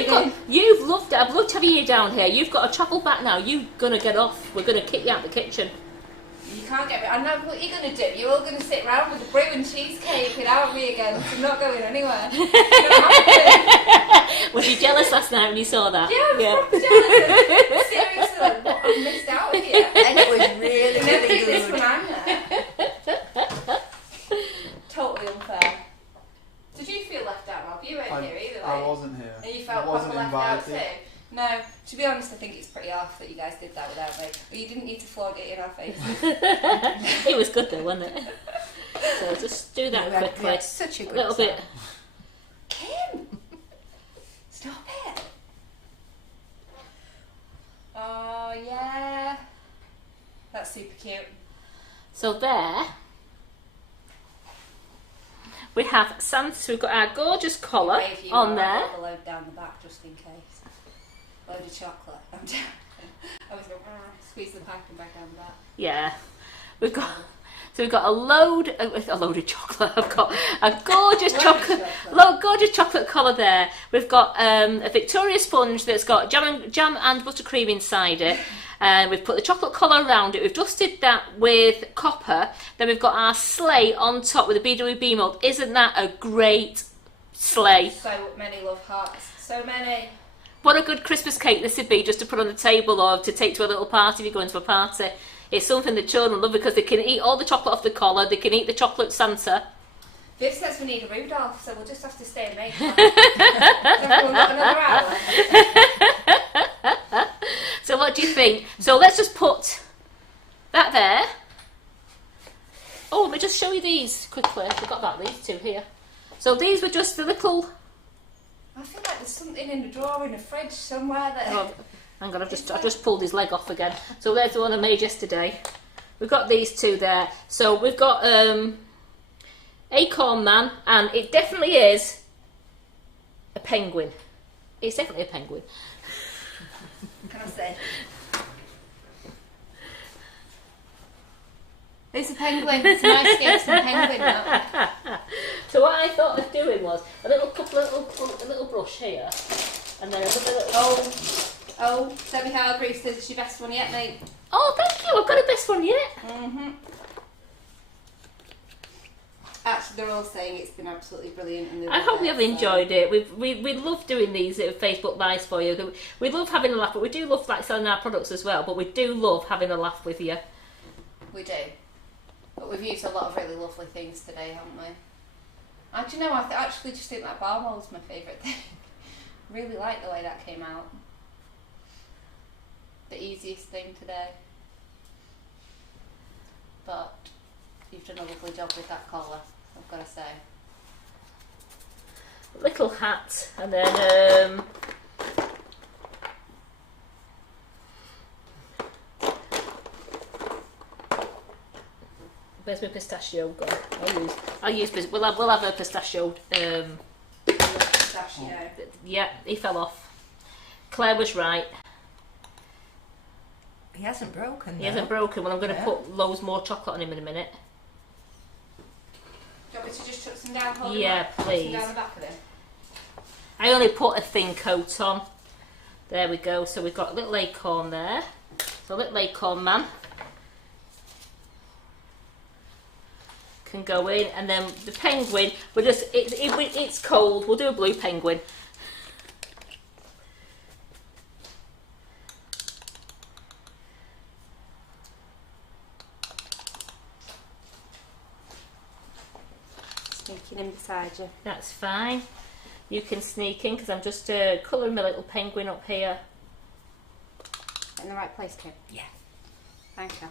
you've loved it. I've loved having you down here. You've got a travel back now. You're gonna get off. We're gonna kick you out the kitchen. You can't get me. I know what you're going to do. You're all going to sit round with a brew and cheesecake without me again. So I'm not going anywhere. Was you jealous last night when you saw that? Yeah, I was jealous. Seriously, like, what? I've missed out here. And it was really, Never really did this good. when I'm there. Totally unfair. Did you feel left out, Rob? You weren't here either, I were you? wasn't here. And you felt I wasn't proper left out invited. too? No, to be honest, I think it's pretty off that you guys did that without me. But you didn't need to flog it in our faces. It was good though, wasn't it? So just do that We had quickly. such a A good little time. bit. Kim! Stop it! Oh, yeah. That's super cute. So there we have Santa. So we've got our gorgeous collar Wave you on are. there. I've got a load down the back just in case. Load of chocolate. I'm down. I was going squeeze the pack and back down the back. Yeah, we've got. So we've got a load of chocolate. I've got a gorgeous gorgeous chocolate collar there. We've got a Victoria sponge that's got jam and buttercream inside it. We've put the chocolate collar around it. We've dusted that with copper. Then we've got our sleigh on top with a BWB mould. Isn't that a great sleigh? So many love hearts. So many. what a good Christmas cake this would be, just to put on the table or to take to a little party if you go into a party. It's something the children love because they can eat all the chocolate off the collar, they can eat the chocolate Santa. Viv says we need a Rudolph, so we'll just have to stay and make one. Everyone got another hour. So what do you think? So let's just put that there. Oh, let me just show you these quickly. I forgot about these two here. So these were just the little... I feel like there's something in the drawer in the fridge somewhere that... Oh, hang on, I've just pulled his leg off again. So there's the one I made yesterday. We've got these two there. So we've got Acorn Man, and it definitely is a penguin. It's definitely a penguin. Can I say? It's a penguin. It's nice to get some penguin now. So what I thought of doing was a little brush here, and then a little... Oh, Debbie Hargreaves says it's your best one yet, mate. Oh, thank you. I've got a best one yet. Actually, they're all saying it's been absolutely brilliant. And I hope you have enjoyed it. We love doing these Facebook Lives for you. We love having a laugh, but we do love like selling our products as well. But we do love having a laugh with you. We do. But we've used a lot of really lovely things today, haven't we? And do you know, I actually just think that bar mold's my favourite thing. Really like the way that came out. The easiest thing today. But you've done a lovely job with that collar, I've got to say. Little hat, and then where's my pistachio gone? I'll use we'll have a pistachio. Pistachio. Yeah, he fell off. Claire was right. He hasn't broken. He hasn't broken. Well, I'm going to put loads more chocolate on him in a minute. Do you want me to just chuck some down? Yeah, please. Down the back of it. I only put a thin coat on. There we go. So we've got a little acorn there. So a little acorn man can go in, and then the penguin. We're just it's cold. We'll do a blue penguin. Sneaking in beside you. That's fine. You can sneak in because I'm just colouring my little penguin up here. In the right place, Kim? Yeah. Thank you.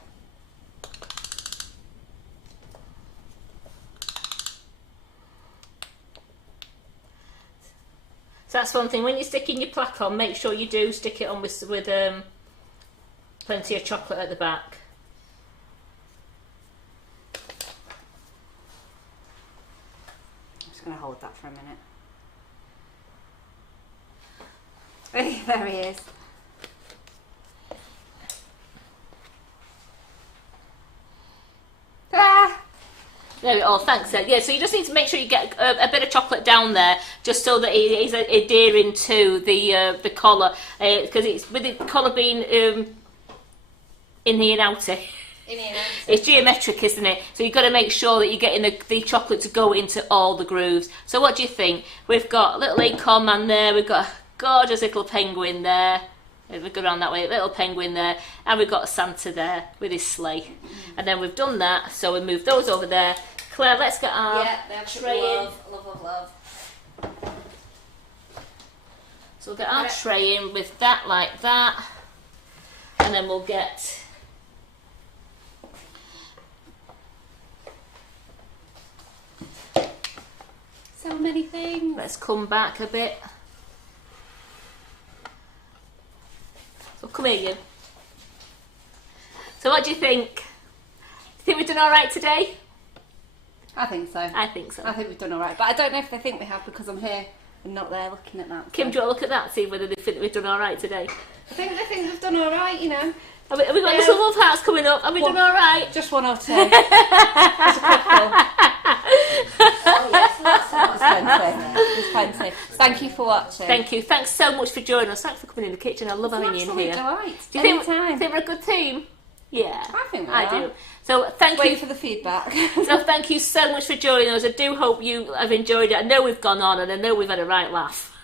So that's one thing. When you're sticking your plaque on, make sure you do stick it on with plenty of chocolate at the back. I'm just going to hold that for a minute. There he is. Ah! There we go. Thanks. Yeah, so you just need to make sure you get a bit of chocolate down there, just so that it is adhering to the collar, because it's with the collar being in here and out. It's geometric, isn't it? So you've got to make sure that you're getting the chocolate to go into all the grooves. So what do you think? We've got a little acorn man there. We've got a gorgeous little penguin there. If we go around that way, a little penguin there, and we've got Santa there with his sleigh. And then we've done that, so we move those over there. Claire, let's get our tray in. Love. So we'll get our tray in with that like that, and then we'll get So many things. Let's come back a bit. So come here, you. So what do you think? Do you think we've done all right today? I think so. I think so. I think we've done all right, but I don't know if they think we have because I'm here and not there looking at that. Kim, do you want to look at that, see whether they think we've done all right today? I think they think we've done all right, you know. Have we got some love hearts coming up? Have we done all right? Just one or two. Just a couple. Oh yes, lots. There's plenty. Thank you for watching. Thank you. Thanks so much for joining us. Thanks for coming in the kitchen. I love having you in here. Delight. Do you think we're a good team? Yeah, I think we I are. do. So thank you for the feedback. So thank you so much for joining us. I do hope you have enjoyed it. I know we've gone on and I know we've had a right laugh.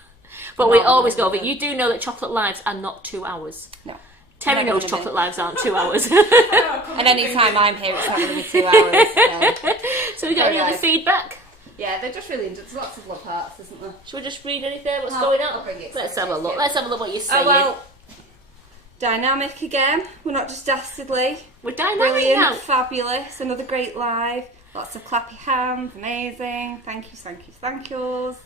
But we always go over. You do know that chocolate lives are not 2 hours. No. Terry knows chocolate lives aren't 2 hours. And any time I'm here, it's not going to be 2 hours. So we got any other feedback? Yeah, they're just really. There's lots of love hearts, isn't there? Should we just read anything? What's going on? Let's have a look. Let's have a look what you're saying. Oh well. Dynamic again. We're not just dastardly. We're dynamic Brilliant, now. fabulous. Another great live. Lots of clappy hands. Amazing. Thank you, thank you, thank yous.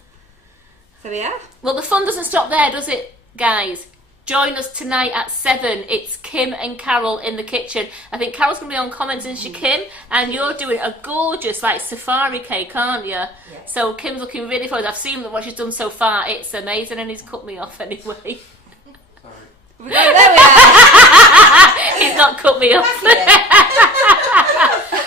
So yeah. Well, the fun doesn't stop there, does it, guys? Join us tonight at 7. It's Kim and Carol in the kitchen. I think Carol's going to be on comments, isn't she, Kim? And you're doing a gorgeous, like, safari cake, aren't you? Yeah. So Kim's looking really forward. I've seen what she's done so far. It's amazing, and he's cut me off anyway. There we are. He's not cut me off.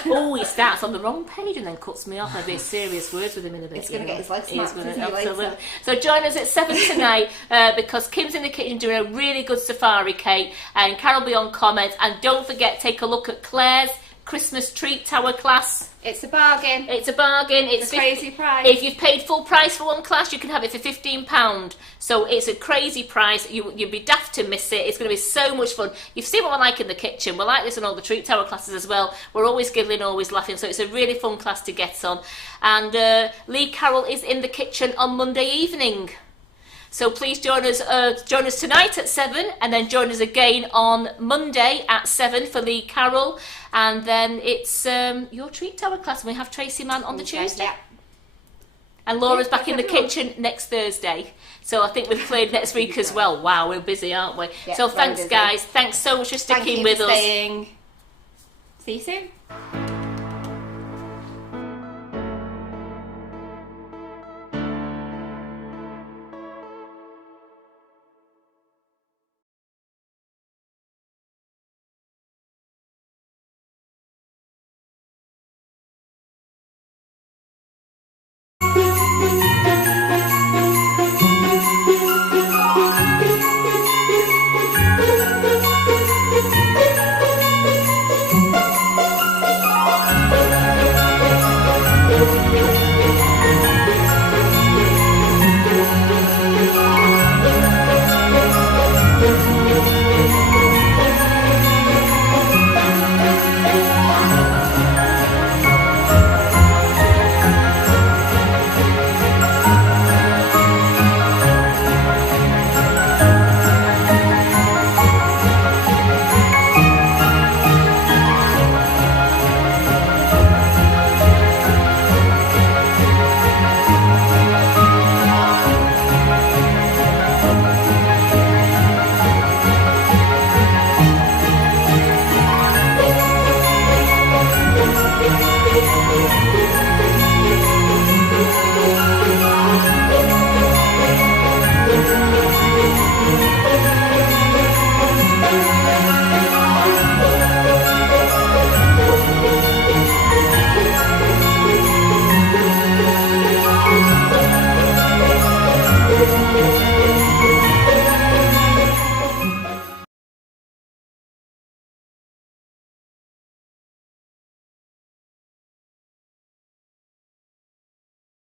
Oh, he starts on the wrong page and then cuts me off. I'll be serious words with him in a bit. He's going to get his legs smacked, isn't he, absolutely. later? So join us at 7 tonight because Kim's in the kitchen doing a really good safari cake and Carol will be on comments. And don't forget, take a look at Claire's Christmas treat tower class. It's a bargain. It's a bargain. It's a crazy price. If you've paid full price for one class, you can have it for £15. So it's a crazy price. You'd be daft to miss it. It's going to be so much fun. You've seen what we're like in the kitchen. We're like this in all the treat tower classes as well. We're always giggling, always laughing. So it's a really fun class to get on. And Lee Carroll is in the kitchen on Monday evening. So please join us tonight at 7 and then join us again on Monday at 7 for Lee Carroll. And then it's your treat tower class and we have Tracy Mann on the Tuesday. Yeah. And Laura's back in the kitchen next Thursday. So I think we've played next week as well. Wow, we're busy, aren't we? Yeah, so thanks, guys. Thanks so much for sticking with us. Staying. See you soon.